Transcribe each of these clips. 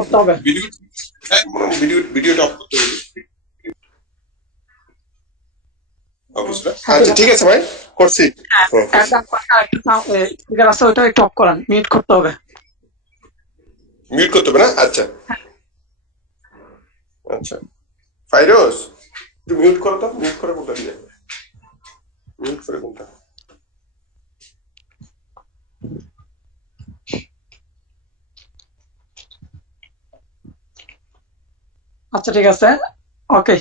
করতে হবে। ভিডিও ভিডিওটা অফ করতে হবে অবশ্যই। আচ্ছা ঠিক আছে ভাই, করছি। স্পিকার আছে ওইটা একটু অফ করেন, মিউট করতে হবে। মিউট করতে হবে না? আচ্ছা আচ্ছা, ফাইরোজ একটু মিউট করো তো। মিউট করে কোনটা দিয়ে? মিউট করে কোনটা? আচ্ছা ঠিক আছে, ওকে।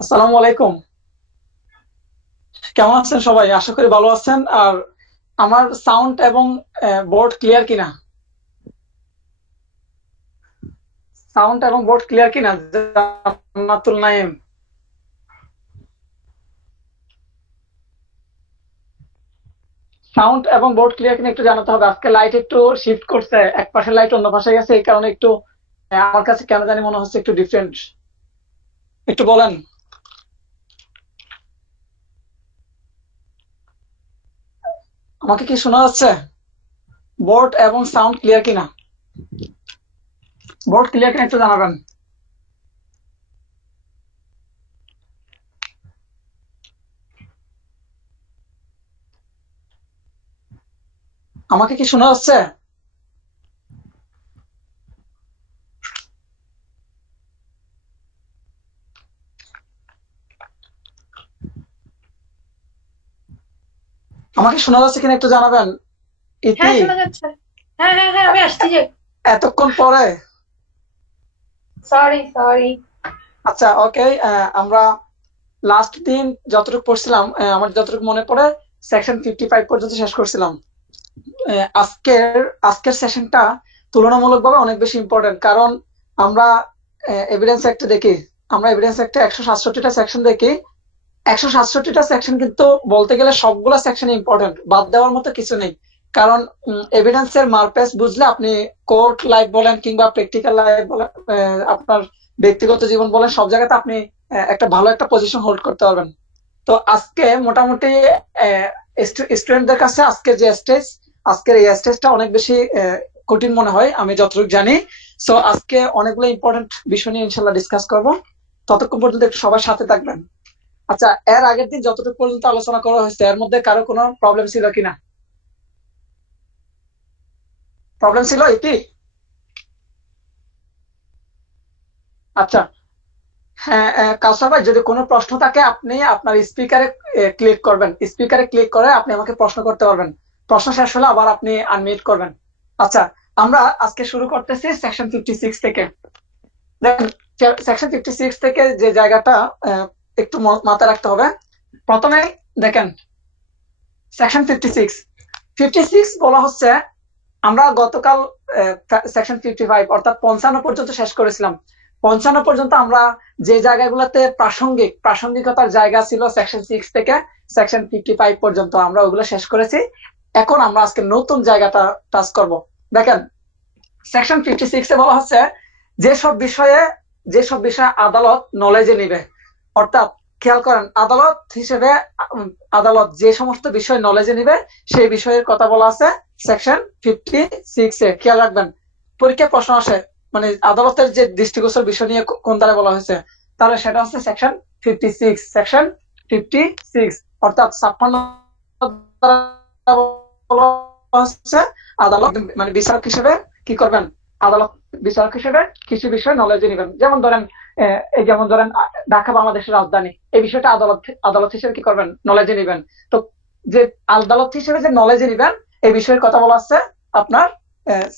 আসসালামু আলাইকুম, কেমন আছেন সবাই? আশা করি ভালো আছেন। আর আমার সাউন্ড এবং বোর্ড ক্লিয়ার কিনা? সাউন্ড এবং বোর্ড ক্লিয়ার কিনা? জান্নাতুল নাইম, সাউন্ড এবং বোর্ড ক্লিয়ার কিনা একটু জানাতে হবে। আজকে লাইট একটু শিফট করছে, এক পাশে লাইট অন্য পাশে গেছে, এই কারণে একটু আমার কাছে কেন জানি মনে হচ্ছে একটু ডিফারেন্ট। একটু বলেন। আমাকে কি শোনা যাচ্ছে? বোর্ড এবং সাউন্ড ক্লিয়ার কিনা? বোর্ড ক্লিয়ার কিনা একটু জানাবেন। আমাকে কি শোনা যাচ্ছে? আমাকে শোনা যাচ্ছে কিনা একটু জানাবেন। ইতি, হ্যাঁ শোনা যাচ্ছে। হ্যাঁ হ্যাঁ হ্যাঁ আমি আসছি যে। এতক্ষণ পরে। সরি। আচ্ছা ওকে, আমরা লাস্ট দিন যতটুকু পড়ছিলাম, আমার যতটুকু মনে পড়ে সেকশন 55 পর্যন্ত শেষ করছিলাম। আজকের আজকের সেশনটা তুলনামূলকভাবে অনেক বেশি ইম্পর্টেন্ট, কারণ আমরা এভিডেন্স একটা দেখি। আমরা এভিডেন্স একটা 167টা সেকশন দেখি। 167টা সেকশন কিন্তু বলতে গেলে সবগুলা সেকশন ইম্পর্টেন্ট, বাদ দেওয়ার মতো কিছু নেই। কারণ এভিডেন্সের মারপ্যাচ বুঝলে আপনি কোর্ট লাইফ বলেন কিংবা প্র্যাকটিক্যাল লাইফ বলেন, আপনার ব্যক্তিগত জীবন বলেন, সব জায়গাতে আপনি একটা ভালো একটা পজিশন হোল্ড করতে পারবেন। তো আজকে মোটামুটি স্টুডেন্টদের কাছে আজকের এই স্টেজটা অনেক বেশি কঠিন মনে হয়, আমি যতটুকু জানি। সো আজকে অনেকগুলো ইম্পর্টেন্ট বিষয় নিয়ে ইনশাল্লাহ ডিসকাস করব। ততক্ষণ পর্যন্ত একটু সবার সাথে থাকবেন। আচ্ছা, এর আগের দিন যতটুকু পর্যন্ত আলোচনা করা হয়েছে এর মধ্যে কারো কোনো প্রবলেম ছিল কিনা? প্রবলেম ছিল এটি? আচ্ছা, হ্যাঁ, কাউসার ভাই, যদি কোনো প্রশ্ন থাকে আপনি আপনার স্পিকারে ক্লিক করবেন, স্পিকারে ক্লিক করে আপনি আমাকে প্রশ্ন করতে পারবেন। প্রশ্ন শেষ হলে আবার আপনি আনমিউট করবেন। আচ্ছা, আমরা আজকে শুরু করতেছি সেকশন 56 থেকে। দেখেন, সেকশন 56 থেকে যে জায়গাটা একটু মাথায় রাখতে হবে। প্রথমে দেখেন, সেকশন 56 বলা হচ্ছে, আমরা গতকাল সেকশন 55 অর্থাৎ 55 পর্যন্ত শেষ করেছিলাম। 55 পর্যন্ত আমরা যে জায়গাগুলোতে প্রাসঙ্গিকতার জায়গা ছিল সেকশন 6 থেকে সেকশন 55 পর্যন্ত আমরা ওগুলো শেষ করেছি। এখন আমরা আজকে নতুন জায়গাটা টাচ করব। দেখেন, সেকশন 56 এ বলা হচ্ছে যেসব বিষয়ে আদালত নলেজে নিবে, অর্থাৎ খেয়াল করেন, আদালত যে সমস্ত বিষয় নলেজে নিবে সেই বিষয়ের কথা বলা আছে সেকশন 56 এ। খেয়াল রাখবেন, পরীক্ষা প্রশ্ন আসে মানে আদালতের যে দৃষ্টিগোচর বিষয় নিয়ে কোন দ্বারা বলা হয়েছে, তাহলে সেটা হচ্ছে সেকশন 56 অর্থাৎ 56 বলা হচ্ছে আদালত মানে বিচারক হিসেবে কি করবেন, আদালত বিচারক হিসেবে কিছু বিষয় নলেজে নিবেন। যেমন ধরেন ঢাকা বাংলাদেশের রাজধানী, এই বিষয়টা আদালত হিসেবে কি করবেন, নলেজে নিবেন। তো যে আদালত হিসেবে যে নলেজে নিবেন এই বিষয়ের কথা বলা আছে আপনার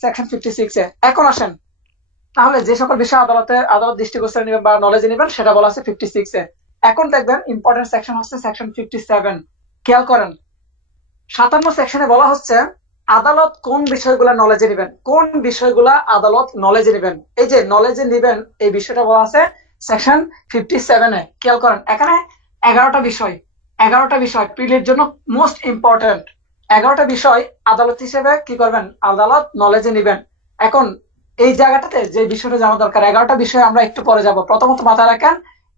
সেকশন 56 এ। এখন আসেন, তাহলে যে সকল বিষয় আদালত দৃষ্টিগোচরে নেবেন বা নলেজে নেবেন সেটা বলা আছে 56 এ। এখন দেখবেন ইম্পর্টেন্ট সেকশন হচ্ছে সেকশন 57। খেয়াল করেন, 57 সেকশনে বলা হচ্ছে আদালত কোন বিষয়গুলা নলেজে নেবেন, কোন বিষয়গুলা আদালত নলেজে নেবেন। এই যে নলেজে নেবেন এই বিষয়টা বলা আছে সেকশন 57 এ। খেয়াল করেন, এখানে 11টা বিষয় প্রিলির জন্য মোস্ট ইম্পর্টেন্ট। 11টা বিষয় আদালত হিসেবে কি করবেন, আদালত নলেজে নেবেন। এখন এই জায়গাটাতে যে বিষয়টা জানা দরকার, 11টা বিষয় আমরা একটু পরে যাব। প্রথমত মাথায় রাখেন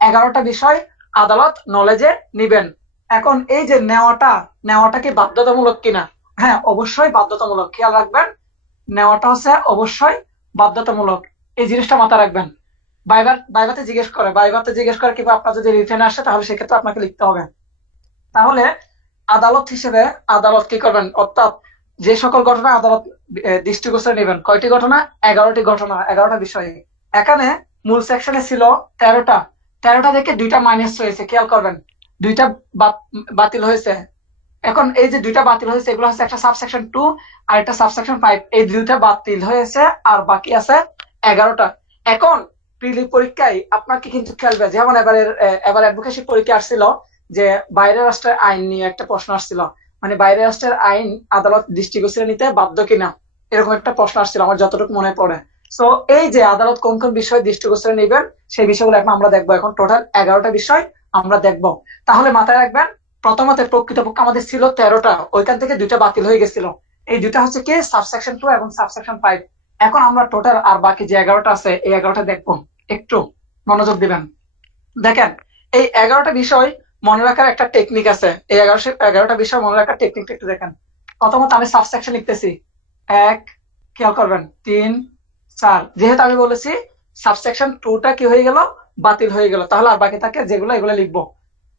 11টা বিষয় আদালত নলেজে নিবেন। এখন এই যে নেওয়াটা কি বাধ্যতামূলক কিনা? হ্যাঁ, অবশ্যই বাধ্যতামূলক। খেয়াল রাখবেন নেওয়াটা হচ্ছে অবশ্যই বাধ্যতামূলক। এই জিনিসটা মাথায় রাখবেন। বাইবাতে জিজ্ঞেস করে কিংবা আপনার যদি রিটেন আসে তাহলে সেক্ষেত্রে আপনাকে লিখতে হবে। তাহলে আদালত হিসেবে আদালত কি করবেন, অর্থাৎ যে সকল ঘটনা আদালত দৃষ্টিগোচরে নেবেন, কয়টি ঘটনা? 11টি ঘটনা, 11টা বিষয়ে। এখানে মূল সেকশনে ছিল 13টা, 13টা থেকে 2টা মাইনাস হয়েছে, খেয়াল করবেন। 2টা বাতিল হয়েছে। এখন এই যে 2টা বাতিল হয়েছে, এগুলো হচ্ছে একটা সাবসেকশন 2 আর একটা সাবসেকশন 5। এই 2টা বাতিল হয়েছে আর বাকি আছে 11টা। এখন প্রিলি পরীক্ষায় আপনাকে কিন্তু খেলবে, যেমন এবার অ্যাডভোকেসি পরীক্ষা আসছিল যে বাইরের রাষ্ট্রের আইন নিয়ে একটা প্রশ্ন আসছিল, মানে বাইরের রাষ্ট্রের আইন আদালত দৃষ্টিগোচরে নিতে বাধ্য কিনা, এরকম একটা প্রশ্ন আসছিল আমার যতটুকু মনে পড়ে। তো এই যে আদালত কোন কোন বিষয় দৃষ্টিগোচরে নেবেন সেই বিষয়গুলো এখন আমরা দেখবো। এখন টোটাল 11টা বিষয় আমরা দেখব। তাহলে মাথায় রাখবেন, প্রথমত প্রকৃতপক্ষে আমাদের ছিল 13টা, ওইখান থেকে 2টা বাতিল হয়ে গেছিল। এই 2টা হচ্ছে কি সাবসেকশন 2 এবং সাবসেকশন 5। এখন আমরা টোটাল আর বাকি যে 11টা আছে এই 11টা দেখবো। একটু মনোযোগ দিবেন। দেখেন, এই 11টা বিষয় মনে রাখার একটা টেকনিক আছে। এই 11টা বিষয় মনে রাখার টেকনিকটা একটু দেখেন। প্রথমত আমি সাবসেকশন লিখতেছি 1, খেয়াল করবেন 3, 4। যেহেতু আমি বলেছি সাবসেকশন 2টা কি হয়ে গেল, বাতিল হয়ে গেল, তাহলে আর বাকি থাকে যেগুলো এগুলো লিখবো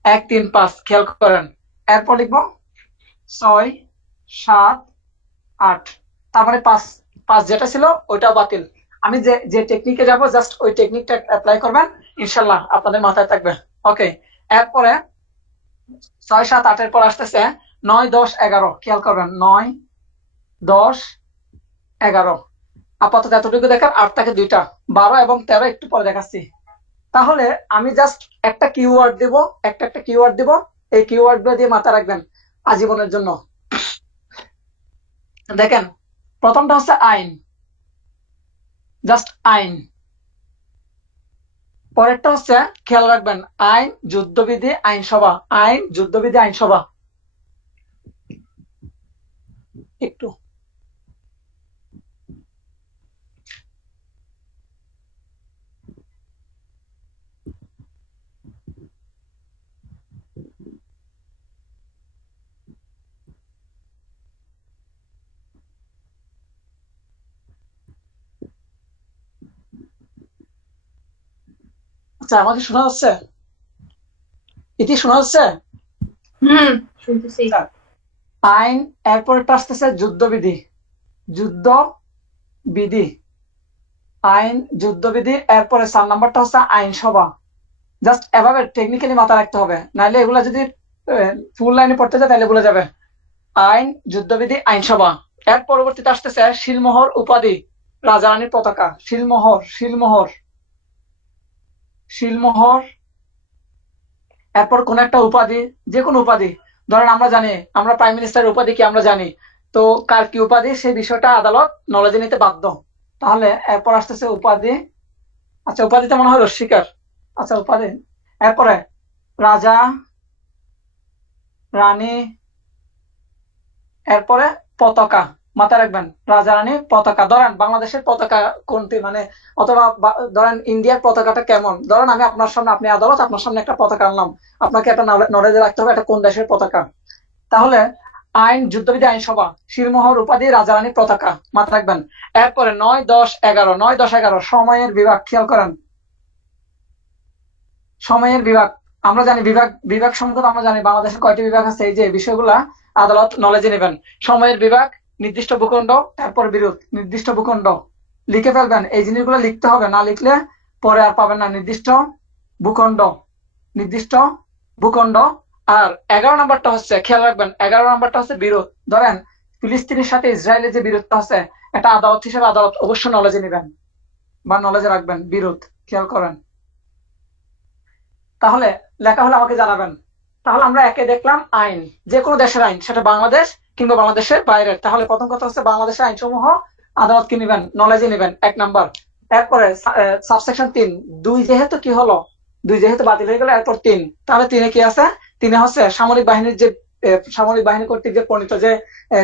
1, 3, 5, খেয়াল করেন। এরপর লিখবো 6, 7, 8। তারপরে 5 যেটা ছিল ওইটাও বাতিল। আমি যে টেকনিকে যাব জাস্ট ওই টেকনিকটা অ্যাপ্লাই করবেন, ইনশাল্লাহ আপনাদের মাথায় থাকবে। ওকে, এরপরে 6, 7, 8 এর পর আসতেছে 9, 10, 11। খেয়াল করবেন 9, 10, 11। আপাতত এতটুকু দেখার, 8 থাকে 2টা, 12 এবং 13 একটু পরে দেখাচ্ছি। তাহলে আমি জাস্ট একটা কিওয়ার্ড দেব, একটা কিওয়ার্ড দেব, এই কিওয়ার্ড গুলো দিয়ে মাথা রাখবেন আজীবনের জন্য। দেখেন, প্রথমটা হচ্ছে আইন, জাস্ট আইন। পরেরটা হচ্ছে, খেয়াল রাখবেন, আইন, যুদ্ধবিধি, আইনসভা। আইন, যুদ্ধবিধি, আইনসভা। একটু আচ্ছা, আমাকে শোনা যাচ্ছে? ইতি শোনা যাচ্ছে? হুম, শুনতেছি। আইন, এরপরটা আসতেছে যুদ্ধবিধি। যুদ্ধ বিধি, আইন, যুদ্ধবিধি। এরপরে 4 নাম্বারটা হচ্ছে আইনসভা। জাস্ট এভাবে টেকনিক্যালি মাথা রাখতে হবে, নাহলে এগুলা যদি ফুল লাইনে পড়তে যায় তাহলে ভুলে যাবে। আইন, যুদ্ধবিধি, আইনসভা। এর পরবর্তীতে আসতেছে শিলমোহর উপাধি, রাজারানীর পতাকা। শিলমোহর, শিলমোহর, শিলমোহর। এরপর কোন একটা উপাধি, যে কোনো উপাধি, ধরেন আমরা জানি আমরা প্রাইম মিনিস্টারের উপাধি কি আমরা জানি, তো কার কি উপাধি সেই বিষয়টা আদালত নলেজে নিতে বাধ্য। তাহলে এরপর আসতেছে উপাধি। আচ্ছা, উপাধিতে মনে হয় রস্বীকার। আচ্ছা, উপাধি। এরপরে রাজা, রানী, এরপরে পতাকা। মাথায় রাখবেন, রাজা, রানী, পতাকা। ধরেন বাংলাদেশের পতাকা কোনটি, মানে অথবা ধরেন ইন্ডিয়ার পতাকাটা কেমন। ধরেন আমি আপনার সামনে, আপনি আদালত, আপনার সামনে একটা পতাকা আনলাম, আপনাকে একটা নলেজে রাখতে হবে এটা কোন দেশের পতাকা। তাহলে আইন, যুদ্ধবিধি, আইনসভা, শিলমোহর উপাধি, রাজা, রানী, পতাকা। মাথায় রাখবেন। এরপরে 9, 10, 11। 9, 10, 11 সময়ের বিভাগ। খেয়াল করেন, সময়ের বিভাগ। আমরা জানি বিভাগ সম্পর্কে আমরা জানি বাংলাদেশের কয়টি বিভাগ আছে, এই যে বিষয়গুলা আদালত নলেজে নেবেন। সময়ের বিভাগ, নির্দিষ্ট ভূখণ্ড, তারপর বিরোধ, নির্দিষ্ট ভূখণ্ড। লিখে ফেলবেন, এই জিনিসগুলো লিখতে হবে, না লিখলে পরে আর পাবেন না। নির্দিষ্ট ভূখণ্ড, নির্দিষ্ট ভূখণ্ড। আর 11 নাম্বারটা হচ্ছে, খেয়াল রাখবেন, 11 নাম্বারটা হচ্ছে বিরোধ। ধরেন ফিলিস্তিনের সাথে ইসরায়েলের যে বিরোধটা আছে, এটা আদালত হিসেবে আদালত অবশ্যই নলেজে নেবেন বা নলেজে রাখবেন, বিরোধ। খেয়াল করেন। তাহলে লেখা হলে আমাকে জানাবেন। তাহলে আমরা একে দেখলাম আইন, যে কোনো দেশের আইন, সেটা বাংলাদেশ কিংবা বাংলাদেশের বাইরের। তাহলে প্রথম কথা হচ্ছে বাংলাদেশের আইনসমূহ আদালত কি নেবেন, নলেজে নেবেন, 1 নাম্বার। এরপরে সাবসেকশন 3, 2 যেহেতু কি হলো, 2 যেহেতু বাতিল হয়ে গেল, এরপর 3। তাহলে 3-এ কি আছে? 3-এ হচ্ছে সামরিক বাহিনীর যে সামরিক বাহিনী কর্তৃক যে প্রণীত যে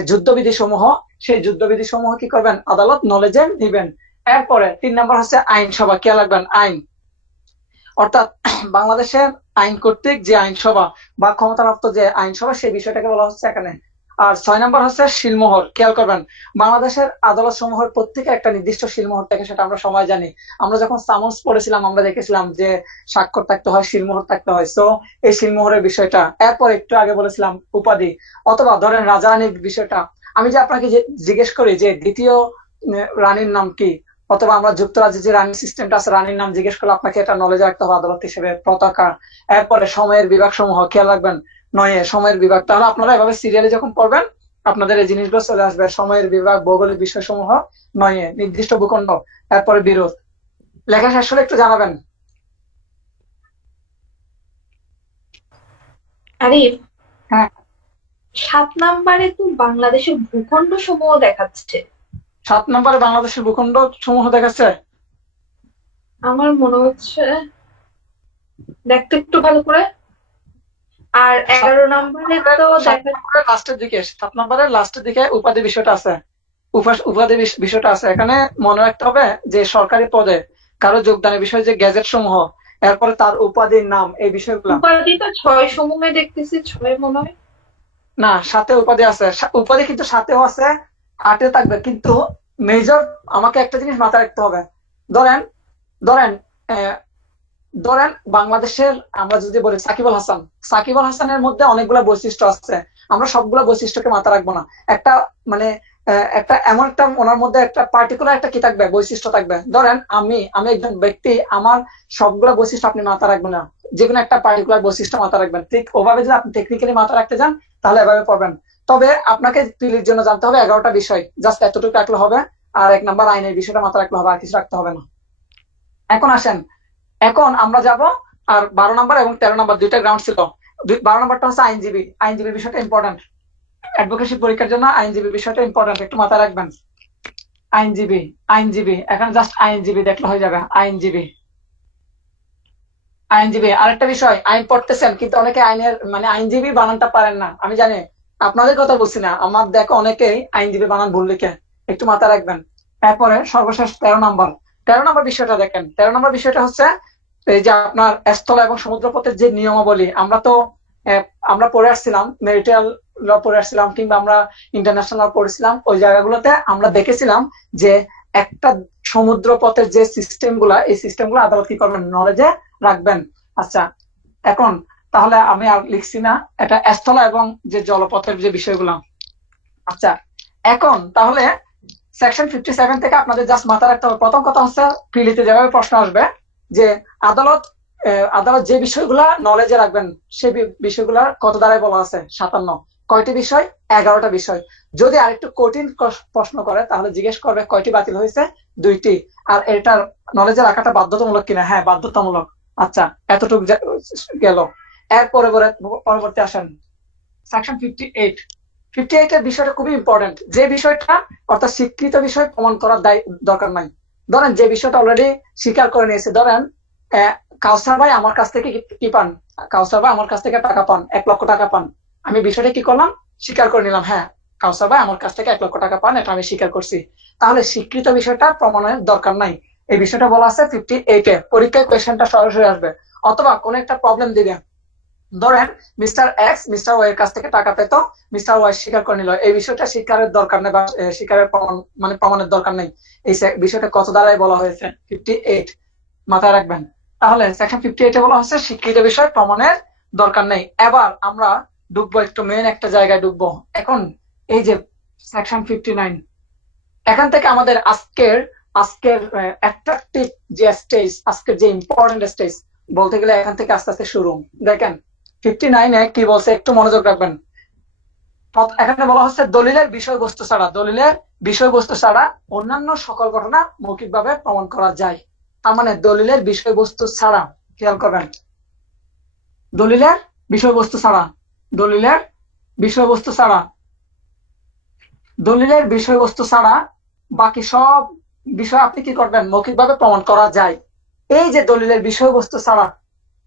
যুদ্ধবিধি সমূহ, সেই যুদ্ধবিধি সমূহ কি করবেন, আদালত নলেজে নিবেন। এরপরে 3 নাম্বার হচ্ছে আইনসভা। খেয়াল রাখবেন, আইন, অর্থাৎ বাংলাদেশের আইন কর্তৃক যে আইনসভা বা ক্ষমতাপ্রাপ্ত যে আইনসভা, সেই বিষয়টাকে বলা হচ্ছে এখানে আর 6 নম্বর হচ্ছে শিলমোহর। খেয়াল করবেন, বাংলাদেশের আদালত সমূহের প্রত্যেকে একটা নির্দিষ্ট শিলমোহর থাকে, সেটা আমরা সবাই জানি। আমরা যখন সামন্স পড়েছিলাম আমরা দেখেছিলাম যে স্বাক্ষর থাকতে হয়, শিলমোহর থাকতে হয়। সো এই শিলমোহরের বিষয়টা, এরপর একটু আগে বলেছিলাম উপাধি, অথবা ধরেন রাজা রানীর বিষয়টা। আমি যে আপনাকে যে জিজ্ঞেস করি যে দ্বিতীয় রানীর নাম কি, অথবা আমরা যুক্তরাজ্যে যে রানী সিস্টেমটা আছে রানীর নাম জিজ্ঞেস করলে আপনাকে এটা নলেজ রাখতে হবে আদালত হিসেবে। পতাকা, এরপরে সময়ের বিভাগ সমূহ খেয়াল রাখবেন, নয় সময়ের বিভাগ। তাহলে আপনারা এভাবে সিরিয়ালে যখন পড়বেন আপনাদের এই জিনিসগুলো চলে আসবে। সময়ের বিভাগ, ভৌগোলিক বিষয়সমূহ, নয় নির্দিষ্ট ভূখণ্ড, এরপরে বিরোধ। লেখা শেষ হলে একটু জানাবেন। আরিফ, হ্যাঁ, 7 নম্বরে তো বাংলাদেশের ভূখণ্ড সমূহ দেখাচ্ছে। 7 নম্বরে বাংলাদেশের ভূখণ্ড সমূহ দেখাচ্ছে। আমার মনে হচ্ছে, দেখতে একটু ভালো করে। আর 11 নম্বরে তো দেখা লাস্টের দিকে, 7 নম্বরের লাস্টের দিকে উপাধি বিষয়টা আছে। উপাধি বিষয়টা আছে। এখানে মনে রাখতে হবে যে সরকারি পদে কারো যোগদানের বিষয় যে গ্যাজেট সমূহ, এরপরে তার উপাধির নাম, এই বিষয়গুলো। উপাধি তো 6 সমূহে দেখতেছি, 6 মনে হয়। না, সাথে উপাধি আছে। উপাধি কিন্তু সাথেও আছে, 8-এ থাকবে। কিন্তু মেজর আমাকে একটা জিনিস মাথায় রাখতে হবে। ধরেন ধরেন আহ, ধরেন বাংলাদেশের, আমরা যদি বলি সাকিব আল হাসানের মধ্যে অনেকগুলা বৈশিষ্ট্য আছে। আমরা সবগুলা বৈশিষ্ট্যকে মাথা রাখবো না। একটা মানে একটা এমন একটা ওনার মধ্যে একটা পার্টিকুলার একটা কি থাকবে, বৈশিষ্ট্য থাকবে। ধরেন আমি আমি একজন ব্যক্তি, আমার সবগুলা বৈশিষ্ট্য আপনি মাথা রাখবেন না, যে কোনো একটা পার্টিকুলার বৈশিষ্ট্য মাথা রাখবেন। ঠিক ওভাবে যদি আপনি টেকনিক্যালি মাথা রাখতে যান তাহলে এভাবে পড়বেন। তবে আপনাকে প্রিলির জন্য জানতে হবে 11টা বিষয়, জাস্ট এতটুকু রাখলে হবে। আর 1 নম্বর আইনের বিষয়টা মাথা রাখলে হবে, আর কিছু রাখতে হবে না। এখন আসেন, এখন আমরা যাব আর 12 নম্বর এবং 13 নম্বর দুইটা গ্রাউন্ড ছিল। 12 নম্বরটা হচ্ছে আইনজীবী। আইনজীবীর বিষয়টা ইম্পর্টেন্ট, অ্যাডভোকেসি পরীক্ষার জন্য আইনজীবী বিষয়টা ইম্পর্টেন্ট, একটু মাথায় রাখবেন। আইনজীবী, আইনজীবী, এখন জাস্ট আইনজীবী দেখলে হয়ে যাবে। আইনজীবী, আইনজীবী। আরেকটা বিষয়, আইন পড়তেছেন কিন্তু অনেকে আইনের আইনজীবী বানানটা পারেন না, আমি জানি। আপনাদের কথা বলছি না, আমার দেখো অনেকেই আইনজীবী বানান ভুল লিখে, একটু মাথায় রাখবেন। তারপরে সর্বশেষ 13 নম্বর। 13 নম্বর বিষয়টা দেখেন। 13 নম্বর বিষয়টা হচ্ছে এই যে আপনার স্থল এবং সমুদ্রপথের যে নিয়মাবলী। আমরা পড়ে আসছিলাম, ম্যারিটাল ল পড়ে আসছিলাম, কিংবা আমরা ইন্টারন্যাশনাল ল পড়েছিলাম। ওই জায়গাগুলোতে আমরা দেখেছিলাম যে একটা সমুদ্র পথের যে সিস্টেম গুলা, এই সিস্টেম গুলো আদালত কি করবেন, নলেজে রাখবেন। আচ্ছা, এখন তাহলে আমি আর লিখছি না, এটা স্থল এবং যে জলপথের যে বিষয়গুলো। আচ্ছা, এখন তাহলে সেকশন 57 থেকে আপনাদের জাস্ট মাথা রাখতে হবে। প্রথম কথা হচ্ছে প্রিলিতে যেভাবে প্রশ্ন আসবে যে আদালত আদালত যে বিষয়গুলা নলেজে রাখবেন, সেই বিষয়গুলার কত দ্বারাই বলা আছে 57। কয়টি বিষয়? 11টা বিষয়। যদি আরেকটু কঠিন প্রশ্ন করে তাহলে জিজ্ঞেস করবে কয়টি বাতিল হয়েছে, 2টি। আর এটার নলেজে রাখাটা বাধ্যতামূলক কিনা, হ্যাঁ বাধ্যতামূলক। আচ্ছা, এতটুকু গেল। এর পরবর্তী আসেন সেকশন 58। 58 এর বিষয়টা খুবই ইম্পর্টেন্ট। যে বিষয়টা অর্থাৎ স্বীকৃত বিষয় প্রমাণ করার দরকার নাই। ধরেন যে বিষয়টা অলরেডি স্বীকার করে নিয়েছে, ধরেন কাউসার ভাই আমার কাছ থেকে কি পান, কাউসার ভাই আমার কাছ থেকে টাকা পান, 1 লক্ষ টাকা পান। আমি বিষয়টা কি করলাম, স্বীকার করে নিলাম, হ্যাঁ কাউসার ভাই আমার কাছ থেকে 1 লক্ষ টাকা পান, এটা আমি স্বীকার করছি। তাহলে স্বীকৃত বিষয়টা প্রমাণের দরকার নাই। এই বিষয়টা বলা আছে 58-এ। পরীক্ষায় কোয়েশ্চেনটা সরাসরি আসবে, অথবা কোন একটা প্রবলেম দিবে। ধরেন মিস্টার এক্স মিস্টার ওয়াই এর কাছ থেকে টাকা পেত, মিস্টার ওয়াই স্বীকার করে নিল। এই বিষয়টা স্বীকারের দরকার নেই, বা স্বীকারের প্রমাণের দরকার নেই। এই বিষয়টা কত দ্বারাই বলা হয়েছে, 58, মাথায় রাখবেন। তাহলে সেকশন 58-এ বলা হচ্ছে স্বীকৃত বিষয় প্রমাণের দরকার নেই। এবার আমরা ঢুকবো একটু মেন একটা জায়গায় ঢুকবো। এখন এই যে সেকশন 59, এখান থেকে আমাদের আজকের আজকের অ্যাট্রাকটিভ যে স্টেজ, আজকের যে ইম্পর্টেন্ট স্টেজ বলতে গেলে এখান থেকে আস্তে আস্তে শুরু। দেখেন 59-এ কি বলছে, একটু মনোযোগ রাখবেন। এখানে বলা হচ্ছে দলিলের বিষয়বস্তু ছাড়া, দলিলের বিষয়বস্তু ছাড়া অন্যান্য সকল ঘটনা মৌখিকভাবে প্রমাণ করা যায়। তার মানে দলিলের বিষয়বস্তু ছাড়া, খেয়াল করবেন, দলিলের বিষয়বস্তু ছাড়া, দলিলের বিষয়বস্তু ছাড়া, দলিলের বিষয়বস্তু ছাড়া বাকি সব বিষয় আপনি কি করবেন, মৌখিকভাবে প্রমাণ করা যায়। এই যে দলিলের বিষয়বস্তু ছাড়া,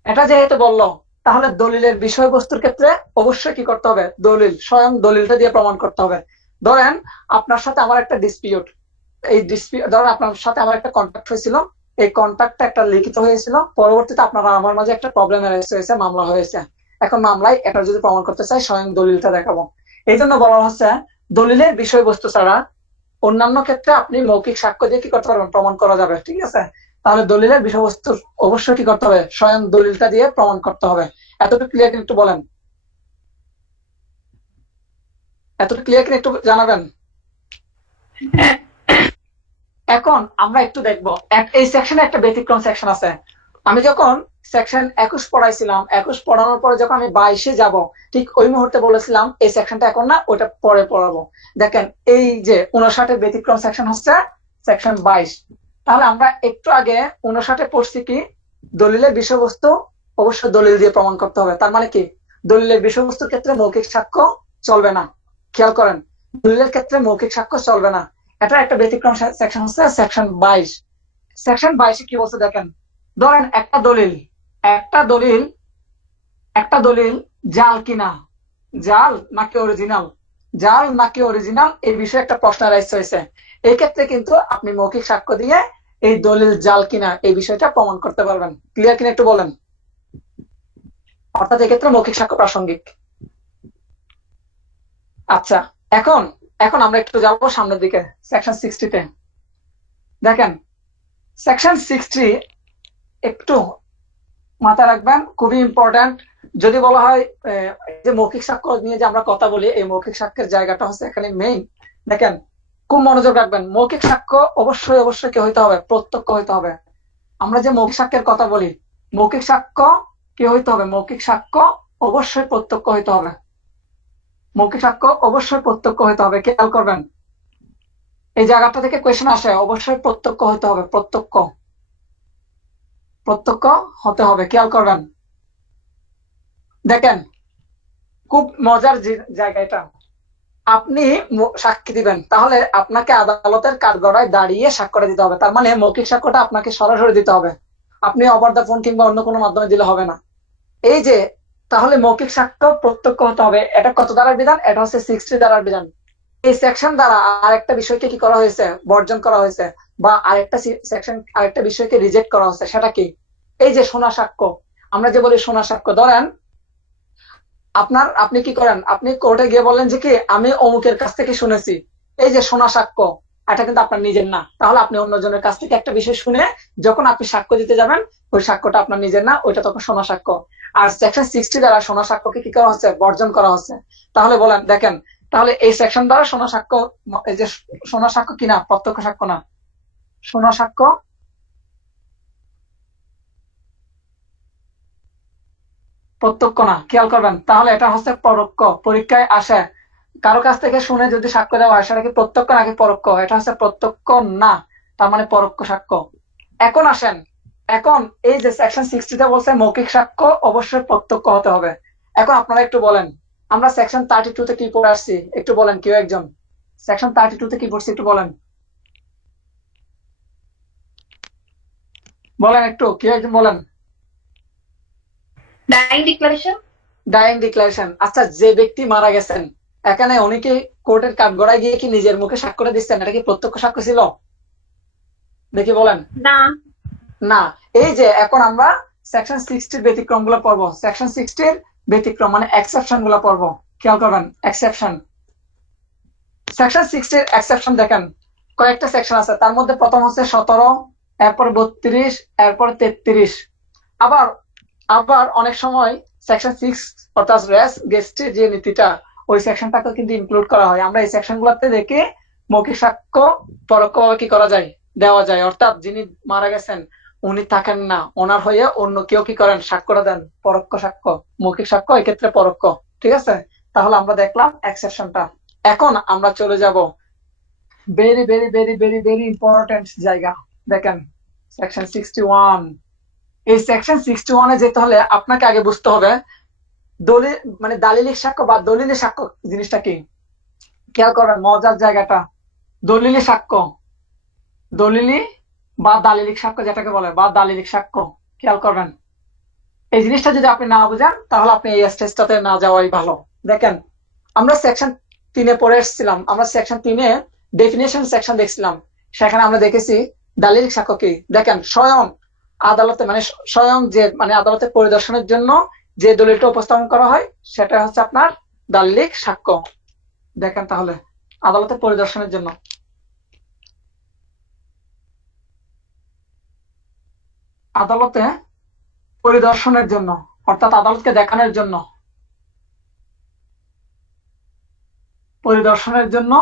এটা যেহেতু বললো, তাহলে দলিলের বিষয়বস্তুর ক্ষেত্রে অবশ্যই কি করতে হবে, দলিল, স্বয়ং দলিলটা দিয়ে প্রমাণ করতে হবে। ধরেন আপনার সাথে আমার একটা ডিসপিউট, এই ডিসপিউট, ধরেন আপনার সাথে আমার একটা কন্ট্যাক্ট হয়েছিল, এই কন্ট্যাক্টটা একটা লিখিত হয়েছিল, পরবর্তীতে আপনারা আমার মাঝে একটা প্রবলেম হয়েছে, মামলা হয়েছে। এখন মামলায় এটা যদি প্রমাণ করতে চাই, স্বয়ং দলিলটা দেখাবো। এই জন্য বলা হচ্ছে দলিলের বিষয়বস্তু ছাড়া অন্যান্য ক্ষেত্রে আপনি মৌখিক সাক্ষ্য দিয়ে কি করতে পারবেন, প্রমাণ করা যাবে। ঠিক আছে, তাহলে দলিলের বিষয়বস্তু অবশ্যই কি করতে হবে, স্বয়ং দলিলটা দিয়ে প্রমাণ করতে হবে। এতটুকু ক্লিয়ার কিনা একটু বলেন, এতটুকু ক্লিয়ার কিনা একটু জানাবেন। এখন আমরা একটু দেখবো এই সেকশনে একটা ব্যতিক্রম সেকশন আছে। আমি যখন সেকশন 21 পড়াইছিলাম, 21 পড়ানোর পরে যখন আমি 22-এ যাব, ঠিক ওই মুহূর্তে বলেছিলাম এই সেকশনটা এখন না, ওইটা পরে পড়াবো। দেখেন এই যে 59-এর ব্যতিক্রম সেকশন হচ্ছে সেকশন 22। তাহলে আমরা একটু আগে 59-এ পড়ছি কি, দলিলের বিষয়বস্তু অবশ্যই দলিল দিয়ে প্রমাণ করতে হবে। তার মানে কি, দলিলের বিষয়বস্তুর ক্ষেত্রে মৌখিক সাক্ষ্য চলবে না। খেয়াল করেন, দলিলের ক্ষেত্রে মৌখিক সাক্ষ্য চলবে না। এটা একটা ব্যতিক্রম সেকশন হচ্ছে সেকশন 22। সেকশন 22-এ কি বলছে দেখেন, ধরেন একটা দলিল জাল কিনা, জাল নাকি অরিজিনাল, জাল নাকি অরিজিনাল এই বিষয়ে একটা প্রশ্ন রাইজ হয়েছে। এই ক্ষেত্রে কিন্তু আপনি মৌখিক সাক্ষ্য দিয়ে এই দলিল জাল কিনা এই বিষয়টা প্রমাণ করতে পারবেন। ক্লিয়ার কিনা একটু বলেন। অর্থাৎ এক্ষেত্রে মৌখিক সাক্ষ্য প্রাসঙ্গিক। আচ্ছা, এখন এখন আমরা একটু যাবো সামনের দিকে, সেকশন 60-তে। দেখেন সেকশন 60 একটু মাথায় রাখবেন, খুবই ইম্পর্টেন্ট। যদি বলা হয় যে মৌখিক সাক্ষ্য নিয়ে যে আমরা কথা বলি, এই মৌখিক সাক্ষ্যের জায়গাটা হচ্ছে এখানে মেইন। দেখেন খুব মনোযোগ রাখবেন, মৌখিক সাক্ষ্য অবশ্যই অবশ্যই কি হইতে হবে, প্রত্যক্ষ হইতে হবে। আমরা যে মৌখিক সাক্ষ্যের কথা বলি, মৌখিক সাক্ষ্য কি হইতে হবে, মৌখিক সাক্ষ্য অবশ্যই প্রত্যক্ষ হইতে হবে। মৌখিক সাক্ষ্য অবশ্যই প্রত্যক্ষ হইতে হবে। খেয়াল করবেন, এই জায়গাটা থেকে কোয়েশ্চেন আসে, অবশ্যই প্রত্যক্ষ হইতে হবে, প্রত্যক্ষ হতে হবে। খেয়াল করবেন, দেখেন খুব মজার জায়গা এটা। আপনি সাক্ষী দিবেন, তাহলে আপনাকে আদালতের কাঠগড়ায় দাঁড়িয়ে সাক্ষ্যটা দিতে হবে। তার মানে মৌখিক সাক্ষ্যটা আপনাকে সরাসরি দিতে হবে, আপনি ওভার দ্য ফোন কিংবা অন্য কোনো মাধ্যমে দিলে হবে না। এই যে তাহলে মৌখিক সাক্ষ্য প্রত্যক্ষ হতে হবে। এটা কত ধারার বিধান, এটা হচ্ছে 60 ধারার বিধান। এই সেকশন দ্বারা আরেকটা বিষয়কে কি করা হয়েছে, বর্জন করা হয়েছে, বা আরেকটা সেকশন আরেকটা বিষয়কে রিজেক্ট করা হয়েছে। সেটা কি, এই যে শোনা সাক্ষ্য, আমরা যে বলি শোনা সাক্ষ্য। ধরেন আপনি কি করেন, আপনি কোর্টে গিয়ে বললেন যে কি আমি অমুকের কাছ থেকে শুনেছি, এই যে শোনা সাক্ষ্য, এটা কিন্তু আপনার নিজের না। তাহলে আপনি অন্যজনের কাছ থেকে একটা বিষয় শুনে যখন আপনি সাক্ষ্য দিতে যাবেন, ওই সাক্ষ্যটা আপনার নিজের না, ওইটা তখন শোনা সাক্ষ্য। আর সেকশন 60 দ্বারা শোনা সাক্ষ্যকে কি করা হচ্ছে, বর্জন করা হচ্ছে। তাহলে বলেন, দেখেন তাহলে এই সেকশন দ্বারা শোনা সাক্ষ্য, এই যে শোনা সাক্ষ্য কিনা, প্রত্যক্ষ সাক্ষ্য না, শোনা সাক্ষ্য প্রত্যক্ষ না। খেয়াল করবেন, তাহলে এটা হচ্ছে পরোক্ষ। পরীক্ষায় আসে কারো কাছ থেকে শুনে যদি সাক্ষ্য দেওয়া হয়, সেটা কি প্রত্যক্ষ নাকি পরোক্ষ, এটা হচ্ছে প্রত্যক্ষ না, তার মানে পরোক্ষ সাক্ষ্য। এখন আসেন, এখন এই যে সেকশন 60-তে বলছে মৌখিক সাক্ষ্য অবশ্যই প্রত্যক্ষ হতে হবে। এখন আপনারা একটু বলেন, আমরা সেকশন 32-তে কি পড়ে আসছি একটু বলেন, কেউ একজন সেকশন 32-তে কি পড়ছি একটু বলেন, বলেন একটু, কেউ একজন বলেন। Dying declaration. Dying declaration. আচ্ছা, যে ব্যক্তি মারা গেছেন, এখানে অনেকে কোর্টের কাঠগড়ায় গিয়ে কি নিজের মুখে সাক্ষ্যটা দিচ্ছেন, এটা কি প্রত্যক্ষ সাক্ষ্য ছিল? দেখি বলেন। না। না। এই যে এখন আমরা সেকশন 60-র ব্যতিক্রম গুলো পড়বো, সেকশন 60-র ব্যতিক্রম মানে এক্সেপশন গুলো পড়বো। খেয়াল করবেন, এক্সেপশন। সেকশন 60-র এক্সেপশন দেখেন কয়েকটা সেকশন আছে, তার মধ্যে প্রথম হচ্ছে 17, এরপরে 32, এরপরে 33। আবার আবার অনেক সময় সেকশন 6 অর্থাৎ রেস গেস্টের যে নীতিটা, ওই সেকশনটাকে কিন্তু ইনক্লুড করা হয়। আমরা এই সেকশন গুলোতে দেখে মৌখিক সাক্ষ্য পরোক্ষভাবে কি করা যায়, দেওয়া যায়। অর্থাৎ যিনি মারা গেছেন উনি থাকেন না, ওনার হয়ে অন্য কেউ কি করেন, সাক্ষ্যটা দেন, পরোক্ষ সাক্ষ্য। মৌখিক সাক্ষ্য এক্ষেত্রে পরোক্ষ। ঠিক আছে, তাহলে আমরা দেখলাম এক্সেপশনটা। এখন আমরা চলে যাব very very very very very important জায়গা। দেখেন সেকশন 61। এই সেকশন 61-এ যেতে হলে আপনাকে আগে বুঝতে হবে দলিল মানে দালিলিক সাক্ষ্য বা দলিলি সাক্ষ্য জিনিসটা কি। খেয়াল করবেন মজার জায়গাটা, দলিলি সাক্ষ্য, দলিলি বা দালিলিক সাক্ষ্য যেটাকে বলে, বা দালিলিক সাক্ষ্য। খেয়াল করবেন, এই জিনিসটা যদি আপনি না বুঝেন তাহলে আপনি এই স্টেজটাতে না যাওয়াই ভালো। দেখেন আমরা সেকশন 3-এ পড়ে এসেছিলাম, আমরা সেকশন 3-এ ডেফিনেশন সেকশন দেখছিলাম, সেখানে আমরা দেখেছি দালিলিক সাক্ষ্য কি। দেখেন স্বয়ং আদালতে মানে স্বয়ং যে মানে আদালতে পরিদর্শনের জন্য যে দলিলটা উপস্থাপন করা হয় সেটা হচ্ছে আপনার দালিলিক সাক্ষ্য। দেখেন তাহলে আদালতে পরিদর্শনের জন্য, আদালতে পরিদর্শনের জন্য অর্থাৎ আদালতকে দেখানোর জন্য, পরিদর্শনের জন্য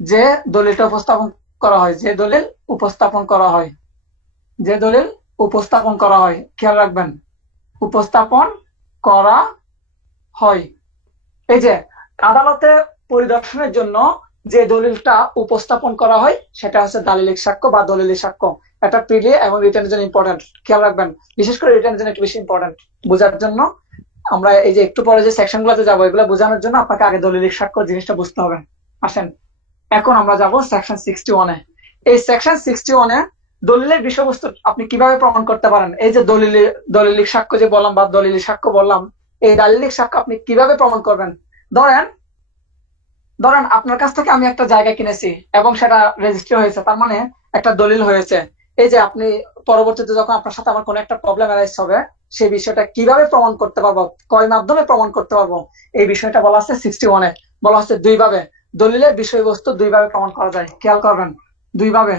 যে দলিলটা উপস্থাপন করা হয়, যে দলিল উপস্থাপন করা হয়, যে দলিল উপস্থাপন করা হয়, খেয়াল রাখবেন, উপস্থাপন করা হয়। এই যে আদালতে পরিদর্শনের জন্য যে দলিলটা উপস্থাপন করা হয় সেটা হচ্ছে দালিলিক সাক্ষ্য বা দলিলি সাক্ষ্য। এটা প্রিলি এবং রিটার্নের জন্য ইম্পর্টেন্ট, খেয়াল রাখবেন, বিশেষ করে রিটার্নের জন্য একটু বেশি ইম্পর্টেন্ট বোঝার জন্য। আমরা এই যে একটু পরে যে সেকশন গুলোতে যাবো, এগুলো বোঝানোর জন্য আপনাকে আগে দলিলিক সাক্ষ্য জিনিসটা বুঝতে হবে। আসেন এখন আমরা যাব সেকশন 61-এ। এই সেকশন 61-এ দলিলের বিষয়বস্তু আপনি কিভাবে প্রমাণ করতে পারেন। এই যে দলিলিক সাক্ষ্য যে বললাম বা দলিলি সাক্ষ্য বললাম, এই দালিলিক সাক্ষ্য আপনি কিভাবে প্রমাণ করবেন। ধরেন ধরেন আপনার কাছ থেকে আমি একটা জায়গা কিনেছি এবং সেটা রেজিস্ট্রি হয়েছে, তার মানে একটা দলিল হয়েছে। এই যে আপনি পরবর্তীতে যখন আপনার সাথে আমার কোনো একটা প্রবলেম অ্যারাইজ হবে, সেই বিষয়টা কিভাবে প্রমাণ করতে পারবো, কয় মাধ্যমে প্রমাণ করতে পারবো, এই বিষয়টা বলা আছে 61-এ। বলা হচ্ছে দুইভাবে দলিলের বিষয়বস্তু দুইভাবে প্রমাণ করা যায়। খেয়াল করবেন, দুইভাবে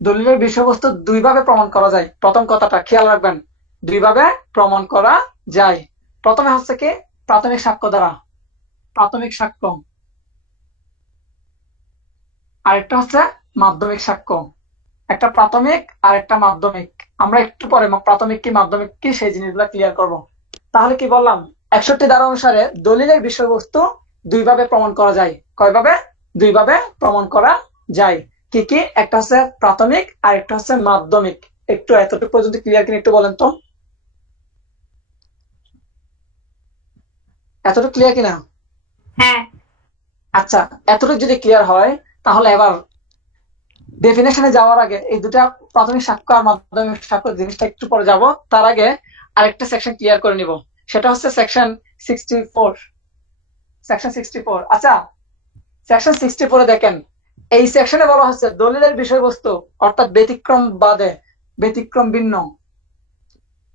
দলিলের বিষয়বস্তু দুইভাবে প্রমাণ করা যায়। প্রথম কথাটা খেয়াল রাখবেন, দুইভাবে প্রমাণ করা যায়। প্রথমে হচ্ছে কি প্রাথমিক সাক্ষ্য দ্বারা, প্রাথমিক সাক্ষ্য। আরেকটা হচ্ছে মাধ্যমিক সাক্ষ্য। একটা প্রাথমিক আর একটা মাধ্যমিক। আমরা একটু পরে প্রাথমিক কি মাধ্যমিক কি সেই জিনিসগুলো ক্লিয়ার করব। তাহলে কি বললাম, 61 ধারা অনুসারে দলিলের বিষয়বস্তু দুইভাবে প্রমাণ করা যায়। কয়ভাবে? দুইভাবে প্রমাণ করা যায়। কি কি? একটা হচ্ছে প্রাথমিক আর একটা হচ্ছে মাধ্যমিক। একটু এতটুকু পর্যন্ত ক্লিয়ার কিনা একটু বলেন তো, এতটুকু ক্লিয়ার কিনা? হ্যাঁ। আচ্ছা, এতটুকু যদি ক্লিয়ার হয় তাহলে এবার ডেফিনেশনে যাওয়ার আগে এই দুটা প্রাথমিক সাক্ষ্য আর মাধ্যমিক সাক্ষ্য জিনিসটা একটু পরে যাব, তার আগে আরেকটা সেকশন ক্লিয়ার করে নিব। সেটা হচ্ছে সেকশন 64। সেকশন 64। আচ্ছা, সেকশন 64-এ দেখেন, এই সেকশনে বলা হচ্ছে দলিলের বিষয়বস্তু অর্থাৎ ব্যতিক্রম বাদে, ব্যতিক্রম ভিন্ন,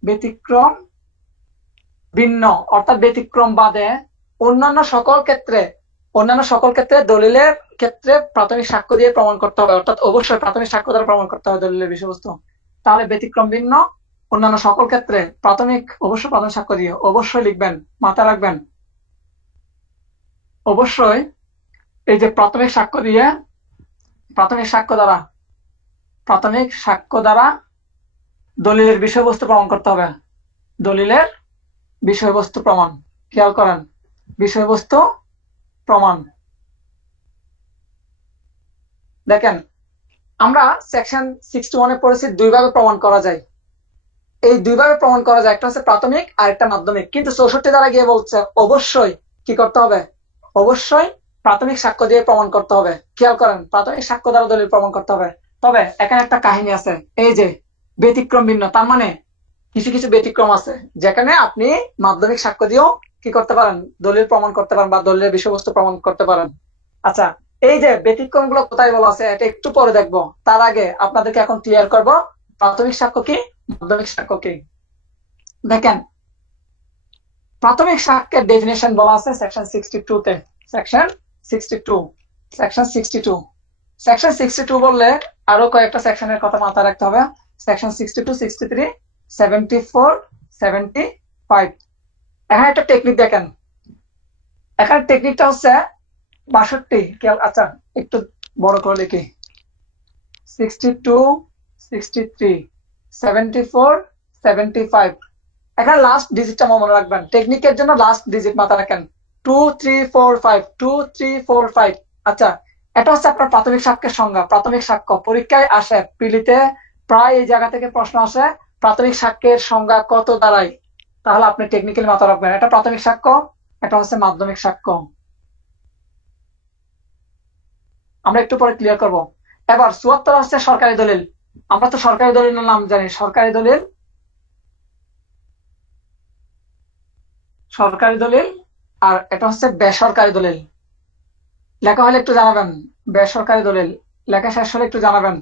ব্যতিক্রম ভিন্ন অর্থাৎ ব্যতিক্রম বাদে অন্যান্য সকল ক্ষেত্রে, অন্যান্য সকল ক্ষেত্রে দলিলের ক্ষেত্রে প্রাথমিক সাক্ষ্য দিয়ে প্রমাণ করতে হবে। অর্থাৎ অবশ্যই প্রাথমিক সাক্ষ্য দ্বারা প্রমাণ করতে হবে দলিলের বিষয়বস্তু। তাহলে ব্যতিক্রম ভিন্ন অন্যান্য সকল ক্ষেত্রে প্রাথমিক, অবশ্যই প্রাথমিক সাক্ষ্য দিয়ে, অবশ্যই লিখবেন, মাথায় রাখবেন, অবশ্যই এই যে প্রাথমিক সাক্ষ্য দিয়ে, প্রাথমিক সাক্ষ্য দ্বারা, প্রাথমিক সাক্ষ্য দ্বারা দলিলের বিষয়বস্তু প্রমাণ করতে হবে। দলিলের বিষয়বস্তু প্রমাণ, খেয়াল করেন, বিষয়বস্তু প্রমাণ। দেখেন আমরা সেকশন 61-এ পড়েছি দুইভাবে প্রমাণ করা যায়। এই দুইভাবে প্রমাণ করা যায়, একটা হচ্ছে প্রাথমিক আর একটা মাধ্যমিক। কিন্তু 64 দ্বারা গিয়ে বলছে অবশ্যই কি করতে হবে, অবশ্যই প্রাথমিক সাক্ষ্য দিয়ে প্রমাণ করতে হবে। খেয়াল করেন, প্রাথমিক সাক্ষ্য দ্বারা দলিল প্রমাণ করতে হবে। তবে এখানে একটা কাহিনী আছে, এই যে ব্যতিক্রম ভিন্ন, তার মানে কিছু কিছু ব্যতিক্রম আছে যেখানে আপনি মাধ্যমিক সাক্ষ্য দিয়েও কি করতে পারেন, দলিল প্রমাণ করতে পারেন বা দলিলের বিষয়বস্তু প্রমাণ করতে পারেন। আচ্ছা, এই যে ব্যতিক্রম গুলো কোথায় বলা আছে এটা একটু পরে দেখবো, তার আগে আপনাদেরকে এখন ক্লিয়ার করব প্রাথমিক সাক্ষ্য কি, মাধ্যমিক সাক্ষ্য কি। দেখেন, প্রাথমিক সাক্ষ্যের ডেফিনেশন বলা আছে সেকশন 62-তে। সেকশন 62, সেকশন 62, সেকশন 62 বললে আরো কয়েকটা সেকশনের কথা মাথায় রাখতে হবে। সেকশন 62, 63, 74, 75। এখানে একটা টেকনিক দেখেন, এখানে টেকনিকটা হচ্ছে 62। আচ্ছা একটু বড় করে লিখি, 62, 63, 74, 75। এখানে লাস্ট ডিজিটটা মনে রাখবেন, টেকনিকের জন্য লাস্ট ডিজিট মাথায় রাখেন, 2, 3, 4, 5, 2, 3, 4, 5। আচ্ছা, এটা হচ্ছে আপনার প্রাথমিক সাক্ষ্যের সংজ্ঞা। প্রাথমিক সাক্ষ্য পরীক্ষায় আসে, পিলিতে প্রায় এই জায়গা থেকে প্রশ্ন আসে, প্রাথমিক সাক্ষ্যের সংজ্ঞা কত দাঁড়ায়। তাহলে আপনি টেকনিক্যালি মাথায় রাখবেন, এটা প্রাথমিক সাক্ষ্য, এটা হচ্ছে মাধ্যমিক সাক্ষ্য। আমরা একটু পরে ক্লিয়ার করব। এবার 74 হচ্ছে সরকারি দলিল। আমরা তো সরকারি দলিলের নাম জানি, সরকারি দলিল, সরকারি দলিল, আর এটা হচ্ছে বেসরকারি দলিল। লেখা হলে একটু জানাবেন, বেসরকারি দলিল লেখা শেষ হলে একটু জানাবেন।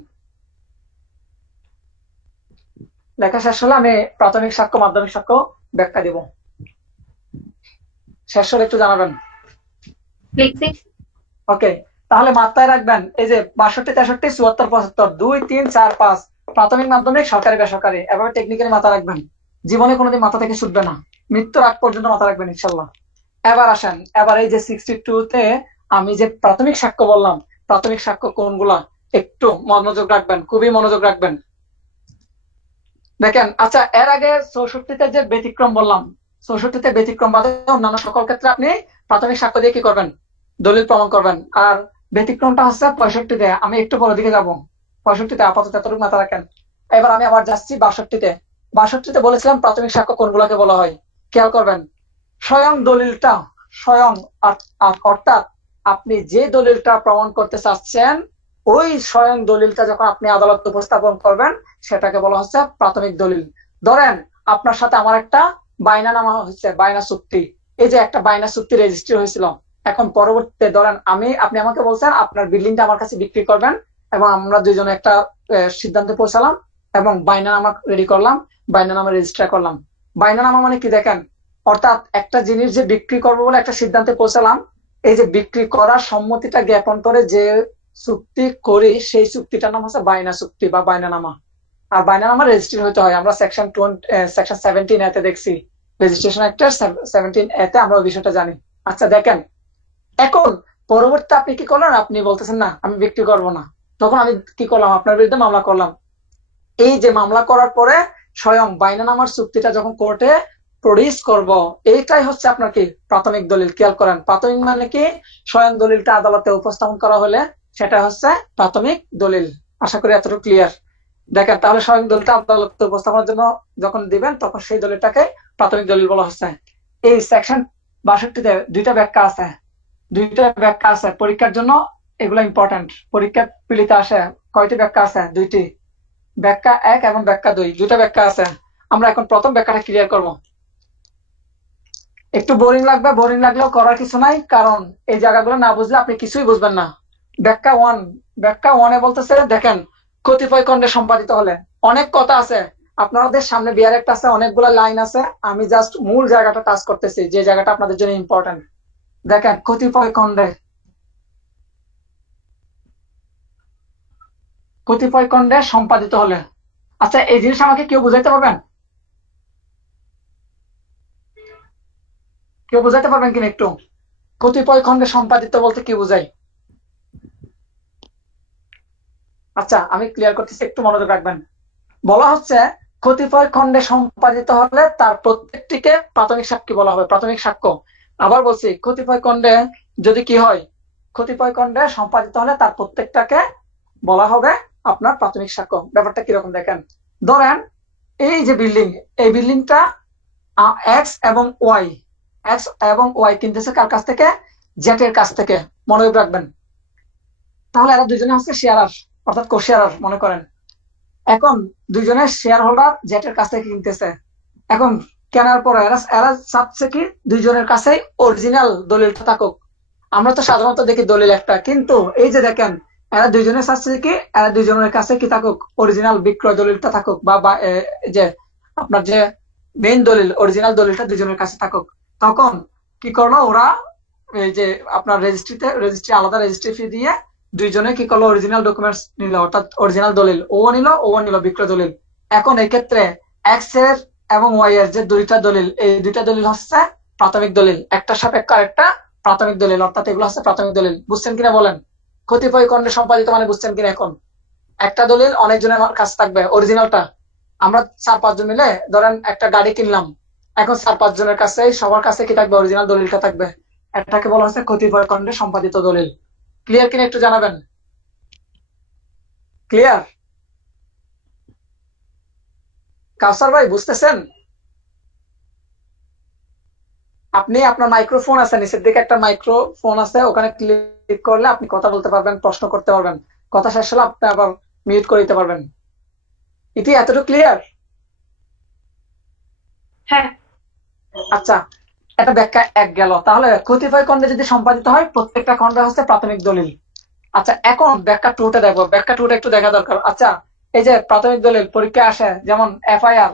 লেখা শেষ হলে আমি প্রাথমিক সাক্ষ্য মাধ্যমিক সাক্ষ্য ব্যাখ্যা দিব, শেষ হলে একটু জানাবেন। লিখছি। ওকে, তাহলে মাথায় রাখবেন এই যে 62, 63, 74, 75, 2, 3, 4, 5 প্রাথমিক, মাধ্যমিক, সরকারি, বেসরকারি, এভাবে টেকনিক্যালি মাথা রাখবেন। জীবনে কোনোদিন মাথা থেকে ছুটবে না, মৃত্যুর আগ পর্যন্ত মাথা রাখবেন ইনশাল্লাহ। এবার আসেন, এবার এই যে 62-তে আমি যে প্রাথমিক সাক্ষ্য বললাম, প্রাথমিক সাক্ষ্য কোনগুলা একটু মনোযোগ রাখবেন, খুবই মনোযোগ রাখবেন। দেখেন, আচ্ছা এর আগে 64-তে যে ব্যতিক্রম বললাম, 64-তে ব্যতিক্রম বাদে অন্যান্য সকল ক্ষেত্রে আপনি প্রাথমিক সাক্ষ্য দিয়ে কি করবেন? দলিল প্রমাণ করবেন। আর ব্যতিক্রমটা হচ্ছে 65-তে। আমি একটু পরের দিকে যাব। 65-তে আপাতত এতটুকু মাথা রাখেন। এবার আমি আবার যাচ্ছি 62-তে। 62-তে বলেছিলাম প্রাথমিক সাক্ষ্য কোনগুলোকে বলা হয়, খেয়াল করবেন। স্বয়ং দলিলটা, স্বয়ং অর্থাৎ আপনি যে দলিলটা প্রমাণ করতে চাচ্ছেন, ওই স্বয়ং দলিলটা যখন আপনি আদালতে উপস্থাপন করবেন, সেটাকে বলা হচ্ছে প্রাথমিক দলিল। ধরেন আপনার সাথে আমার একটা বাইনানামা হচ্ছে, বাইনা চুক্তি। এই যে একটা বাইনা চুক্তি রেজিস্ট্রি হয়েছিল। এখন পরবর্তীতে ধরেন আপনি আমাকে বলছেন আপনার বিল্ডিংটা আমার কাছে বিক্রি করবেন, এবং আমরা দুইজনে একটা সিদ্ধান্তে পৌঁছালাম এবং বাইনানামা রেডি করলাম, বাইনানামা রেজিস্টার করলাম। বাইনানামা মানে কি দেখেন, অর্থাৎ একটা জিনিস যে বিক্রি করবো বলে একটা সিদ্ধান্তে পৌঁছালাম, এই যে বিক্রি করার সম্মতিটা জ্ঞাপন করে যে চুক্তি করি, সেই চুক্তিটার নাম হচ্ছে বাইনা চুক্তি বা বাইনানামা। আর বাইনানামা রেজিস্ট্রি হতে হয়, আমরা সেকশন 17 এতে দেখছি, রেজিস্ট্রেশন অ্যাক্টের 17 এতে আমরা ওই বিষয়টা জানি। আচ্ছা দেখেন, এখন পরবর্তীতে আপনি কি করলেন, আপনি বলতেছেন না আমি বিক্রি করবো না, তখন আমি কি করলাম, আপনার বিরুদ্ধে মামলা করলাম। এই যে মামলা করার পরে স্বয়ং বাইনানামার চুক্তিটা যখন কোর্টে প্রডিউস করব, এইটাই হচ্ছে আপনার কি প্রাথমিক দলিল। খেয়াল করেন, প্রাথমিক মানে কি, স্বয়ং দলিলটা আদালতে উপস্থাপন করা হলে সেটা হচ্ছে প্রাথমিক দলিল। আশা করি এতটুকু ক্লিয়ার। দেখেন, তাহলে স্বয়ং দলিলটা আদালতে উপস্থাপনের জন্য যখন দিবেন, তখন সেই দলিলটাকে প্রাথমিক দলিল বলা হচ্ছে। এই সেকশন 62-তে দুইটা ব্যাখ্যা আছে, পরীক্ষার জন্য এগুলো ইম্পর্টেন্ট। পরীক্ষার পিলিতে আসে কয়টি ব্যাখ্যা আছে? দুইটি। ব্যাখ্যা 1 এবং ব্যাখ্যা 2, দুইটা ব্যাখ্যা আছে। আমরা এখন প্রথম ব্যাখ্যাটা ক্লিয়ার করব। একটু বোরিং লাগবে, বোরিং লাগলেও করার কিছু নাই, কারণ এই জায়গাগুলো না বুঝলে আপনি কিছুই বুঝবেন না। ব্যাখ্যা 1, ব্যাখ্যা 1-এ বলতেছে দেখেন, কতিপয় খণ্ডে সম্পাদিত হলে, অনেক কথা আছে আপনাদের সামনে, বিয়ার একটা আছে, অনেকগুলো লাইন আছে, আমি জাস্ট মূল জায়গাটা টাচ করতেছি, যে জায়গাটা আপনাদের জন্য ইম্পর্টেন্ট। দেখেন, কতিপয় খণ্ডে সম্পাদিত হলে, আচ্ছা এই জিনিস আমাকে কেউ বুঝাইতে পারবেন? কেউ বুঝাইতে পারবেন কিনা একটু? কতিপয় খণ্ডে সম্পাদিত বলতে কি বোঝায়? আচ্ছা আমি ক্লিয়ার করতেছি, একটু মনোযোগ রাখবেন। বলা হচ্ছে কতিপয় খণ্ডে সম্পাদিত হলে তার প্রত্যেকটিকে প্রাথমিক সাক্ষী বলা হবে, প্রাথমিক সাক্ষ্য। আবার বলছি, কতিপয় খণ্ডে যদি কি হয়, কতিপয় খণ্ডে সম্পাদিত হলে তার প্রত্যেকটাকে বলা হবে আপনার প্রাথমিক সাক্ষ্য। ব্যাপারটা কিরকম দেখেন, ধরেন এই যে বিল্ডিং, এই বিল্ডিংটা এক্স এবং ওয়াই কিনতেছে কার কাছ থেকে? জেড এর কাছ থেকে। মনোযোগ রাখবেন, তাহলে এরা দুজনে হচ্ছে শেয়ারার, অর্থাৎ কোশেয়ারার মনে করেন। এখন দুইজনের শেয়ার হোল্ডার জেড এর কাছ থেকে কিনতেছে। এখন কেনার পরে এরা চাচ্ছে কি দুইজনের কাছেই অরিজিনাল দলিলটা থাকুক। আমরা তো সাধারণত দেখি দলিল একটা, কিন্তু এই যে দেখেন, এরা দুইজনে চাচ্ছে কি এরা দুইজনের কাছে কি থাকুক, অরিজিনাল বিক্রয় দলিলটা থাকুক, বা যে আপনার যে মেইন দলিল, অরিজিনাল দলিলটা দুইজনের কাছে থাকুক। তখন কি করলো ওরা, এই যে আপনার রেজিস্ট্রি আলাদা রেজিস্ট্রি ফি দিয়ে দুইজনে কি করলো, অরিজিনাল ডকুমেন্টস নিল, অর্থাৎ অরিজিনাল দলিল ও নিল বিক্রয় দলিল। এখন এই ক্ষেত্রে এক্স এর এবং ওয়াই এর যে দুইটা দলিল, এই দুইটা দলিল হচ্ছে প্রাথমিক দলিল, একটা সাপেক্ষ আরেকটা প্রাথমিক দলিল, অর্থাৎ এগুলো হচ্ছে প্রাথমিক দলিল। বুঝছেন কিনা বলেন? কতিপয় খণ্ডে সম্পাদিত মানে বুঝছেন কিনা? এখন একটা দলিল অনেকজনের কাছে থাকবে, অরিজিনালটা আমরা 4-5 জন মিলে ধরেন একটা গাড়ি কিনলাম, এখন 4-5 জনের কাছে সবার কাছে কি থাকবে? অরিজিনাল দলিলটা থাকবে। এটাকে বলা হচ্ছে কতিপয় খণ্ডে সম্পাদিত দলিল। ক্লিয়ার কিনা একটু জানাবেন? ক্লিয়ার? কাউসার ভাই বুঝতেছেন? আপনি আপনার মাইক্রোফোন আছে, নিচের দিকে একটা মাইক্রোফোন আছে, ওখানে ক্লিক করলে আপনি কথা বলতে পারবেন, প্রশ্ন করতে পারবেন, কথা শেষ হলে আপনি আবার মিউট করে দিতে পারবেন। এটি এতটুকু ক্লিয়ার? হ্যাঁ। আচ্ছা, এটা ব্যাখ্যা 1 গেল। তাহলে কতিপয় খণ্ডে যদি সম্পাদিত হয়, প্রত্যেকটা খণ্ডে হচ্ছে প্রাথমিক দলিল। আচ্ছা এখন ব্যাখ্যা 2টা দেখবো, ব্যাখ্যা 2টা একটু দেখা দরকার। আচ্ছা এই যে প্রাথমিক দলিল পরীক্ষা আসে, যেমন এফআইআর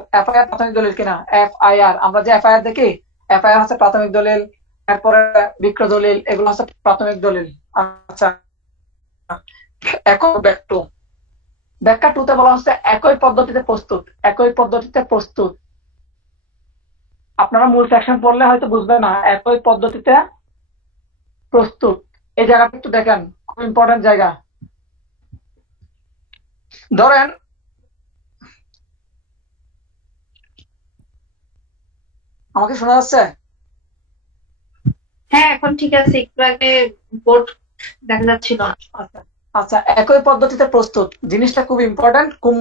প্রাথমিক দলিল কিনা? এফআইআর আমরা যে এফআইআর দেখি, এফআইআর হচ্ছে প্রাথমিক দলিল। এরপরে বিক্রয় দলিল, এগুলো হচ্ছে প্রাথমিক দলিল। আচ্ছা, এখন ব্যাখ্যা টুতে বলা হচ্ছে একই পদ্ধতিতে প্রস্তুত। একই পদ্ধতিতে প্রস্তুত, আপনারা মূল সেকশন পড়লে হয়তো বুঝবে না। একই পদ্ধতিতে প্রস্তুত, এই জায়গাটা একটু দেখেন, খুব ইম্পর্টেন্ট জায়গা। ধরেন আমাকে শোনা যাচ্ছে? হ্যাঁ, এখন ঠিক আছে, একটু আগে বোর্ড দেখা যাচ্ছিল না। আচ্ছা আচ্ছা, একই পদ্ধতিতে প্রস্তুত জিনিসটা খুব ইম্পর্টেন্ট, খুব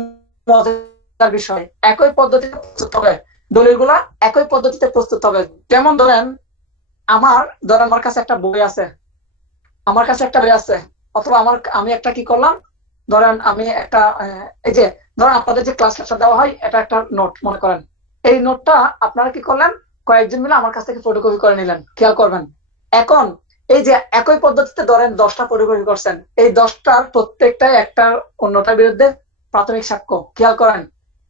মজার বিষয়। একই পদ্ধতিতে প্রস্তুত হবে, দলিলগুলা একই পদ্ধতিতে প্রস্তুত হবে। যেমন ধরেন আমার কাছে একটা বই আছে, অথবা আমি একটা কি করলাম, ধরেন আমি একটা এই যে ধরেন আপনাদের যে ক্লাস লেকচার দেওয়া হয়, এটা একটা নোট মনে করেন। এই নোটটা আপনারা কি করলেন, কয়েকজন মিলে আমার কাছ থেকে ফটোকপি করে নিলেন। খেয়াল করবেন, এখন এই যে একই পদ্ধতিতে ধরেন 10টা ফটোকপি করছেন, এই 10টার প্রত্যেকটাই একটা অন্যটার বিরুদ্ধে প্রাথমিক সাক্ষ্য। খেয়াল করেন,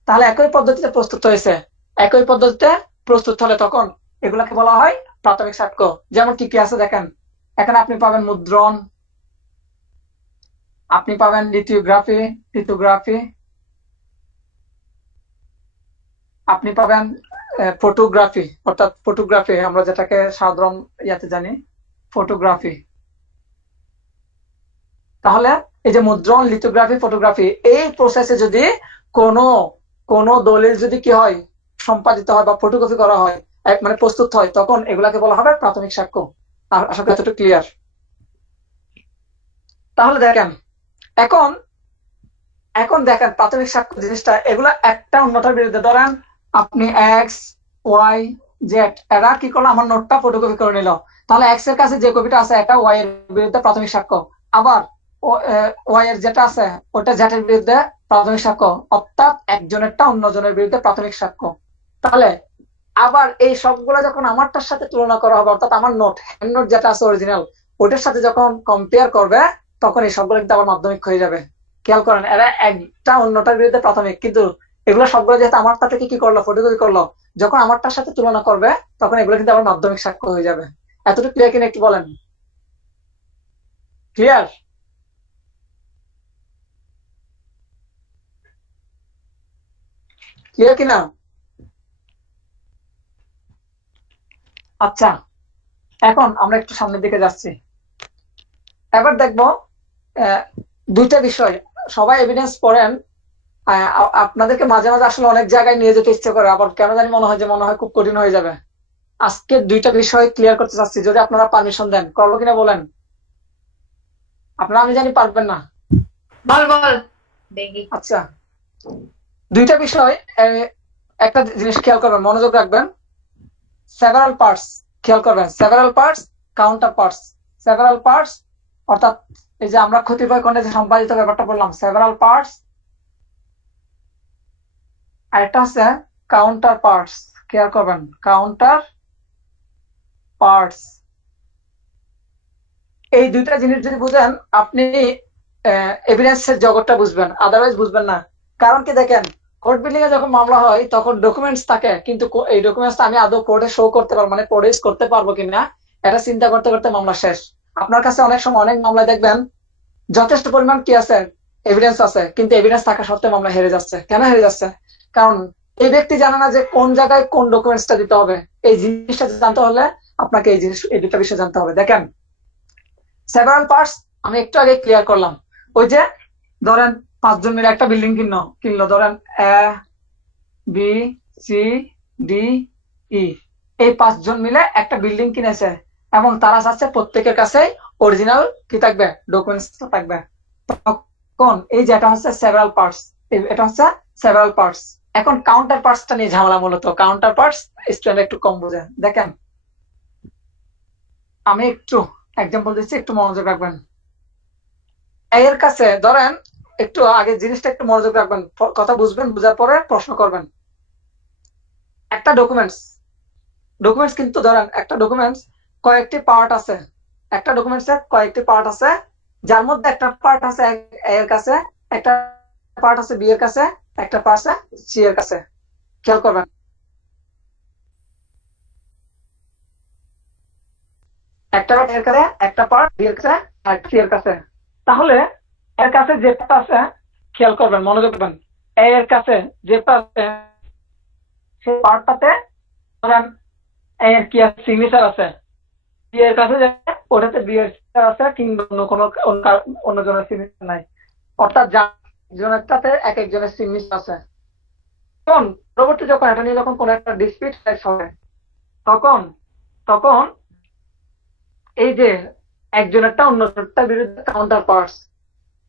তাহলে একই পদ্ধতিতে প্রস্তুত হয়েছে। একই পদ্ধতিতে প্রস্তুত হলে তখন এগুলাকে বলা হয় প্রাথমিক সাক্ষ্য। যেমন কি কি আছে দেখেন, এখানে আপনি পাবেন মুদ্রণ, আপনি পাবেন লিথোগ্রাফি, আপনি পাবেন ফটোগ্রাফি, অর্থাৎ ফটোগ্রাফি আমরা যেটাকে সাধারণ ইয়াতে জানি, ফটোগ্রাফি। তাহলে এই যে মুদ্রণ, লিথোগ্রাফি, ফটোগ্রাফি, এই প্রসেসে যদি কোনো কোনো দলিল যদি কি হয়, সম্পাদিত হয় বা ফটোকপি করা হয়, মানে প্রস্তুত হয়, তখন এগুলাকে বলা হবে প্রাথমিক সাক্ষ্য। আর আশা করি এতটুকু ক্লিয়ার। তাহলে দেখেন, এখন এখন দেখেন প্রাথমিক সাক্ষ্য জিনিসটা, এগুলা একটা অন্যটার বিরুদ্ধে। ধরেন আপনি এক্স, ওয়াই, জেড, এরা কি করলো, আমার নোটটা ফটোকপি করে নিল। তাহলে এক্স এর কাছে যে কপিটা আছে, এটা ওয়াই এর বিরুদ্ধে প্রাথমিক সাক্ষ্য। আবার ওয়াই এর যেটা আছে, ওটা জেড এর বিরুদ্ধে প্রাথমিক সাক্ষ্য। অর্থাৎ একজনেরটা অন্যজনের বিরুদ্ধে প্রাথমিক সাক্ষ্য। তাহলে আবার এই সবগুলা যখন আমারটার সাথে তুলনা করা হবে, অর্থাৎ আমার নোট, হ্যান্ড নোট যেটা আছে অরিজিনাল, ওটার সাথে যখন কম্পেয়ার করবে, তখন এই সবগুলো কিন্তু আবার মাধ্যমিক হয়ে যাবে। খেয়াল করেন, এরা একটা অন্যটার বিরুদ্ধে প্রাথমিক, কিন্তু এগুলো সবগুলো যেহেতু আমারটা থেকে কি করলো, ফটোকপি করলো, যখন আমারটার সাথে তুলনা করবে, তখন এগুলো কিন্তু আবার মাধ্যমিক সাক্ষ্য হয়ে যাবে। এতটুকু ক্লিয়ার কিনা একটু বলেন? ক্লিয়ার? ক্লিয়ার কিনা? আচ্ছা, এখন আমরা একটু সামনের দিকে যাচ্ছি। এবার দেখবো দুইটা বিষয়। সবাই এভিডেন্স পড়েন, আপনাদেরকে মাঝে মাঝে আসলে অনেক জায়গায় নিয়ে যেতে ইচ্ছে করে, আবার কেন জানি মনে হয় খুব কঠিন হয়ে যাবে। আজকে দুইটা বিষয় ক্লিয়ার করতে চাচ্ছি, যদি আপনারা পারমিশন দেন। করবো কিনা বলেন? আপনারা আমি জানি পারবেন না। বল বল দেখি। আচ্ছা, দুইটা বিষয়, একটা জিনিস খেয়াল করবেন, মনোযোগ রাখবেন। সেভারাল পার্টস, খেয়াল করবেন, several parts, counter parts. Several parts অর্থাৎ এই যে আমরা কতিপয় খণ্ডে যে সম্পাদিত ব্যাপারটা বললাম, সেভারাল পার্টস। আর একটা হচ্ছে কাউন্টার পার্টস। খেয়াল করবেন, কাউন্টার পার্টস। এই দুইটা জিনিস যদি বুঝেন, আপনি এভিডেন্সের জগৎটা বুঝবেন, আদারওয়াইজ বুঝবেন না। কারণ কি দেখেন, কোর্ট বিল্ডিং এ যখন মামলা হয়, তখন ডকুমেন্টস থাকে, কিন্তু এই ডকুমেন্টস আমি আদৌ কোর্টে শো করতে পারবো, মানে প্রডিউস করতে পারবো কিনা, এটা চিন্তা করতে করতে মামলা শেষ। আপনার কাছে অনেক সময় অনেক মামলা দেখবেন যথেষ্ট পরিমাণ কি আছে, এভিডেন্স আছে, কিন্তু এভিডেন্স থাকা সত্ত্বেও মামলা হেরে যাচ্ছে। কেন হেরে যাচ্ছে? কারণ এই ব্যক্তি জানে না যে কোন জায়গায় কোন ডকুমেন্টসটা দিতে হবে। এই জিনিসটা জানতে হলে আপনাকে এই দুটা বিষয় জানতে হবে। দেখেন, সেভারাল পার্টস আমি একটু আগে ক্লিয়ার করলাম। ওই যে ধরেন 5 জন মিলে একটা বিল্ডিং কিনলো, ধরেন এ, বি, সি, ডি, ই, এই 5 জন মিলে একটা বিল্ডিং কিনেছে, এবং তারা চাচ্ছে প্রত্যেকের কাছে অরিজিনাল কি থাকবে, ডকুমেন্টস থাকবে। তখন এই যে এটা হচ্ছে সেভারাল পার্টস, এটা হচ্ছে সেভারাল পার্টস। এখন কাউন্টার পার্টসটা নিয়ে ঝামেলা। মূলত কাউন্টার পার্টস স্টুডেন্ট একটু কম বোঝে। দেখেন, আমি একটু এক্সাম্পল দিচ্ছি, একটু মনোযোগ রাখবেন। এর কাছে ধরেন, একটু আগে জিনিসটা একটু মনোযোগ রাখবেন, কথা বুঝবেন, বুঝার পরে প্রশ্ন করবেন। একটা ডকুমেন্টস কিন্তু ধরেন, একটা ডকুমেন্টস কয়েকটি পার্ট আছে, একটা ডকুমেন্টসের কয়েকটি পার্ট আছে, যার মধ্যে একটা পার্ট আছে এ এর কাছে, একটা পার্ট আছে বি এর কাছে, একটা পার্ট আছে সি এর কাছে। খেয়াল করবেন, একটা পার্ট এর কাছে, একটা পার্ট বি এর কাছে, আর সি এর কাছে। তাহলে এর কাছে যেটা আছে খেয়াল করবেন, মনোযোগ করবেন, এর কাছে যেটা আছে সেই পার্টটাতে ধরেন এর কি আছে, সিগনেচার আছে। বি এর কাছে যে ওটাতে বি এর signature আছে, কিংবা অন্য কোনো অন্য জনের সিগনেচার নাই। অর্থাৎ জনেরটাতে এক একজনের সিগনেচার আছে। তখন পরবর্তী যখন এটা নিয়ে যখন কোনো একটা ডিসপিউট হবে, তখন তখন এই যে একজনেরটা অন্যটার বিরুদ্ধে কাউন্টার পার্টস,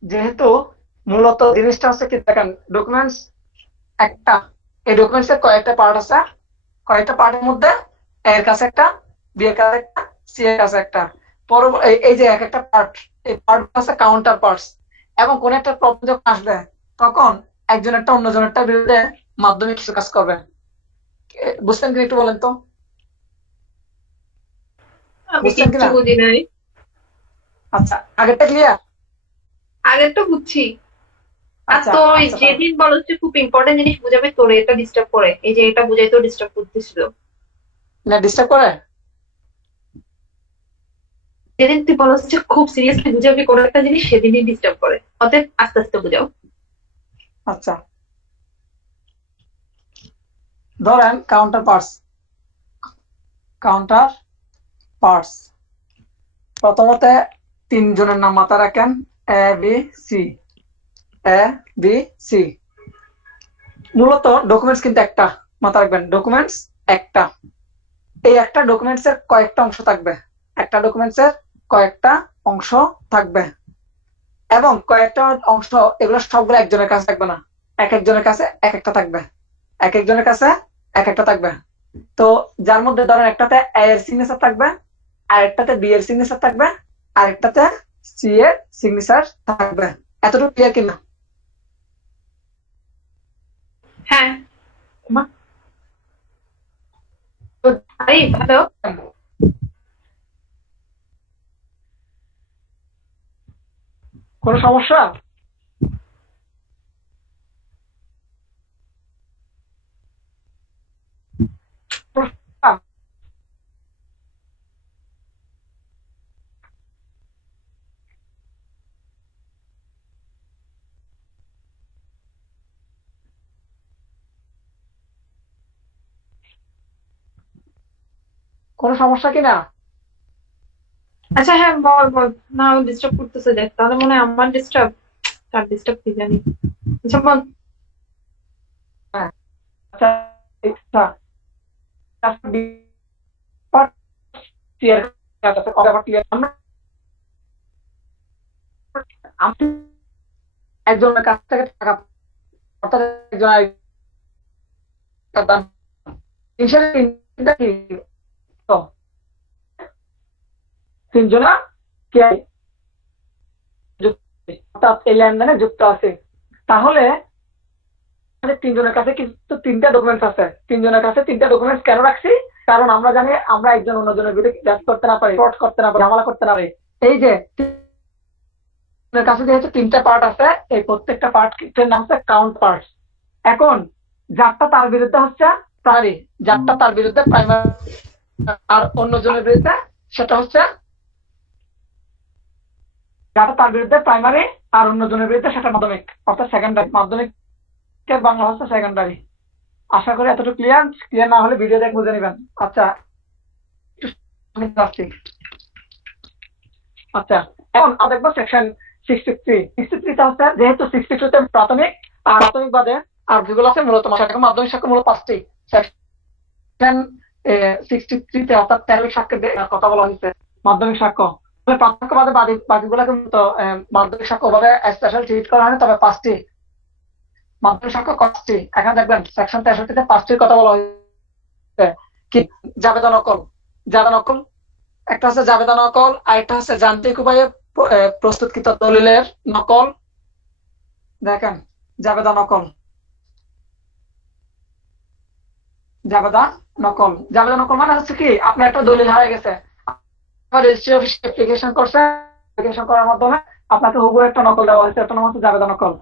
যেহেতু মূলত জিনিসটা হচ্ছে কি দেখেন, ডকুমেন্টস একটা, এই ডকুমেন্টস এর কয়েকটা পার্ট আছে, কয়েকটা পার্টের মধ্যে এর কাছে একটা, বি এর কাছে একটা, সি এর কাছে একটা। এই যে এক একটা পার্ট, এই পার্ট আছে কাউন্টার পার্টস, এবং কোন একটা প্রবলেম যখন আসবে তখন একজনেরটা অন্যজনেরটার বিরুদ্ধে মাধ্যমে কিছু কাজ করবে। বুঝতেন কিনা একটু বলেন তো? আমি বুঝছেন কিচ্ছু কিনা? বুঝি নাই। আচ্ছা, আগেরটা ক্লিয়ার? আগে তো বুঝছি। আর আচ্ছা তো আচ্ছা, যেদিন বলো যে খুব ইম্পর্টেন্ট জিনিস বুঝাবে, তোরে এটা ডিস্টার্ব করে, এই যে এটা বুঝাই তো ডিস্টার্ব করতেছিল। না ডিস্টার্ব করে। যেদিন তুই বলো যে খুব সিরিয়াসলি বুঝাবি কোনো একটা জিনিস, সেদিনই ডিস্টার্ব করে। অতএব আস্তে আস্তে বুঝাও। আচ্ছা, ধরেন কাউন্টার পার্টস, কাউন্টার পার্টস প্রথমত তিনজনের নাম মাথায় রাখেন, A B C, A B C. মূলত ডকুমেন্টস কিন্তু একটা, মাথায় রাখবেন, ডকুমেন্টস একটা। এই একটা ডকুমেন্টস এর কয়েকটা অংশ থাকবে, একটা ডকুমেন্টস এর কয়েকটা অংশ থাকবে, এবং কয়েকটা অংশ, এগুলো সবগুলো একজনের কাছে থাকবে না, এক একজনের কাছে এক একটা থাকবে, এক একজনের কাছে এক একটা থাকবে। তো যার মধ্যে ধরেন একটাতে এ এর সিগনেচার থাকবে, আরেকটাতে বি এর সিগনেচার থাকবে, আরেকটাতে সি এর সিগনেচার থাকবে। এতটুকু ক্লিয়ার কিনা? হ্যাঁ। মা, আরে ভালো। কোনো সমস্যা? কোনো সমস্যা? কোনো সমস্যা কিনা? আচ্ছা হ্যাঁ, বল বল। না, আমি ডিস্টার্ব করতেছে দেখ, তাহলে মনে হয় আমার ডিস্টার্ব। তার ডিস্টার্ব কি জানি। আচ্ছা বল। হ্যাঁ, আচ্ছা, আচ্ছা, আচ্ছা, বি পার্ট সি এর কাছে কবে আবার ক্লিয়ার? আমি একজনের কাছ থেকে টাকা, অর্থাৎ একজন আরেকটার দাম, হিসাবে তিনটা কি, তো তিনজনা কি অর্থাৎ এই লেনদেনে যুক্ত আছে। তাহলে আমাদের তিনজনের কাছে কিন্তু তিনটা ডকুমেন্টস আছে। তিনজনের কাছে তিনটা ডকুমেন্টস কেন রাখছি? কারণ আমরা জানি আমরা একজন অন্যজনের বিরুদ্ধে ব্যাস করতে না পারি, ফ্রড করতে না পারি, ঝামেলা করতে না পারি। এই যে তিনজনের কাছে যেহেতু তিনটা পার্ট আছে, এই প্রত্যেকটা পার্টের নাম হচ্ছে কাউন্ট পার্টস। এখন যারটা তার বিরুদ্ধে হচ্ছে প্রাইমারি, যারটা তার বিরুদ্ধে প্রাইমারি, আর অন্যজনের বিরুদ্ধে সেটা হচ্ছে, যারটা তার বিরুদ্ধে প্রাইমারি আর অন্যজনের বিরুদ্ধে সেটা মাধ্যমিক, অর্থাৎ সেকেন্ডারি। মাধ্যমিকের বাংলা হচ্ছে সেকেন্ডারি। আশা করি এতটুকু ক্লিয়ার। ক্লিয়ার না হলে ভিডিও দেখে বুঝে নেবেন। আচ্ছা, আমি যাচ্ছি। আচ্ছা, এখন আমরা দেখবো সেকশন 63। 63টা হচ্ছে, যেহেতু 62তে প্রাথমিক আর প্রাথমিক বাদে আর যেগুলো আছে মূলত মাধ্যমিক সাক্ষ্য মূলত 5টি। সেকশন 63তে অর্থাৎ প্রাথমিক সাক্ষ্যের কথা বলা হয়েছে, মাধ্যমিক সাক্ষ্য। তবে প্রাথমিক বাদে বাকিগুলোকে মূলত মাধ্যমিক সাক্ষ্য ভাবে স্পেশাল ট্রিট করা হয়, তবে 5টি মাধ্যমিক সাক্ষ্য 5টি। এখানে দেখবেন সেকশন 63তে 5টির কথা বলা হয়েছে। কি? জাবেদা নকল, জাবেদা নকল একটা হচ্ছে, জাবেদা নকল, আর একটা হচ্ছে যান্ত্রিক উপায়ে প্রস্তুতকৃত দলিলের নকল। দেখেন, জাবেদা নকল, জাবেদা নকল। জাবেদা নকল মানে হচ্ছে কি, আপনার একটা দলিল হারিয়ে গেছে, রেজিস্ট্রি অফিসে অ্যাপ্লিকেশন করছে, অ্যাপ্লিকেশন করার মাধ্যমে আপনাকে হুবহু একটা নকল দেওয়া হয়েছে, একটা নাম হচ্ছে জাবেদা নকল।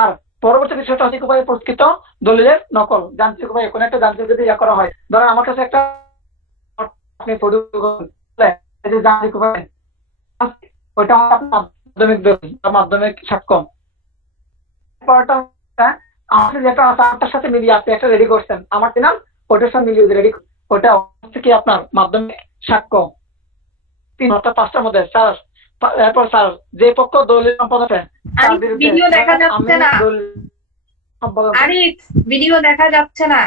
আর পরবর্তী বিষয়টা হচ্ছে উপায়ে প্রস্তুত দলিলের নকল, যান্ত্রিক উপায়ে কোনো একটা যান্ত্রিক যদি ইয়া করা হয়। ধরেন আমার কাছে একটা, আপনি এই যে জাহাঙ্গীর কবির, ওইটা হচ্ছে আপনার মাধ্যমিক দলিল বা মাধ্যমিক সাক্ষ্য। পরেরটা হচ্ছে আমাদের যেটা আছে আপনার সাথে মিলিয়ে আপনি একটা রেডি করছেন, আমার কি নাম ওটার সাথে মিলিয়ে রেডি, ওটা হচ্ছে কি আপনার মাধ্যমিক সাক্ষ্য। 3 অর্থাৎ 5টার মধ্যে স্যার, এরপর স্যার যে পক্ষ দলিল সম্পাদন করে তার আরিফ, বিরুদ্ধে ভিডিও দেখা আমি যাচ্ছে না। দলিল সম্পাদন করি। আরিফ, ভিডিও দেখা যাচ্ছে না।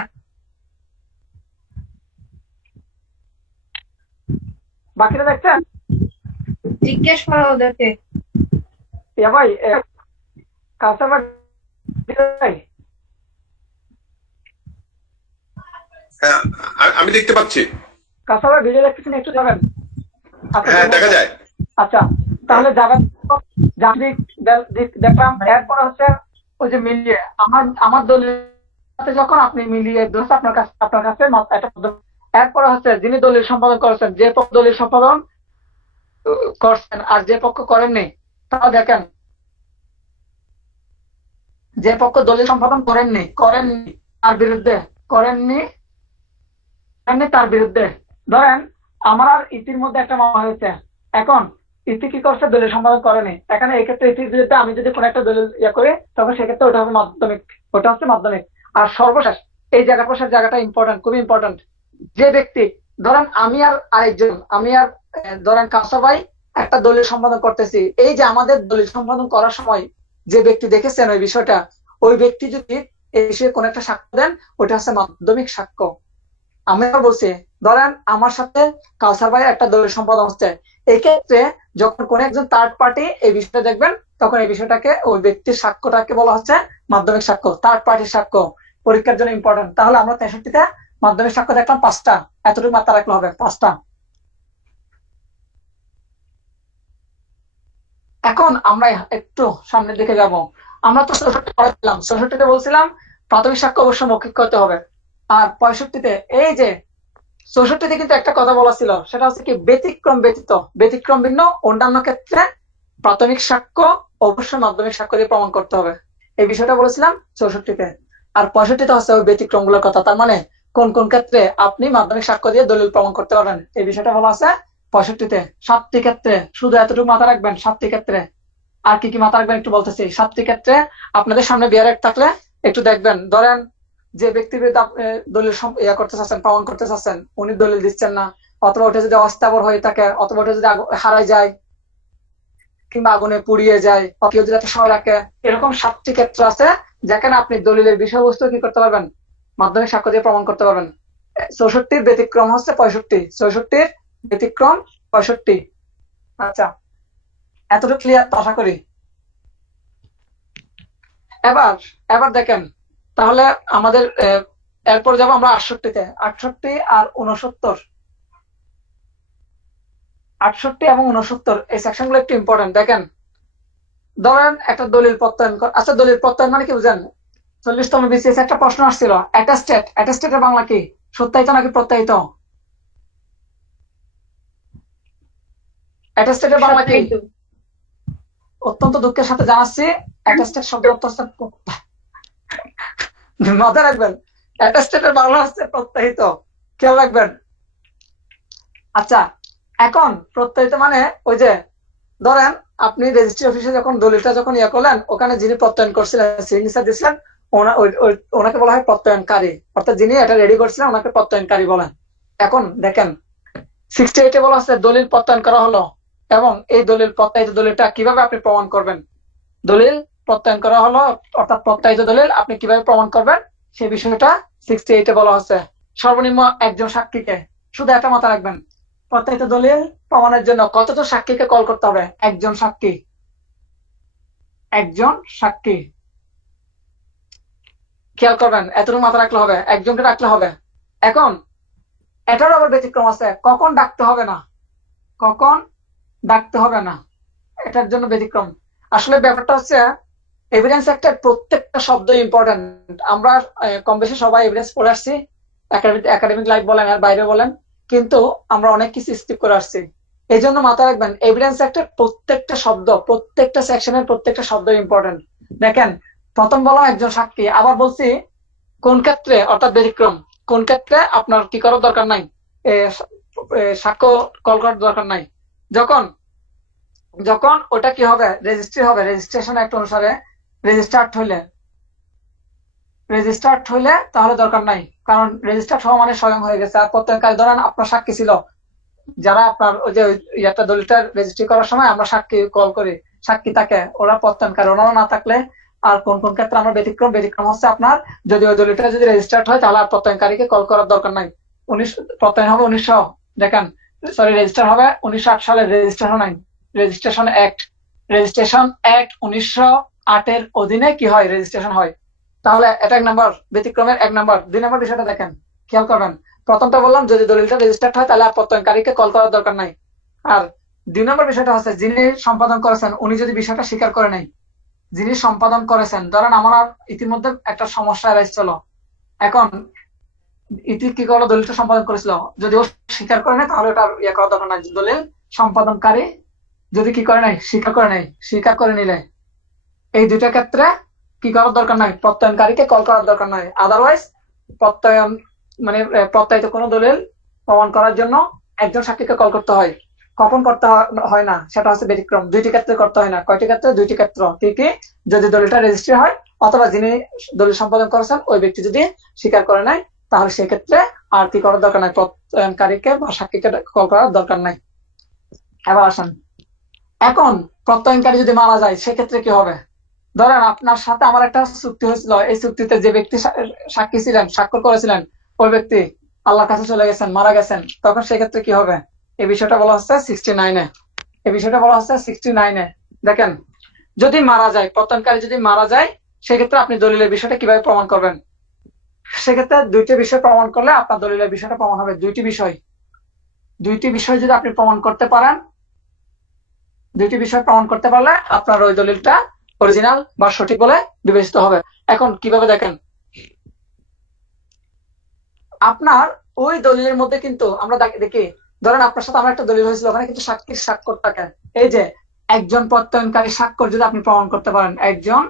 বাকিটা দেখছেন? জিজ্ঞেস করো ওদেরকে। ইয়া ভাই কাস্টমার ভাই, হ্যাঁ, আমি দেখতে পাচ্ছি। কাস্টমার ভিডিও দেখতেছেন, একটু যাবেন। হ্যাঁ, দেখা যায়। আচ্ছা, তাহলে যাবেন। যান্ত্রিক দেখলাম, এরপর হচ্ছে ওই যে মিলিয়ে আমার দলিল সাথে যখন আপনি মিলিয়ে দোষ আপনার কাছে একটা এরপরে হচ্ছে যিনি দলিল সম্পাদন করেছেন, যে পক্ষ দলিল সম্পাদন করছেন আর যে পক্ষ করেননি, তারা দেখেন যে পক্ষ দলিল সম্পাদন করেননি তার বিরুদ্ধে তার বিরুদ্ধে ধরেন আমার আর ইতির মধ্যে একটা মামলা হয়েছে। এখন ইতি কি করছে, দলিল সম্পাদন করেনি। এখানে এই ক্ষেত্রে ইতির বিরুদ্ধে আমি যদি কোনো একটা দলিল করি, তখন সেক্ষেত্রে ওটা হবে মাধ্যমিক, ওটা হচ্ছে মাধ্যমিক। আর সর্বশেষ এই জায়গাটা ইম্পর্টেন্ট, খুবই ইম্পর্টেন্ট। যে ব্যক্তি ধরেন আমি আর আরেকজন, ধরেন কাউসার ভাই একটা দলিল সম্পাদন করতেছি, এই যে আমাদের দলিল সম্পাদন করার সময় যে ব্যক্তি দেখেছেন ওই বিষয়টা, ওই ব্যক্তি যদি এই বিষয়ে কোন একটা সাক্ষ্য দেন, ওটা হচ্ছে মাধ্যমিক সাক্ষ্য। আমি আবার বলছি, ধরেন আমার সাথে কাউসার ভাই একটা দলিল সম্পাদন হচ্ছে, এই ক্ষেত্রে যখন কোন একজন থার্ড পার্টি এই বিষয়টা দেখবেন, তখন এই বিষয়টাকে ওই ব্যক্তির সাক্ষ্যটাকে বলা হচ্ছে মাধ্যমিক সাক্ষ্য, থার্ড পার্টির সাক্ষ্য। পরীক্ষার জন্য ইম্পর্টেন্ট। তাহলে আমরা 63তে মাধ্যমিক সাক্ষ্য দেখলাম 5টা, এতটুকু মাত্রা রাখলে হবে 5টা। এখন আমরা একটু সামনের দিকে যাব। আমরা তো 64 পড়াইলাম, 64তে বলছিলাম প্রাথমিক সাক্ষ্য অবশ্য মৌখিক করতে হবে। আর 65তে এই যে 64তে কিন্তু একটা কথা বলা ছিল, সেটা হচ্ছে কি ব্যতিক্রম ভিন্ন অন্যান্য ক্ষেত্রে প্রাথমিক সাক্ষ্য অবশ্যই মাধ্যমিক সাক্ষ্য দিয়ে প্রমাণ করতে হবে। এই বিষয়টা বলেছিলাম 64তে। আর 65তে হচ্ছে ওই ব্যতিক্রম গুলোর কথা, তার মানে কোন কোন ক্ষেত্রে আপনি মাধ্যমিক সাক্ষ্য দিয়ে দলিল প্রমাণ করতে পারবেন, এই বিষয়টা বলা আছে 65তে। 7টি ক্ষেত্রে শুধু এতটুকু মাথা রাখবেন, 7টি ক্ষেত্রে। আর কি কি মাথা রাখবেন একটু বলতেছি। 7টি ক্ষেত্রে আপনাদের সামনে বিয়ারেট থাকলে একটু দেখবেন। ধরেন যে ব্যক্তির বিরুদ্ধে দলিল করতে চাচ্ছেন, প্রমাণ করতে চাচ্ছেন, উনি দলিল দিচ্ছেন না, অথবা ওটা যদি অস্থাবর হয়ে থাকে, অথবা ওটা যদি হারায় যায়, কিংবা আগুনে পুড়িয়ে যায়, কেউ যদি একটা সময় রাখে, এরকম 7টি ক্ষেত্র আছে যেখানে আপনি দলিলের বিষয়বস্তু কি করতে পারবেন, মাধ্যমিক সাক্ষ্য দিয়ে প্রমাণ করতে পারবেন। 64টির ব্যতিক্রম হচ্ছে 65, 64টির ব্যতিক্রম 65। আচ্ছা, এতটুকু ক্লিয়ার তো আশা করি। এবার দেখেন, তাহলে আমাদের এরপর যাবো আমরা 68তে। 68 আর 69, 68 এবং 69 এই সেকশন গুলো একটু ইম্পর্টেন্ট। দেখেন, ধরেন একটা দলিল প্রত্যয়ন আচ্ছা, দলিল প্রত্যয়ন মানে কি বুঝেন? 40তম বিসিএস একটা প্রশ্ন আসছিল, অ্যাটাস্টেটের বাংলা কি? সত্যায়িত নাকি প্রত্যায়িত? অ্যাটাস্টেটের বাংলা কি? অত্যন্ত দুঃখের সাথে জানাচ্ছি, অ্যাটাস্টেট শব্দের অর্থ হচ্ছে মাথায় রাখবেন, অ্যাটাস্টেটের বাংলা হচ্ছে প্রত্যায়িত, খেয়াল রাখবেন। আচ্ছা, এখন প্রত্যায়িত মানে ওই যে ধরেন আপনি রেজিস্ট্রি অফিসে যখন দলিলটা যখন করলেন, ওখানে যিনি প্রত্যয়ন করছিলেন, সিগনেচার দিচ্ছিলেন, ওনাকে বলা হয় প্রত্যয়নকারী, অর্থাৎ যিনি এটা রেডি করছিলেন ওনাকে প্রত্যয়নকারী বলেন। এখন দেখেন 68-এ বলা আছে দলিল প্রত্যয়ন করা হলো, এবং এই প্রত্যায়িত দলিলটা কিভাবে আপনি প্রমাণ করবেন। দলিল প্রত্যয়ন করা হলো অর্থাৎ প্রত্যায়িত দলিল আপনি কিভাবে প্রমাণ করবেন, সেই বিষয়টা 68-এ বলা হচ্ছে। সর্বনিম্ন একজন সাক্ষীকে, শুধু একটা মাথা রাখবেন, প্রত্যায়িত দলিল প্রমাণের জন্য কতজন সাক্ষীকে কল করতে হবে? একজন সাক্ষী। খেয়াল করবেন, এতটুকু মাথা রাখলে হবে, একজনকে রাখলে হবে। এখন এটার আবার ব্যতিক্রম আছে, কখন ডাকতে হবে না, এটার জন্য ব্যতিক্রম। আসলে ব্যাপারটা হচ্ছে এভিডেন্স একটা প্রত্যেকটা শব্দ ইম্পর্টেন্ট। আমরা কম বেশি সবাই এভিডেন্স পড়ে আসছি, একাডেমিক লাইফ বলেন আর বাইরে বলেন, কিন্তু আমরা অনেক কিছু স্কিপ করে আসছি। এই জন্য মাথায় রাখবেন, এভিডেন্স একটা প্রত্যেকটা শব্দ, প্রত্যেকটা সেকশনের প্রত্যেকটা শব্দ ইম্পর্টেন্ট। দেখেন, প্রথম বললাম একজন সাক্ষী, আবার বলছি কোন ক্ষেত্রে, অর্থাৎ ব্যতিক্রম, কোন ক্ষেত্রে আপনার কি করার দরকার নাই, সাক্ষ্য কল করার দরকার নাই। যখন যখন ওটা কি হবে, রেজিস্ট্রি হবে, রেজিস্ট্রেশন অ্যাক্ট অনুসারে রেজিস্টার্ড হইলে তাহলে দরকার নাই, কারণ রেজিস্টার্ড হওয়া মানে স্বয়ং হয়ে গেছে। আর প্রত্যয়নকারী ধরেন আপনার সাক্ষী ছিল, যারা আপনার ওই যে একটা দলিলটা রেজিস্ট্রি করার সময় আমরা সাক্ষী কল করি, সাক্ষী থাকে, ওরা প্রত্যয়নকারী, ওনারা না থাকলে আর কোন কোন ক্ষেত্রে আমরা ব্যতিক্রম হচ্ছে আপনার যদি ওই দলিলটা যদি রেজিস্টার্ড হয় তাহলে আর প্রত্যয়নকারীকে কল করার দরকার নাই। প্রত্যয়ন হবে 1900 দেখেন সরি রেজিস্টার হবে 1908 সালের রেজিস্ট্রেশন আইন, রেজিস্ট্রেশন অ্যাক্ট 1908 এর অধীনে কি হয়, রেজিস্ট্রেশন হয়। তাহলে এটা 1 নম্বর, ব্যতিক্রমের 1 নম্বর। 2 নম্বর বিষয়টা দেখেন, খেয়াল করবেন। প্রথমটা বললাম যদি দলিলটা রেজিস্টার্ড হয় তাহলে আর প্রত্যয়নকারীকে কল করার দরকার নাই। আর 2 নম্বর বিষয়টা হচ্ছে যিনি সম্পাদন করেছেন উনি যদি বিষয়টা স্বীকার করে নেই, যিনি সম্পাদন করেছেন, ধরেন আমার ইতিমধ্যে একটা সমস্যা এসেছিল, এখন ইতি কি করলো, দলিলটা সম্পাদন করেছিল, যদি ও স্বীকার করে নেয় তাহলে ওটা ইয়ে করার দরকার নাই। দলিল সম্পাদনকারী যদি কি করে নাই, স্বীকার করে নিলে এই দুইটা ক্ষেত্রে কি করার দরকার নাই, প্রত্যয়নকারীকে কল করার দরকার নাই। আদারওয়াইজ প্রত্যয়ন মানে প্রত্যায়িত কোনো দলিল প্রমাণ করার জন্য একজন সাক্ষীকে কল করতে হয়। কখন করতে হয় না সেটা হচ্ছে ব্যতিক্রম, 2টি ক্ষেত্রে করতে হয় না। কয়টি ক্ষেত্রে? 2টি ক্ষেত্র। কি যদি দলিলটা রেজিস্ট্রি হয় অথবা যিনি দলিল সম্পাদন করেছেন ওই ব্যক্তি যদি স্বীকার করে নেয় তাহলে সেক্ষেত্রে আর কি করার দরকার নাই, প্রত্যয়নকারীকে বা সাক্ষীকে কল করার দরকার নাই। এবার আসেন, এখন প্রত্যয়নকারী যদি মারা যায় সেক্ষেত্রে কি হবে? ধরেন আপনার সাথে আমার একটা চুক্তি হয়েছিল, এই চুক্তিতে যে ব্যক্তি সাক্ষী ছিলেন, স্বাক্ষর করেছিলেন, ওই ব্যক্তি আল্লাহর কাছে চলে গেছেন, মারা গেছেন, তখন সেক্ষেত্রে কি হবে? এই বিষয়টা বলা হচ্ছে 69-এ। দেখেন, যদি মারা যায়, প্রত্যয়নকারী যদি মারা যায় সেক্ষেত্রে আপনি দলিলের বিষয়টা কিভাবে প্রমাণ করবেন? সেক্ষেত্রে 2টি বিষয় প্রমাণ করলে আপনার দলিলের বিষয়টা প্রমাণ হবে। 2টি বিষয় যদি আপনি প্রমাণ করতে পারেন, 2টি বিষয় প্রমাণ করতে পারলে আপনার ওই দলিলটা অরিজিনাল বা সঠিক বলে বিবেচিত হবে। এখন কিভাবে দেখেন, আপনার ওই দলিলের মধ্যে কিন্তু আমরা দেখি, ধরেন আপনার সাথে আমার একটা দলিল হয়েছিল, ওখানে কিন্তু সাক্ষীর স্বাক্ষর থাকে। এই যে একজন প্রত্যয়নকারী স্বাক্ষর যদি আপনি প্রমাণ করতে পারেন, একজন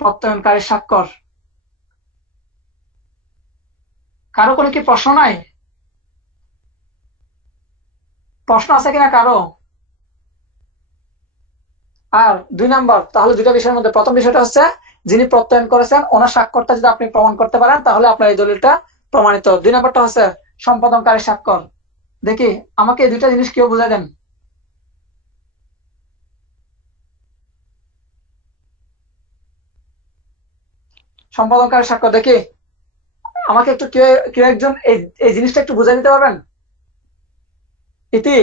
প্রত্যয়নকারী স্বাক্ষর, কারো কোনো কি প্রশ্ন নাই? প্রশ্ন আছে কিনা কারো? আর 2 নম্বর, তাহলে 2টা বিষয়ের মধ্যে প্রথম বিষয়টা হচ্ছে যিনি প্রত্যয়ন করেছেন ওনার স্বাক্ষরটা যদি আপনি প্রমাণ করতে পারেন তাহলে আপনার এই দলিলটা প্রমাণিত। 2 নম্বরটা হচ্ছে সম্পাদনকারী স্বাক্ষর। দেখি আমাকে এই 2টা জিনিস কেউ বুঝাই দেন। সম্পাদনকারী স্বাক্ষর দেখি আমাকে একটু কেউ একজন এই জিনিসটা একটু বুঝাই দিতে পারবেন? ইতি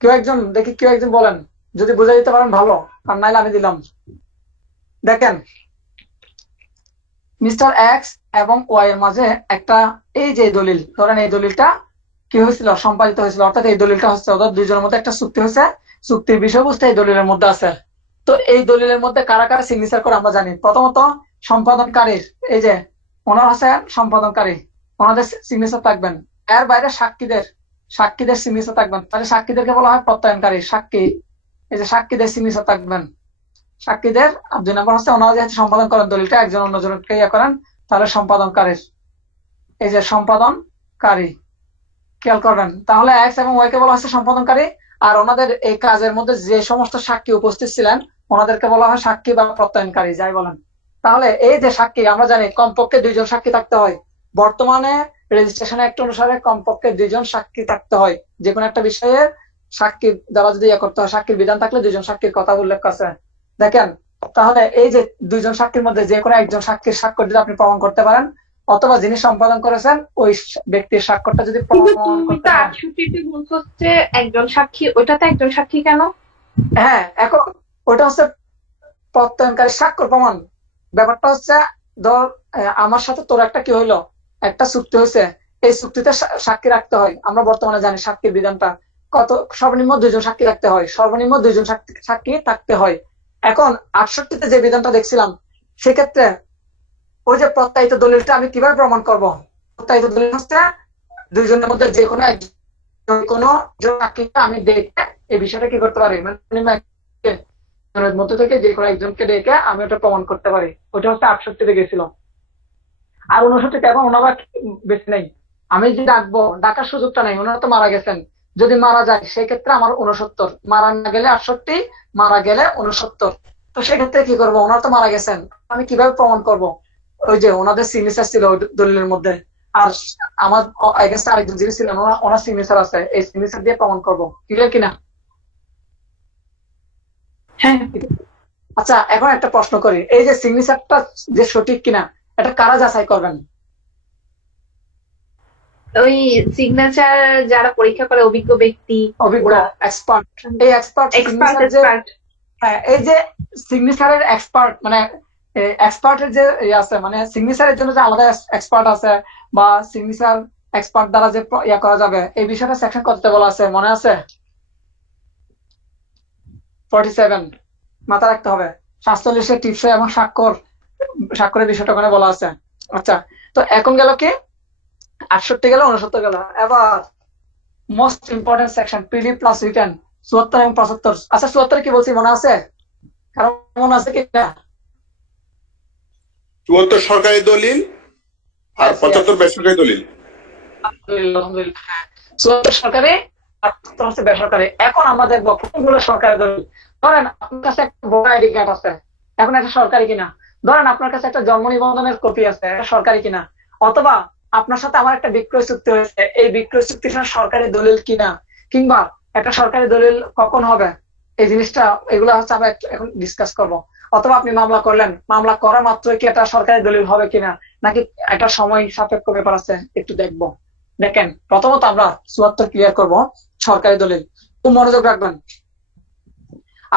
কেউ একজন বলেন, যদি বুঝাই দিতে পারেন ভালো, আর নাইলে আমি দিলাম। দেখেন, মিস্টার এক্স এবং ওয়াই এর মাঝে একটা এই যে দলিল, ধরেন এই দলিলটা কি হয়েছিল, সম্পাদিত হয়েছিল, অর্থাৎ এই দলিলটা হচ্ছে ওদের দুইজনের মধ্যে একটা চুক্তি হয়েছে, চুক্তির বিষয়বস্তু এই দলিলের মধ্যে আছে। তো এই দলিলের মধ্যে কারা কারা সিগনেচার করে আমরা জানি। প্রথমত সম্পাদনকারীর, এই যে ওনার হচ্ছে সম্পাদনকারী, ওনাদের সিগনেচার থাকবেন। এর বাইরে সাক্ষীদের সিগনেচার থাকবেন, তাহলে সাক্ষীদেরকে বলা হয় প্রত্যয়নকারী। সাক্ষী, এই যে সাক্ষীদের সিগনেচার থাকবেন, সাক্ষীদের। আর 2 নম্বর হচ্ছে ওনারা যেহেতু সম্পাদন করেন দলিলটা, একজন অন্যজনকে ইয়ে করেন, তাহলে সম্পাদনকারীর, এই যে সম্পাদনকারী, খেয়াল করবেন। তাহলে এক্স এবং ওয়াই কে বলা হচ্ছে সম্পাদনকারী, আর ওনাদের এই কাজের মধ্যে যে সমস্ত সাক্ষী উপস্থিত ছিলেন ওনাদেরকে বলা হয় সাক্ষী বা প্রত্যয়নকারী, যাই বলেন। তাহলে এই যে সাক্ষী, আমরা জানি কমপক্ষে 2 জন সাক্ষী থাকতে হয়। বর্তমানে রেজিস্ট্রেশন অ্যাক্ট অনুসারে কমপক্ষে 2 জন সাক্ষী থাকতে হয় যে কোনো একটা বিষয়ে। সাক্ষী দ্বারা যদি ইয়ে করতে হয়, সাক্ষীর বিধান থাকলে 2 জন সাক্ষীর কথা উল্লেখ আছে। দেখেন, তাহলে এই যে 2 জন সাক্ষীর মধ্যে যে কোনো একজন সাক্ষীর স্বাক্ষর যদি আপনি প্রমাণ করতে পারেন, অথবা যিনি সম্পাদন করেছেন ওই ব্যক্তির স্বাক্ষরটা যদি কিন্তু প্রমাণ তুমি করতে তো পারেন। 68-তে বলছো যে একজন সাক্ষী, ওইটাতে একজন সাক্ষী কেন? হ্যাঁ, এখন ওটা হচ্ছে প্রত্যয়নকারী স্বাক্ষর প্রমাণ। ব্যাপারটা হচ্ছে ধর আমার সাথে তোর একটা কি হইলো, একটা চুক্তি হয়েছে, এই চুক্তিতে সাক্ষী রাখতে হয়। আমরা বর্তমানে জানি সাক্ষীর বিধানটা কত, সর্বনিম্ন 2 জন সাক্ষী রাখতে হয়, সর্বনিম্ন 2 জন সাক্ষী থাকতে হয়। এখন 68-তে যে বিধানটা দেখছিলাম সেক্ষেত্রে ওই যে প্রত্যায়িত দলিলটা আমি কিভাবে প্রমাণ করব? প্রত্যায়িত দলিল হচ্ছে 2 জনের মধ্যে যে কোনো সাক্ষীকে আমি দেখে এই বিষয়টা কি করতে পারি, মানে মধ্যে থেকে যে কোনো একজনকে ডেকে আমি ওটা প্রমাণ করতে পারি। ওটা হচ্ছে 68-তে গেছিল। আর 69টা এখন ওনারা বেঁচে নেই, আমি যে ডাকবো, ডাকার সুযোগটা নেই, ওনারা তো মারা গেছেন। যদি মারা যায় সেক্ষেত্রে আমার 69, মারা না গেলে 68, মারা গেলে 69। তো সেক্ষেত্রে কি করবো, ওনারা তো মারা গেছেন, আমি কিভাবে প্রমাণ করব? ওই যে ওনাদের সিগনেচার ছিল ওই দলিলের মধ্যে, আর আমার এগেন্স্ট আরেকজন যিনি ছিলেন ওনার সিগনেচার আছে, এই সিগনেচার দিয়ে প্রমাণ করবো, ক্লিয়ার কিনা? হ্যাঁ, আচ্ছা, এখন একটা প্রশ্ন করি, এই যে সিগনেচারটা যে সঠিক কিনা, এটা কারা যাচাই করবেন? ওই সিগনেচার যারা পরীক্ষা করে অভিজ্ঞ ব্যক্তি, অভিজ্ঞ ওরা এক্সপার্ট। এই এক্সপার্ট এক্সপার্ট সিগনেচার যে, হ্যাঁ, এই যে সিগনেচারের এক্সপার্ট, মানে এক্সপার্টের যে আছে, মানে সিগনেচারের জন্য যে আলাদা এক্সপার্ট আছে, বা সিগনেচার এক্সপার্ট দ্বারা যে ইয়া করা যাবে, এই বিষয়টা সেকশন কততে বলা আছে মনে আছে? 47 মাথা রাখতে হবে। 47 টিপসই এবং স্বাক্ষরের বিষয়টা ওখানে বলা আছে। আচ্ছা, তো এখন গেল কি 68 গেল, 69 গেল। এবার most important section, PD plus return, 74 এবং 75। আচ্ছা, 74 কি বলছি মনে আছে? কারণ মনে আছে কি না? 74 সরকারি দলিল আর 75 বেসরকারি দলিল। আলহামদুলিল্লাহ। 74 সরকারি আর 75 হচ্ছে বেসরকারি। এখন আমরা দেখবো কোনগুলো সরকারি দলিল। ধরেন আপনার কাছে একটা ভোটার আইডি কার্ড আছে, এখন এটা সরকারি কিনা। ধরেন আপনার কাছে একটা জন্ম নিবন্ধনের কপি আছে, এটা সরকারি কিনা। অথবা আপনার সাথে আমার একটা বিক্রয় চুক্তি হয়েছে, এই বিক্রয় চুক্তিটা সরকারি দলিল কিনা, কিংবা একটা সরকারি দলিল কখন হবে, এই জিনিসটা, এগুলো হচ্ছে আমরা এখন ডিসকাস করব। অথবা আপনি মামলা করলেন, মামলা করা মাত্রই কি এটা সরকারি দলিল হবে কিনা, নাকি একটা সময় সাপেক্ষ ব্যাপার আছে, একটু দেখবো। দেখেন, প্রথমত আমরা 74 ক্লিয়ার করব, সরকারি দলিল। খুব মনোযোগ রাখবেন।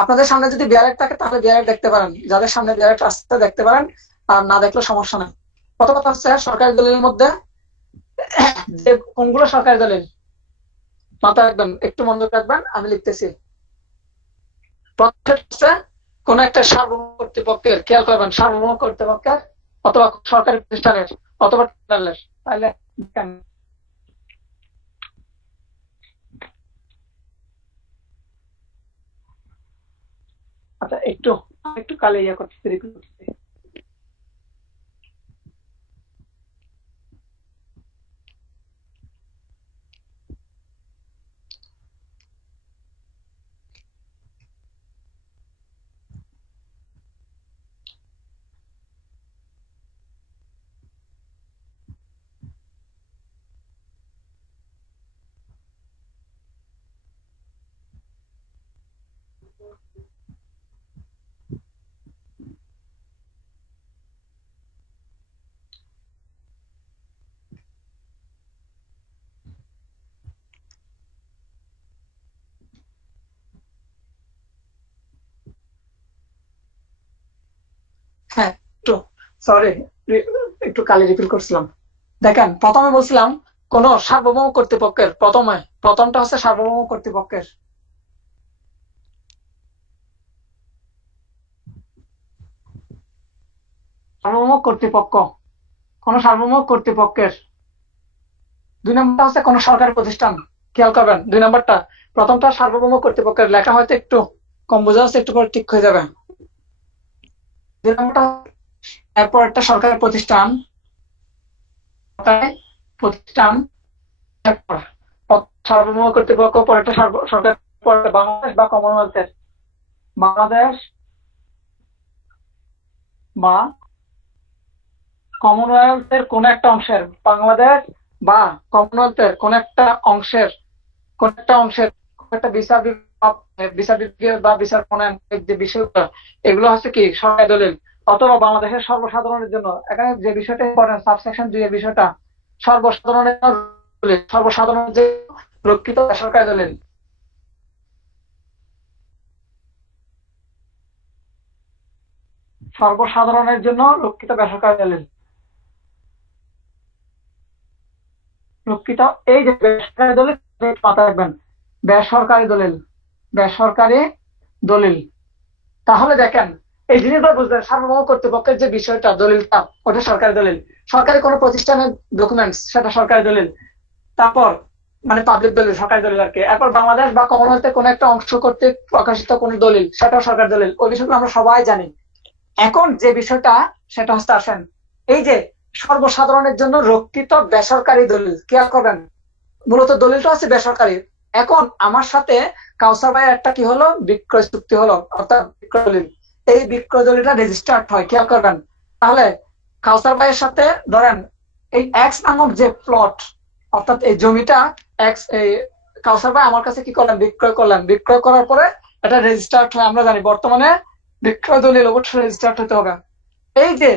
আপনাদের সামনে যদি বিআরএফ থাকে তাহলে বিআরএফ দেখতে পারেন, যাদের সামনে বিআরএফ আসতে দেখতে পারেন, আর না দেখলে সমস্যা নেই। প্রথম কথা হচ্ছে সরকারি দলিলের মধ্যে যে কোনগুলো সরকারি দলিল মাথা রাখবেন, একটু মনোযোগ রাখবেন, আমি লিখতেছি। প্রথম হচ্ছে কোন একটা সার্বভৌম কর্তৃপক্ষের, খেয়াল করবেন, সার্বভৌম কর্তৃপক্ষের অথবা সরকারি প্রতিষ্ঠানের অথবা ট্রাইব্যুনালের। তাহলে দেখেন, আচ্ছা একটু একটু কালে ইয়া করতেছি, রিপিট করতেছি। হ্যাঁ, একটু সরি, একটু কালে রিপিট করছিলাম। দেখেন, প্রথমে বলছিলাম কোন সার্বভৌম কর্তৃপক্ষের, প্রথমটা হচ্ছে সার্বভৌম কর্তৃপক্ষের। সার্বভৌম কর্তৃপক্ষ, কোন সার্বভৌম কর্তৃপক্ষের। 2 নম্বরটা হচ্ছে কোন সরকারি প্রতিষ্ঠান। খেয়াল করবেন 2 নম্বরটা, প্রথমটা সার্বভৌম কর্তৃপক্ষের, লেখা হয়তো একটু কম বোঝা যাচ্ছে, একটু পরে ঠিক হয়ে যাবে। 2 নম্বরটা এরপর একটা সরকারি প্রতিষ্ঠান, প্রতিষ্ঠান, এরপর সার্বভৌম কর্তৃপক্ষ, পরে একটা সরকার, পরে বাংলাদেশ বা কমনওয়েলথের, বাংলাদেশ বা কমনওয়েলথের কোন একটা অংশের, বাংলাদেশ বা কমনওয়েলথের কোন একটা অংশের কোন একটা বিচার বিভাগীয় বা বিচার প্রণয়ন যে বিষয়গুলো, এগুলো হচ্ছে কি সরকারি দলিল। অথবা বাংলাদেশের সর্বসাধারণের জন্য, এখানে যে বিষয়টা ইম্পর্টেন্ট, সাবসেকশন 2 এর বিষয়টা, সর্বসাধারণের দলিল, সর্বসাধারণের যে রক্ষিত বেসরকারি দলিল। সর্বসাধারণের জন্য রক্ষিত বেসরকারি দলিল, রক্ষিত, এই যে বেসরকারি দলিল, মাথায় রাখবেন, বেসরকারি দলিল, বেসরকারি দলিল। তাহলে দেখেন, এই জিনিসগুলো বুঝলেন, সার্বভৌম কর্তৃপক্ষের যে বিষয়টা, দলিলটা, ওটা সরকারি দলিল। সরকারি কোনো প্রতিষ্ঠানের ডকুমেন্টস, সেটা সরকারি দলিল। তারপর মানে পাবলিক দলিল, সরকারি দলিল আর কি। এরপর বাংলাদেশ বা কমনওয়েলথের কোনো একটা অংশ কর্তৃক প্রকাশিত কোনো দলিল, সেটাও সরকারি দলিল। ওই বিষয়গুলো আমরা সবাই জানি। এখন যে বিষয়টা, সেটা হচ্ছে আসেন, এই যে সর্বসাধারণের জন্য রক্ষিত বেসরকারি দলিল। খেয়াল করবেন, মূলত দলিলটা হচ্ছে বেসরকারি। এখন আমার সাথে কাউসার ভাইয়ের একটা কি হলো, বিক্রয় চুক্তি হলো, অর্থাৎ বিক্রয় দলিল। এই বিক্রয় দলিলটা রেজিস্টার্ড হয়, খেয়াল করবেন। তাহলে কাউসার ভাইয়ের সাথে ধরেন এই এক্স নামক যে প্লট, অর্থাৎ এই জমিটা এক্স, এই কাউসার ভাই আমার কাছে কি করলেন, বিক্রয় করলেন। বিক্রয় করার পরে এটা রেজিস্টার্ড হয়। আমরা জানি বর্তমানে বিক্রয় দলিল অবশ্যই রেজিস্টার্ড হতে হবে। এই যে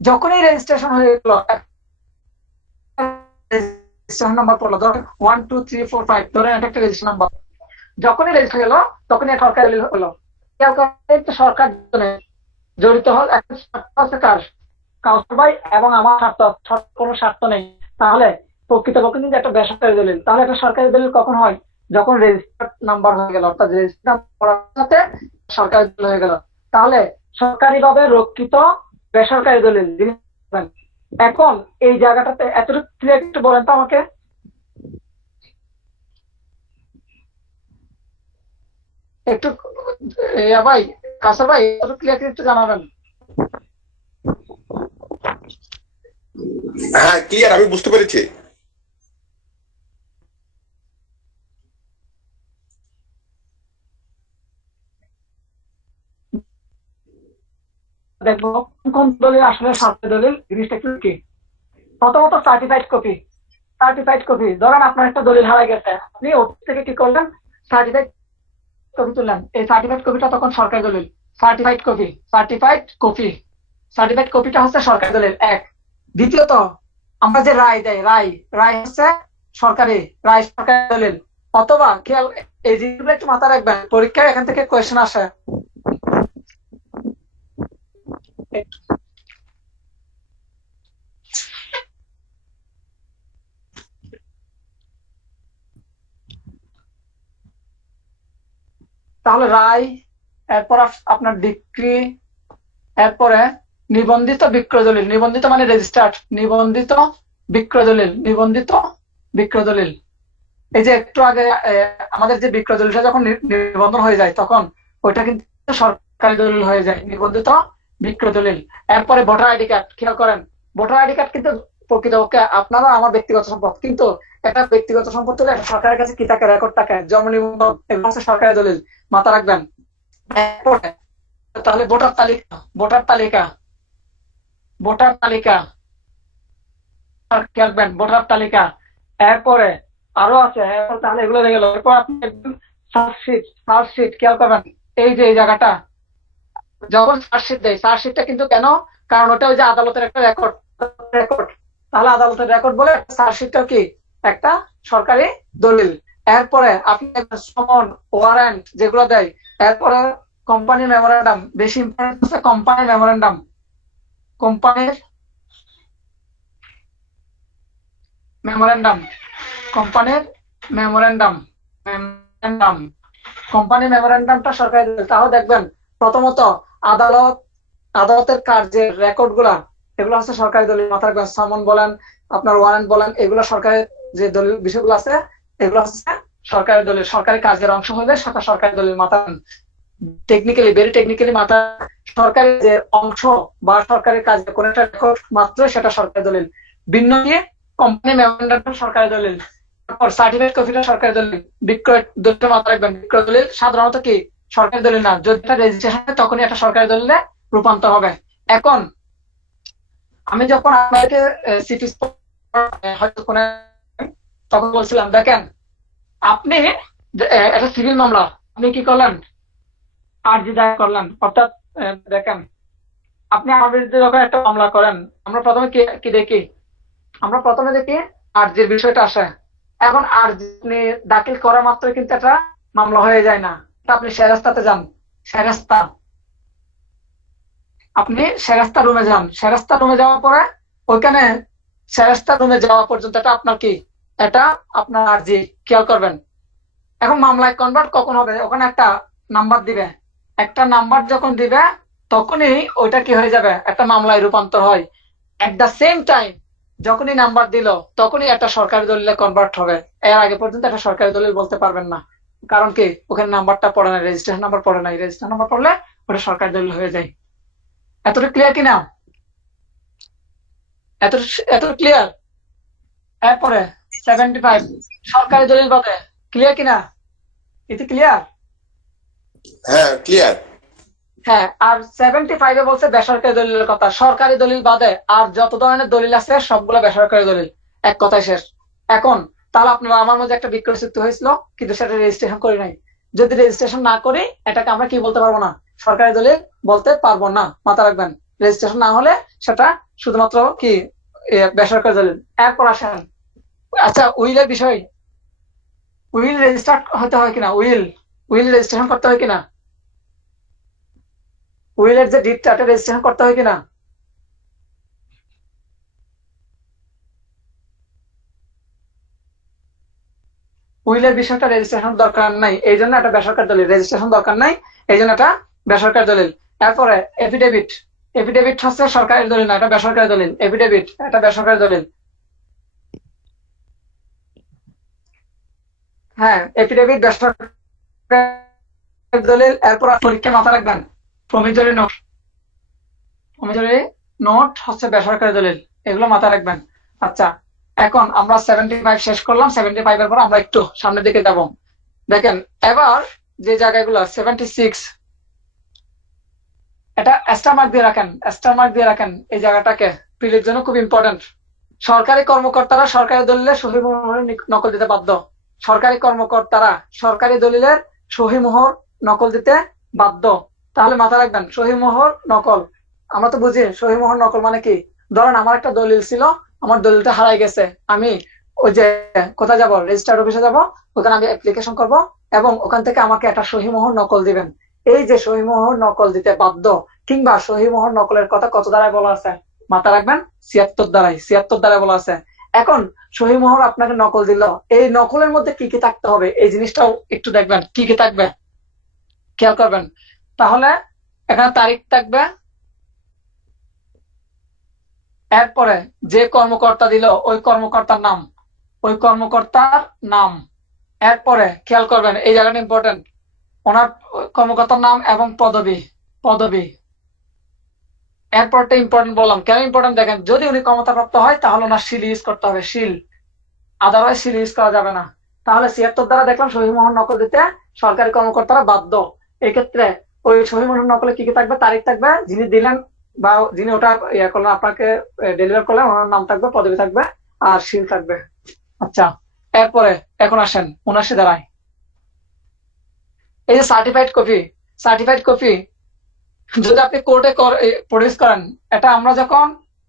যখনই রেজিস্ট্রেশন হয়ে গেল, রেজিস্ট্রেশন নাম্বার পড়লো, ধরেন 1 2 3 4 5, ধরেন এটা একটা রেজিস্ট্রেশন নাম্বার। যখনই রেজিস্টার হয়ে গেল তখনই এটা সরকারি দলিল হলো। খেয়াল করেন, সরকার জড়িত হল একটা স্বার্থ আছে কার, কাউসার ভাই এবং আমার স্বার্থ, কোনো স্বার্থ নেই। তাহলে প্রকৃতপক্ষে কিন্তু একটা বেসরকারি দলিল। তাহলে একটা সরকারি দলিল কখন হয়, যখন রেজিস্টার্ড নাম্বার হয়ে গেল, অর্থাৎ রেজিস্টার নাম্বার সাথে সরকারি দলিল হয়ে গেল। তাহলে সরকারিভাবে রক্ষিত বেসরকারি দলিল। এখন এই জায়গাটাতে এতটুকু ক্লিয়ার একটু বলেন তো আমাকে, একটু ভাই কাসার ভাই একটু ক্লিয়ার একটু জানাবেন। হ্যাঁ ক্লিয়ার, আমি বুঝতে পেরেছি। দেখবো কোন দলিল আসলে সরকারি দলিল, জিনিসটা একটু কি। প্রথমত সার্টিফাইড কপি। সার্টিফাইড কপি, ধরেন আপনার একটা দলিল হারাই গেছে, আপনি অফিস থেকে কি করলেন, সার্টিফাইড কপি তুললেন। এই সার্টিফাইড কপিটা তখন সরকারি দলিল। Certified copy, certified copy, certified কপিটা হচ্ছে সরকারি দলিল এক। দ্বিতীয়ত আমরা যে রায় দেয়, রায়, রায় হচ্ছে সরকারি, রায় সরকারি দলিল। অথবা খেয়াল, এই জিনিসগুলো একটু মাথায় রাখবেন, পরীক্ষায় এখান থেকে কোয়েশ্চেন আসে। তাহলে রায়, এরপর আপনার ডিক্রি, এরপরে নিবন্ধিত বিক্রয় দলিল। নিবন্ধিত মানে রেজিস্টার্ড, নিবন্ধিত বিক্রয় দলিল, নিবন্ধিত বিক্রয় দলিল। এই যে একটু আগে আমাদের যে বিক্রয় দলিলটা যখন নিবন্ধন হয়ে যায় তখন ওইটা কিন্তু সরকারি দলিল হয়ে যায়, নিবন্ধিত বিক্রয় দলিল। এরপরে ভোটার আইডি কার্ড। খেয়াল করেন, ভোটার আইডি কার্ড কিন্তু প্রকৃতপক্ষে আপনারা আমার ব্যক্তিগত সম্পদ, কিন্তু একটা ব্যক্তিগত সম্পদ হলে সরকারের কাছে কি থাকে, রেকর্ড থাকে, জন্ম নিবন্ধন, এগুলো হচ্ছে সরকারি দলিল, মাথা রাখবেন। এরপরে তাহলে ভোটার তালিকা, ভোটার তালিকা, ভোটার তালিকা, খেয়ালবেন ভোটার তালিকা। এরপরে আরো আছে, এরপর তাহলে এগুলো হয়ে গেল। এরপর আপনি চার্জশিট, চার্জশিট খেয়াল করবেন, এই যে এই জায়গাটা যখন চার্জশিট দেয়, চার্জশিটটা কিন্তু কেন, কারণ ওটা ওই যে আদালতের একটা রেকর্ড, রেকর্ড। তাহলে আদালতের রেকর্ড বলে চার্জশিটটাও কি একটা সরকারি দলিল। এরপরে আপনি সমন, ওয়ারেন্ট যেগুলো দেয়, এরপরে কোম্পানি মেমোরেন্ডাম, বেশি ইম্পর্টেন্ট হচ্ছে কোম্পানি মেমোরেন্ডাম, কোম্পানির মেমোরেন্ডাম, কোম্পানির মেমোরেন্ডাম, মেমোরেন্ডাম, কোম্পানি মেমোরেন্ডামটা সরকারি দলিল। তাহলে দেখবেন প্রথমত আদালত, আদালতের কার্যের রেকর্ড গুলা, এগুলো হচ্ছে সরকারি দলিল, মাথা রাখবেন। সামন বলেন, আপনার ওয়ারেন্ট বলেন, এগুলো সরকারি যে দলিল বিষয়গুলো আছে এগুলো হচ্ছে সরকারি দলিল। সরকারি কাজের অংশ হলে সেটা সরকারি দলিল, মাথা টেকনিক্যালি, ভেরি টেকনিক্যালি মাথা। সরকারি যে অংশ বা সরকারি কাজে কোন একটা রেকর্ড মাত্র সেটা সরকারি দলিল। ভিন্ন নিয়ে কোম্পানি মেমোরেন্ডাম সরকারি দলিল। তারপর সার্টিফিকেট কপিটা সরকারি দলিল। বিক্রয় দলিলটা মাথায় রাখবেন, বিক্রয় দলিল সাধারণত কি সরকারি দলিল না, যদি এটা রেজিস্ট্রেশন হয় তখনই একটা সরকারি দলিলে রূপান্তর হবে। এখন আমি যখন আপনাকে সিটি হয়তো কোন তখন বলছিলাম, দেখেন আপনি একটা সিভিল মামলা, আপনি কি করলেন, আর্জি দায়ের করলেন, অর্থাৎ দেখেন আপনি আমার বিরুদ্ধে যখন একটা মামলা করেন, আমরা প্রথমে কি দেখি, আমরা প্রথমে দেখি আর্জির বিষয়টা আসে। এখন আর্জি দাখিল করা মাত্র কিন্তু একটা মামলা হয়ে যায় না। আপনি সেরাস্তাতে যান, সেরাস্তা, আপনি সেরাস্তা রুমে যান, সেরাস্তা রুমে যাওয়ার পরে ওইখানে সেরাস্তা রুমে যাওয়া পর্যন্ত এটা আপনার কি, এটা আপনার আর্জি। খেয়াল করবেন, এখন মামলায় কনভার্ট কখন হবে, ওখানে একটা নাম্বার দিবে, একটা নাম্বার যখন দিবে তখনই ওইটা কি হয়ে যাবে, একটা মামলায় রূপান্তর হয়। এট দ্য সেম টাইম যখনই নাম্বার দিল তখনই একটা সরকারি দলিলে কনভার্ট হবে। এর আগে পর্যন্ত একটা সরকারি দলিল বলতে পারবেন না, কারণ কি ওখানে নাম্বারটা পড়ে নাই, রেজিস্ট্রেশন নাম্বার পড়ে নাই। রেজিস্ট্রেশন নাম্বার পড়লে ওটা সরকারি দলিল হয়ে যায়। এতটুকু ক্লিয়ার কিনা? এত এত ক্লিয়ার? এরপরে 75 সরকারি দলিল বাদে, ক্লিয়ার কিনা? এতে ক্লিয়ার? হ্যাঁ ক্লিয়ার। হ্যাঁ, আর 75 বলছে বেসরকারি দলিলের কথা, সরকারি দলিল বাদে আর যত ধরনের দলিল আছে সবগুলো বেসরকারি দলিল, এক কথায় শেষ। এখন তাহলে আপনার আমার মধ্যে একটা বিক্রয় চুক্তি হয়েছিল, কিন্তু সেটা রেজিস্ট্রেশন করি নাই। যদি রেজিস্ট্রেশন না করি এটাকে আমরা কি বলতে পারবো না? সরকারি দলিল বলতে পারবো না, মাথা রাখবেন। রেজিস্ট্রেশন না হলে সেটা শুধুমাত্র কি বেসরকারি দলিল। এরপর আসেন, আচ্ছা উইলের বিষয়, উইল রেজিস্টার হতে হয় কিনা? উইল রেজিস্ট্রেশন করতে হয় কিনা? উইলের যে ডিডটা এটা রেজিস্ট্রেশন করতে হয় কিনা? উইলের বিষয়টা রেজিস্ট্রেশন দরকার নাই, এই জন্য একটা বেসরকারি দলিল। রেজিস্ট্রেশন দরকার নাই, এই জন্য এটা বেসরকারি দলিল। এরপরে এফিডেভিট, এফিডেভিট হচ্ছে সরকারি দলিল না, এটা বেসরকারি দলিল। এফিডেভিট এটা বেসরকারি দলিল। হ্যাঁ, এফিডেভিট বেসরকারি দলিল। এরপর পরীক্ষা মাথা রাখবেন, প্রমিজরি নোট, প্রমিজরি নোট হচ্ছে বেসরকারি দলিল, এগুলো মাথায় রাখবেন। আচ্ছা, এখন আমরা 75 শেষ করলাম। 75 এর পর আমরা একটু সামনের দিকে যাব। দেখেন এবার যে জায়গাগুলো 76, এটা স্টার মার্ক দিয়ে রাখেন, স্টার মার্ক দিয়ে রাখেন এই জায়গাটাকে, পিলের জন্য খুব ইম্পর্টেন্ট। সরকারি কর্মকর্তারা সরকারি দলিলের সহি মোহর নকল দিতে বাধ্য। সরকারি কর্মকর্তারা সরকারি দলিলের সহি মোহর নকল দিতে বাধ্য। তাহলে মাথায় রাখবেন সহি মোহর নকল। আমরা তো বুঝি সহি মোহর নকল মানে কি। ধরেন আমার একটা দলিল ছিল, আমার দলিলটা হারাই গেছে, আমি ওই যে কোথায় যাব, রেজিস্ট্রার অফিসে যাব, ওখানে আমি অ্যাপ্লিকেশন করব এবং ওখান থেকে আমাকে একটা সহি মোহর নকল দিবেন। এই যে সহি মোহর নকল দিতে বাধ্য, কিংবা সহি মোহর নকলের কথা কত দ্বারায় বলা আছে? মাথা রাখবেন 76 দ্বারাই, 76 দ্বারাই বলা আছে। এখন সহি মোহর আপনাকে নকল দিল, এই নকলের মধ্যে কি কি থাকতে হবে এই জিনিসটাও একটু দেখবেন, কি কি থাকবে খেয়াল করবেন। তাহলে এখানে তারিখ থাকবে, এরপরে যে কর্মকর্তা দিল ওই কর্মকর্তার নাম, ওই কর্মকর্তার নাম। এরপরে খেয়াল করবেন এই জায়গাটা ইম্পর্টেন্ট, ওনার কর্মকর্তার নাম এবং পদবি, পদবি। এরপরটা ইম্পর্টেন্ট বললাম, কেন ইম্পর্টেন্ট দেখেন, যদি উনি ক্ষমতাপ্রাপ্ত হয় তাহলে ওনার সিল ইউজ করতে হবে, সিল, আদারওয়াইজ সিল ইউজ করা যাবে না। তাহলে 76 দ্বারা দেখলাম সহি মোহর নকল দিতে সরকারি কর্মকর্তারা বাধ্য। এক্ষেত্রে ওই সহি মোহর নকলে কি কি থাকবে? তারিখ থাকবে, যিনি দিলেন বা যিনি ওটা ইয়ে করলেন, আপনাকে ডেলিভার করলেন, ওনার নাম থাকবে, পদবি থাকবে, আর সিল থাকবে। আচ্ছা, এরপরে এখন আসেন 79 দ্বারায়, এই যে সার্টিফাইড কপি, সার্টিফাইড কপি যদি আপনি কোর্টে প্রডিউস করেন, এটা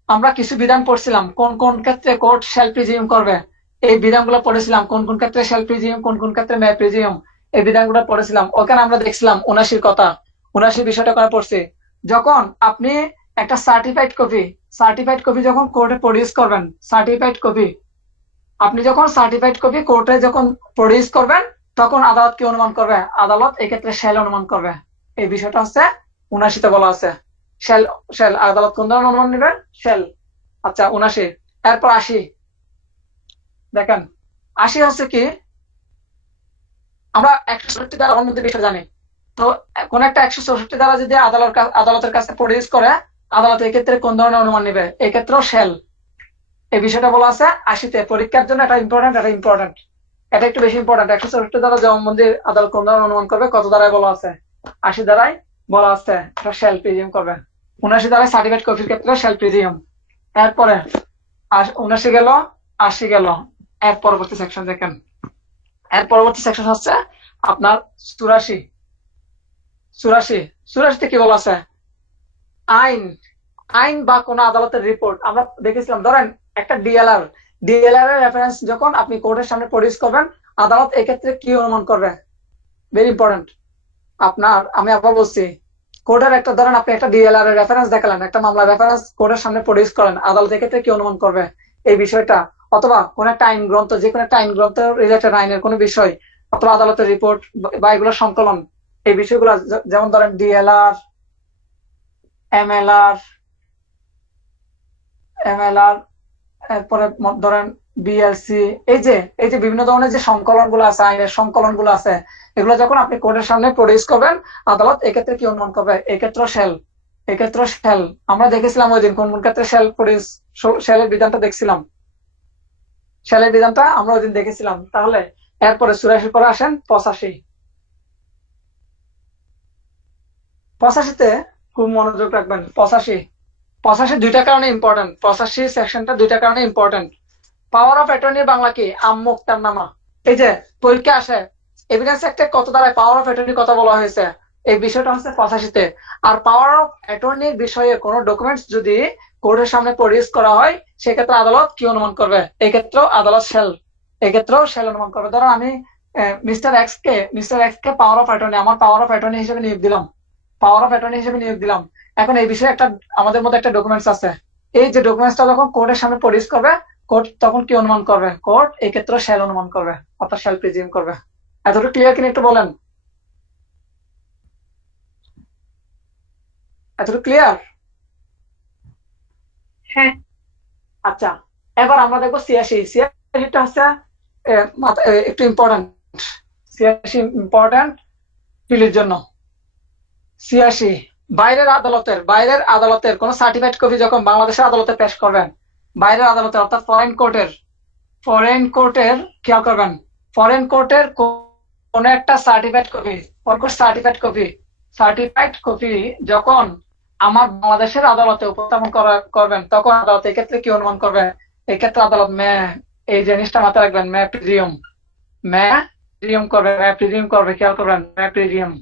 আমরা কিছু বিধান পড়ছিলাম, কোন কোন ক্ষেত্রে কোর্ট শ্যাল প্রিজিউম করবে, এই বিধানগুলো পড়েছিলাম, কোন কোন ক্ষেত্রে শ্যাল প্রিজিউম, কোন কোন ক্ষেত্রে মে প্রিজিউম, এই বিধানগুলো পড়েছিলাম। ওখানে আমরা দেখছিলাম 79 কথা, 79 বিষয়টা করে পড়ছি। যখন আপনি একটা সার্টিফাইড কপি যখন কোর্টে প্রডিউস করবেন, সার্টিফাইড কপি, আপনি যখন সার্টিফাইড কপি কোর্টে যখন প্রডিউস করবেন, তখন আদালত কি অনুমান করবে? আদালত এক্ষেত্রে শ্যাল অনুমান করবে। এই বিষয়টা হচ্ছে 79-তে বলা আছে, শ্যাল, শ্যাল। আদালত কোন ধরনের অনুমান নেবে? শ্যাল। আচ্ছা 79। এরপর 80, দেখেন 80 হচ্ছে কি, আমরা 164 দ্বারা অন্য বিষয় জানি, তো কোন একটা 164 দ্বারা যদি আদালতের কাছে প্রডিউস করে, আদালত এক্ষেত্রে কোন ধরনের অনুমান নেবে? এক্ষেত্রেও শ্যাল। এই বিষয়টা বলা আছে 80-তে। পরীক্ষার জন্য এটা ইম্পর্টেন্ট, এটা ইম্পর্টেন্ট, এটা একটু বেশি ইম্পর্টেন্ট। 164 দ্বারা জবানবন্দি আদালত কোন ধরনের অনুমান করবে, কত দ্বারায় বলা আছে? 80 দ্বারাই বলা আছে এটা শ্যাল প্রিজিউম করবে। 79 দ্বারাই সার্টিফাইড কপির ক্ষেত্রে শ্যাল প্রিজিউম। এরপরে 79 গেল, 80 গেল। এর পরবর্তী সেকশন দেখেন, এর পরবর্তী সেকশন হচ্ছে আপনার 84। 84তে কি বলা আছে? আইন বা কোন আদালতের রিপোর্ট। আমরা দেখেছিলাম, ধরেন একটা ডিএলআর এর রেফারেন্স যখন আপনি কোর্টের সামনে প্রডিউস করবেন, আদালত এক্ষেত্রে কি অনুমান করবে? Very important. আমি আবার বলছি, কোর্টের একটা, ধরেন আপনি একটা ডিএলআর এর রেফারেন্স দেখালেন, একটা মামলা রেফারেন্স কোর্টের সামনে প্রডিউস করেন, আদালত এক্ষেত্রে কি অনুমান করবে? এই বিষয়টা, অথবা কোন একটা আইন গ্রন্থ, যে কোনো একটা আইন গ্রন্থ রিলেটেড আইনের কোন বিষয়, অথবা আদালতের রিপোর্ট বা এগুলো সংকলন, এই বিষয়গুলো, যেমন ধরেন ডিএলআর, এমএলআর, এরপরে ধরেন বিএলসি, এই যে বিভিন্ন ধরনের যে সংকলন গুলো আছে, আইনের সংকলন গুলো আছে, এগুলো যখন আপনি কোর্টের সামনে প্রডিউস করবেন, আদালত এক্ষেত্রে কি অনুমান করবে? এক্ষেত্রে শ্যাল। এক্ষেত্রে শেল আমরা দেখেছিলাম ওই দিন কোন কোন ক্ষেত্রে শেলের বিধানটা দেখছিলাম, শেলের বিধানটা আমরা ওই দিন দেখেছিলাম। তাহলে এরপরে 84 পরে আসেন 85। 85তে খুব মনোযোগ রাখবেন। 85 দুইটা কারণে ইম্পর্টেন্ট। 85 সেকশনটা দুইটা কারণে ইম্পর্টেন্ট। পাওয়ার অফ অ্যাটর্নির বাংলা কি? আমুক্তারনামা। এই যে পরীক্ষা আসে এভিডেন্স একটা কত দ্বারায় পাওয়ার অফ অ্যাটর্নি কথা বলা হয়েছে, এই বিষয়টা হচ্ছে 85তে। আর পাওয়ার অফ অ্যাটর্নির বিষয়ে কোনো ডকুমেন্টস যদি কোর্টের সামনে প্রডিউস করা হয় সেক্ষেত্রে আদালত কি অনুমান করবে? এই ক্ষেত্রেও আদালত শেল অনুমান করবে। ধরো আমি mister x K power of attorney, আমার পাওয়ার অফ অ্যাটর্নি হিসেবে নিয়োগ দিলাম। এখন এই বিষয়ে একটা আমাদের মধ্যে একটা ডকুমেন্টস আছে। এই যে ডকুমেন্টসটা যখন কোর্টের সামনে প্রডিউস করবে, কোর্ট তখন কি অনুমান করবে? কোর্ট এই ক্ষেত্রে শেল অনুমান করবে, অর্থাৎ শেল প্রিজিউম করবে। এতটুকু ক্লিয়ার কিনা একটু বলেন? এতটুকু ক্লিয়ার? হ্যাঁ। আচ্ছা, এবার আমরা দেখবো 86টা হচ্ছে একটু ইম্পর্টেন্ট। 86 ইম্পর্টেন্ট পিলির জন্য। 86 বাইরের আদালতের কোন সার্টিফাইড কপি যখন বাংলাদেশের আদালতে পেশ করবেন, বাইরের আদালতে অর্থাৎ ফরেন কোর্টের খেয়াল করবেন, ফরেন কোর্টের কোন একটা সার্টিফাইড কপি যখন আমার বাংলাদেশের আদালতে উপস্থাপন করবেন, তখন আদালত এক্ষেত্রে কি অনুমান করবে? এক্ষেত্রে আদালত এই জিনিসটা মাথায় রাখবেন, প্রিজিউম করবে। খেয়াল করবেন, প্রিজিউম।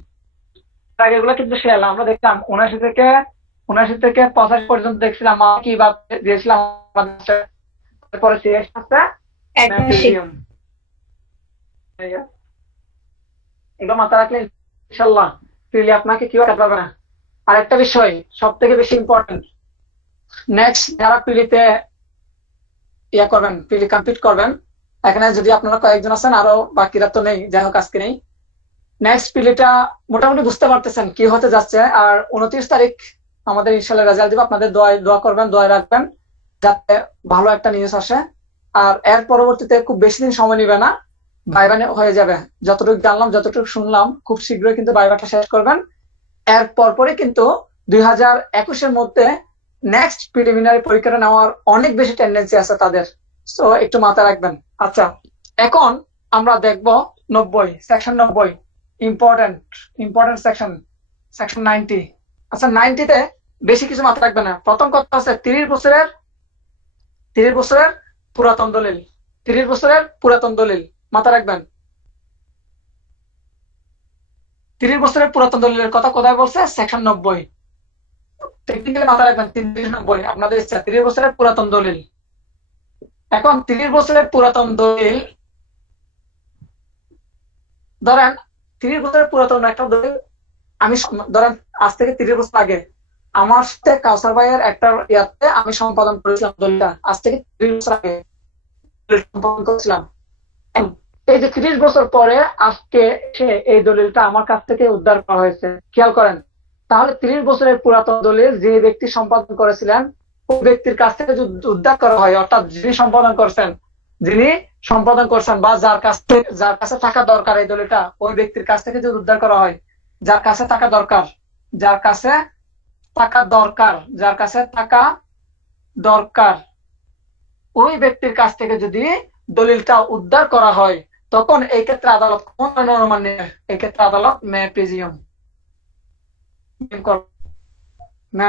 এগুলো কিন্তু শেল আমরা দেখলাম 79 থেকে 85 পর্যন্ত দেখছিলাম, কি দিয়েছিলাম তারপরে এগুলো মাথায় রাখলে ইনশাল্লাহ প্রিলি আপনাকে কেউ কাটতে পারবে না। আরেকটা বিষয় সব থেকে বেশি ইম্পর্টেন্ট, নেক্সট যারা প্রিলিতে প্রিলি কমপ্লিট করবেন, এখানে যদি আপনারা কয়েকজন আছেন, আরো বাকিরা তো নেই, যাই হোক আজকে নেই। নেক্সট পিলিটা মোটামুটি বুঝতে পারতেছেন কি হতে যাচ্ছে। আর 29 তারিখ আমাদের ইনশাল্লাহ রেজাল্ট দিব। আপনাদের দোয়া করবেন, দোয়া রাখবেন যাতে ভালো একটা নিউজ আসে। আর এর পরবর্তীতে খুব বেশি দিন সময় নিবে না, ভাইবা হয়ে যাবে। যতটুকু জানলাম, যতটুকু শুনলাম, খুব শীঘ্রই কিন্তু ভাইবাটা শেষ করবেন। এর পরপরই কিন্তু 2021-এর মধ্যে নেক্সট প্রিলিমিনারি পরীক্ষাটা নেওয়ার অনেক বেশি টেন্ডেন্সি আছে তাদের, সো একটু মাথায় রাখবেন। আচ্ছা, এখন আমরা দেখব 90, সেকশন 90, ইম্পর্টেন্ট সেকশন 90। আচ্ছা, 90-তে বেশি কিছু মাথায় রাখবে না। প্রথম কথা হচ্ছে 30 বছরের পুরাতন দলিল মাথায় রাখবেন। 30 বছরের পুরাতন দলিলের কথা কোথায় বলছে? সেকশন 90। টেকনিক্যালি মাথায় রাখবেন 30-90 আপনাদের ইচ্ছা। 30 বছরের পুরাতন দলিল। এখন 30 বছরের পুরাতন দলিল, ধরেন 30 বছরের পুরাতন একটা দলিল, আমি ধরেন আজ থেকে 30 বছর আগে আমার সাথে কাউসার ভাইয়ের একটা ইয়াতে আমি সম্পাদন করেছিলাম দলিলটা, আজ থেকে 30 বছর আগে সম্পাদন করেছিলাম। এই যে 30 বছর পরে আজকে এই দলিলটা আমার কাছ থেকে উদ্ধার করা হয়েছে, খেয়াল করেন। তাহলে 30 বছরের পুরাতন দলিল যে ব্যক্তি সম্পাদন করেছিলেন, ওই ব্যক্তির কাছ থেকে যদি উদ্ধার করা হয়, অর্থাৎ যিনি সম্পাদন করছেন বা যার কাছে থাকা দরকার এই দলিলটা, ওই ব্যক্তির কাছ থেকে যদি উদ্ধার করা হয়, যার কাছে থাকা দরকার ওই ব্যক্তির কাছ থেকে যদি দলিলটা উদ্ধার করা হয়, তখন এই ক্ষেত্রে আদালত কোন অনুমান নেবে? এই ক্ষেত্রে আদালত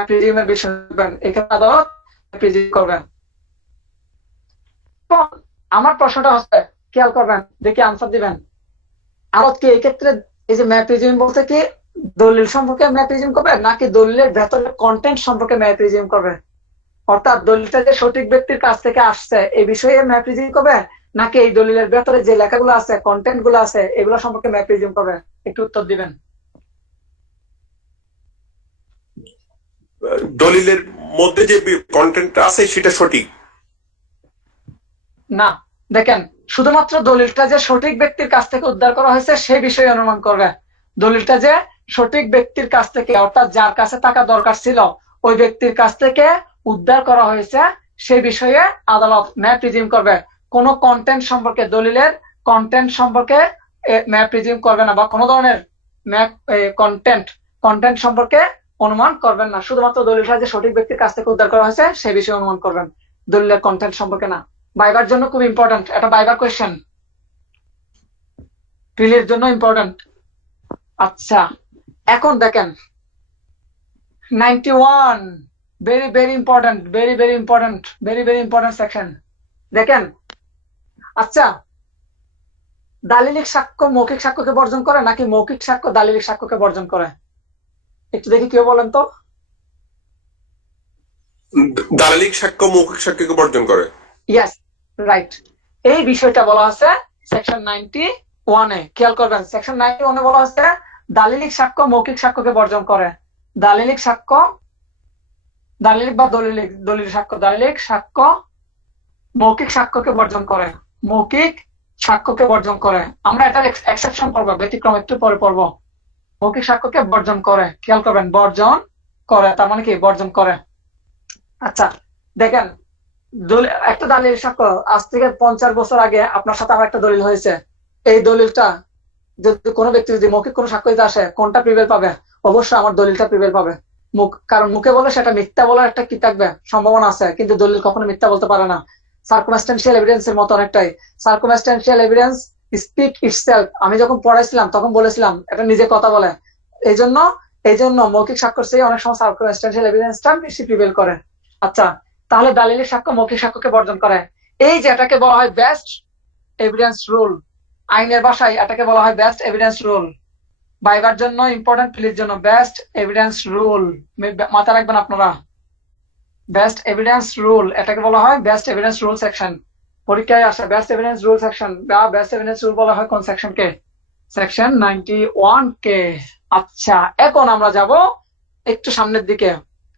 প্রিজিউমের বিষয় এই ক্ষেত্রে আদালত প্রিজিউম করবেন। আমার প্রশ্নটা হচ্ছে, খেয়াল করবেন, দেখি আনসার দিবেন। আদালত কি এই ক্ষেত্রে এই যে প্রিজিউম বলতে কি দলিল সম্পর্কে প্রিজিউম করবে, নাকি দলিলের ভেতরে কন্টেন্ট সম্পর্কে প্রিজিউম করবে? অর্থাৎ দলিলটা যে সঠিক ব্যক্তির কাছ থেকে আসছে এই বিষয়ে প্রিজিউম করবে, নাকি এই দলিলের ভেতরে যে লেখাগুলো আছে, কন্টেন্ট গুলো আছে, এগুলো সম্পর্কে প্রিজিউম করবে? একটু উত্তর দিবেন। দলিলের মধ্যে যে কন্টেন্টটা আছে সেটা সঠিক না, দেখেন, শুধুমাত্র দলিলটা যে সঠিক ব্যক্তির কাছ থেকে উদ্ধার করা হয়েছে সেই বিষয়ে অনুমান করবে। দলিলটা যে সঠিক ব্যক্তির কাছ থেকে, অর্থাৎ যার কাছে থাকা দরকার ছিল ওই ব্যক্তির কাছ থেকে উদ্ধার করা হয়েছে সেই বিষয়ে আদালত প্রিজিউম করবে। কোন কন্টেন্ট সম্পর্কে, দলিলের কন্টেন্ট সম্পর্কে প্রিজিউম করবে না, বা কোনো ধরনের কন্টেন্ট সম্পর্কে অনুমান করবেন না, শুধুমাত্র দলিলটা যে সঠিক ব্যক্তির কাছ থেকে উদ্ধার করা হয়েছে সে বিষয়ে অনুমান করবেন, দলিলের কন্টেন্ট সম্পর্কে না। ভাইবার জন্য খুব ইম্পর্টেন্ট, এটা ভাইবার কোয়েশ্চেন, প্রিলির জন্য ইম্পর্টেন্ট। আচ্ছা, এখন দেখেন 91, very very important, very very important, very very important section. দেখেন, আচ্ছা, দালিলিক সাক্ষ্য মৌখিক সাক্ষ্যকে বর্জন করে নাকি মৌখিক সাক্ষ্য দালিলিক সাক্ষ্যকে বর্জন করে? একটু দেখি কেউ বলেন তো। দালিলিক সাক্ষ্য মৌখিক সাক্ষ্যকে বর্জন করে। Yes, right. এই বিষয়টা বলা আছে সেকশন 91-এ। খেয়াল করবেন, সেকশন 91-এ বলা আছে দালিলিক সাক্ষ্য মৌখিক সাক্ষ্যকে বর্জন করে। দালিলিক সাক্ষ্য, দালিলিক বা দলিল সাক্ষ্য, দালিলিক সাক্ষ্য মৌখিক সাক্ষ্যকে বর্জন করে, মৌখিক সাক্ষ্যকে বর্জন করে। আমরা এটার এক্সেপশন পড়বো, ব্যতিক্রম একটু পরে পড়বো। মৌখিক সাক্ষ্যকে বর্জন করে, খেয়াল করবেন, বর্জন করে তার মানে কি? বর্জন করে। আচ্ছা, দেখেন, একটা দালিল সাক্ষ্য, আজ থেকে 50 বছর আগে আপনার সাথে আমার একটা দলিল হয়েছে। এই দলিলটা যদি কোনো ব্যক্তি যদি মৌখিক কোনো সাক্ষ্য দিতে আসে, কোনটা প্রিভেল পাবে? অবশ্যই আমার দলিলটা প্রিভেল পাবে। কারণ মুখে বলে সেটা মিথ্যা বলার একটা কি থাকবে, সম্ভাবনা আছে, কিন্তু দলিল কখনো মিথ্যা বলতে পারে না। সার্কমস্ট্যান্সিয়াল এভিডেন্সের মতো অনেকটাই। সার্কমস্ট্যান্সিয়াল এভিডেন্স স্পিক ইটসেলফ, আমি যখন পড়াইছিলাম তখন বলেছিলাম এটা নিজে কথা বলে। এই জন্য মৌখিক সাক্ষ্যের চেয়ে অনেক সময় সার্কমস্ট্যান্সিয়াল এভিডেন্সটা বেশি প্রিভেল করে। আচ্ছা, তাহলে দালিলিক সাক্ষ্য মৌখিক সাক্ষ্যকে বর্জন করে। এই যে এটাকে বলা হয় বেস্ট এভিডেন্স রুল, আইনের ভাষায় এটাকে বলা হয় বেস্ট এভিডেন্স রুল। ভাইবার জন্য ইম্পর্টেন্ট, প্লিজ জন্য বেস্ট এভিডেন্স রুল, মাথায় রাখবেন আপনারা। বেস্ট এভিডেন্স রুল, এটাকে বলা হয় বেস্ট এভিডেন্স রুল সেকশন। পরীক্ষায় আসে বেস্ট এভিডেন্স রুল সেকশন বা বেস্ট এভিডেন্স রুল বলা হয় কোন সেকশনকে? সেকশন 91-কে। আচ্ছা, এখন আমরা যাব একটু সামনের দিকে,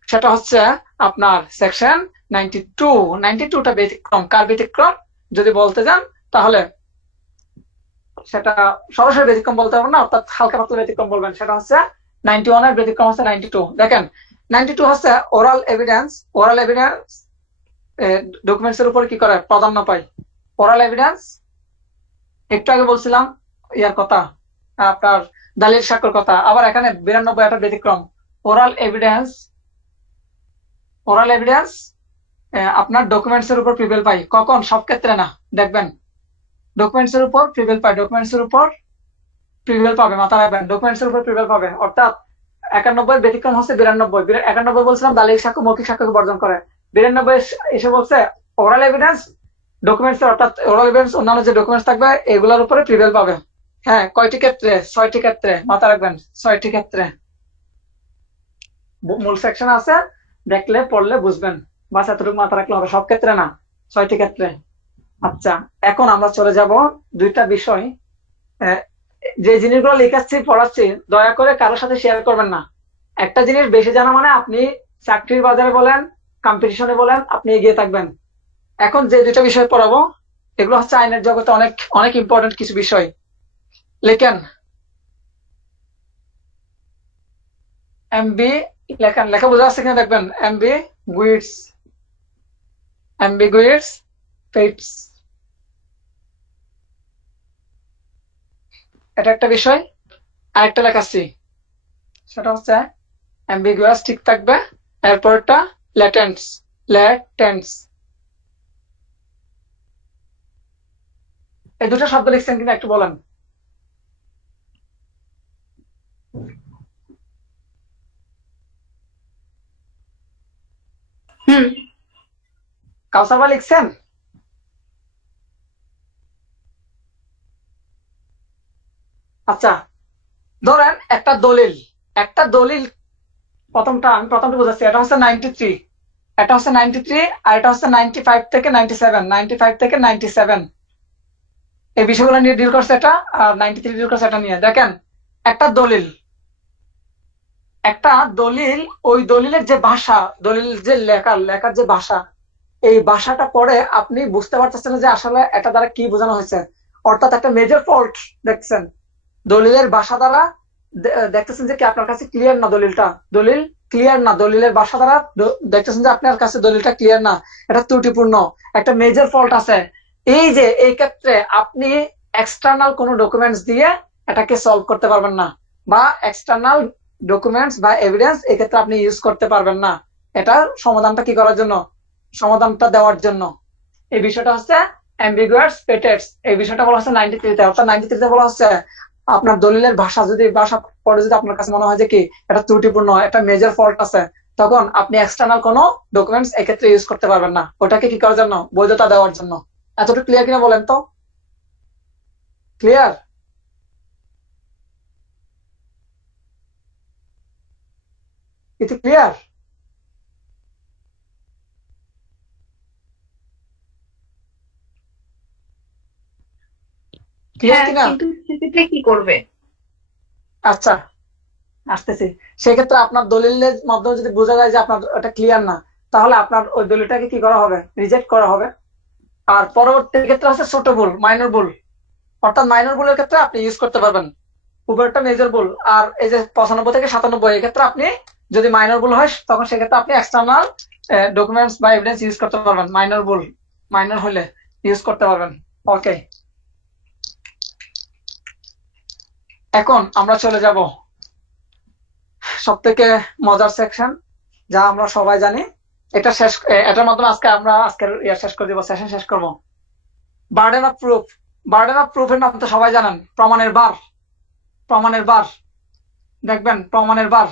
সেটা হচ্ছে আপনার সেকশন 92। 92টা ব্যতিক্রম। কার ব্যতিক্রম যদি বলতে যান তাহলে সেটা সরাসরি ব্যতিক্রম বলতে পারবেন না, অর্থাৎ হালকা পাতলা ব্যতিক্রম বলবেন। সেটা হচ্ছে 91-এর ব্যতিক্রম হচ্ছে 92। দেখেন, 92 হচ্ছে oral evidence. Oral evidence documents এর উপর কি করে? প্রাধান্য পায়। ওরাল এভিডেন্স, একটু আগে বলছিলাম ইয়ার কথা, আপনার দালিল সাক্ষ্যের কথা। আবার এখানে 92 একটা ব্যতিক্রম। ওরাল এভিডেন্স আপনার ডকুমেন্টস এর উপর প্রিভেল পাই। কখন? সব ক্ষেত্রে না, দেখবেন ডকুমেন্টস এর উপর প্রিভেল পায়, ডকুমেন্টস এর উপর প্রিভেল পাবে, মাথা রাখবেন, ডকুমেন্টস এর উপর প্রিভেল পাবে। অর্থাৎ 91 ব্যতিক্রম হচ্ছে 92। 91 বলছিলাম দালিল সাক্ষ্য মৌখিক সাক্ষ্যকে বর্জন করে। 92 এসে বলছে ওরাল এভিডেন্স ডকুমেন্টস, অর্থাৎ ওরাল এভিডেন্স অন্যান্য যে ডকুমেন্টস থাকবে এগুলোর উপরে প্রিভেল পাবে। হ্যাঁ, কয়টি ক্ষেত্রে? 6টি ক্ষেত্রে, মাথা রাখবেন, 6টি ক্ষেত্রে। মূল সেকশন আছে, দেখলে পড়লে বুঝবেন, বাস এতটুকু মাথা রাখলে হবে, সব ক্ষেত্রে না, 6টি ক্ষেত্রে। আচ্ছা, এখন আমরা চলে যাব দুইটা বিষয়। যে জিনিসগুলো লেখাচ্ছি পড়াচ্ছি দয়া করে কারোর সাথে শেয়ার করবেন না। একটা জিনিস বেশি জানা মানে আপনি চাকরির বাজারে বলেন, কম্পিটিশনে বলেন, আপনি এগিয়ে থাকবেন। এখন যে দুইটা বিষয় পড়াবো এগুলো হচ্ছে আইনের জগতে অনেক অনেক ইম্পর্টেন্ট কিছু বিষয়। লেখেন এমবি, লেখেন, লেখা বোঝা যাচ্ছে কিনা দেখবেন। অ্যাম্বিগুইটস ফেটস, এটা একটা বিষয়। আরেকটা লেখাচ্ছি, সেটা হচ্ছে অ্যাম্বিগুয়াস ঠিক থাকবে, এরপরটা ল্যাটেন্স। এই দুটো শব্দ লিখছেন কিনা একটু বলেন। কাউসার ভাই লিখছেন? আচ্ছা, ধরেন একটা দলিল আমি প্রথমটা বোঝাচ্ছি। এটা হচ্ছে 93, এটা হচ্ছে 93, আর এটা হচ্ছে 95 থেকে 97 এই বিষয়গুলো নিয়ে ডিল করছে এটা, আর 93 ডিল করছে এটা নিয়ে। দেখেন, একটা দলিল, ওই দলিলের যে ভাষা, দলিল যে লেখার যে ভাষা, এই ভাষাটা পড়ে আপনি বুঝতে পারতেছেন যে আসলে এটা দ্বারা কি বোঝানো হয়েছে। অর্থাৎ একটা মেজর ফল্ট দেখছেন দলিলের ভাষা দ্বারা, দেখতেছেন যে কি আপনার কাছে ক্লিয়ার না, দলিল ক্লিয়ার না, দলিলের ভাষা দ্বারা দেখতেছেন যে আপনার কাছে দলিলটা ক্লিয়ার না, এটা ত্রুটিপূর্ণ, একটা মেজর ফল্ট আছে। এই ক্ষেত্রে আপনি এক্সটার্নাল কোনো ডকুমেন্টস দিয়ে এটাকে সলভ করতে পারবেন না, বা এক্সটার্নাল ডকুমেন্টস বা এভিডেন্স এক্ষেত্রে আপনি ইউজ করতে পারবেন না। এটার সমাধানটা কি করার জন্য, সমাধানটা দেওয়ার জন্য। এই বিষয়টা হচ্ছে অ্যাম্বিগুয়াস স্টেটস, এই বিষয়টা বলা হচ্ছে 93-তে। অর্থাৎ 93-তে বলা হচ্ছে আপনার দলিলের ভাষা পরে যদি আপনার কাছে মনে হয় যে কি এটা ত্রুটিপূর্ণ, একটা মেজর ফল্ট আছে, তখন আপনি এক্সটার্নাল কোনো ডকুমেন্টস এক্ষেত্রে ইউজ করতে পারবেন না। ওটাকে কি করার জন্য, বৈধতা দেওয়ার জন্য। এতটুকু ক্লিয়ার কিনা বলেন তো? ক্লিয়ার? কিছু ক্লিয়ার? ক্লিয়ার হ্যাঁ, কিনা? কিন্তু সেক্ষেত্রে কি করবে? আচ্ছা, আসতেছি। সেক্ষেত্রে আপনার দলিলের মাধ্যমে যদি বোঝা যায় যে আপনার ওটা ক্লিয়ার না, তাহলে আপনার ওই দলিলটাকে কি করা হবে, রিজেক্ট করা হবে। আর পরবর্তী ক্ষেত্রে হচ্ছে ছোট ভুল, মাইনর ভুল। অর্থাৎ মাইনর ভুলের ক্ষেত্রে আপনি ইউজ করতে পারবেন, উপরেরটা মেজর ভুল। আর এই যে 95 থেকে 97 এক্ষেত্রে আপনি যদি মাইনর ভুল হয়, তখন সেক্ষেত্রে আপনি এক্সটার্নাল ডকুমেন্টস বা এভিডেন্স ইউজ করতে পারবেন। মাইনর ভুল, মাইনর হলে ইউজ করতে পারবেন। ওকে, এখন আমরা চলে যাব সব থেকে মজার সেকশন, যা আমরা সবাই জানি। এটা শেষ, এটার মাধ্যমে আমরা আজকের শেষ করে দিব, সেশন শেষ করবো। Burden of proof. Burden of প্রুফের নাম তো সবাই জানেন, প্রমাণের বার। প্রমাণের বার দেখবেন, প্রমাণের বার।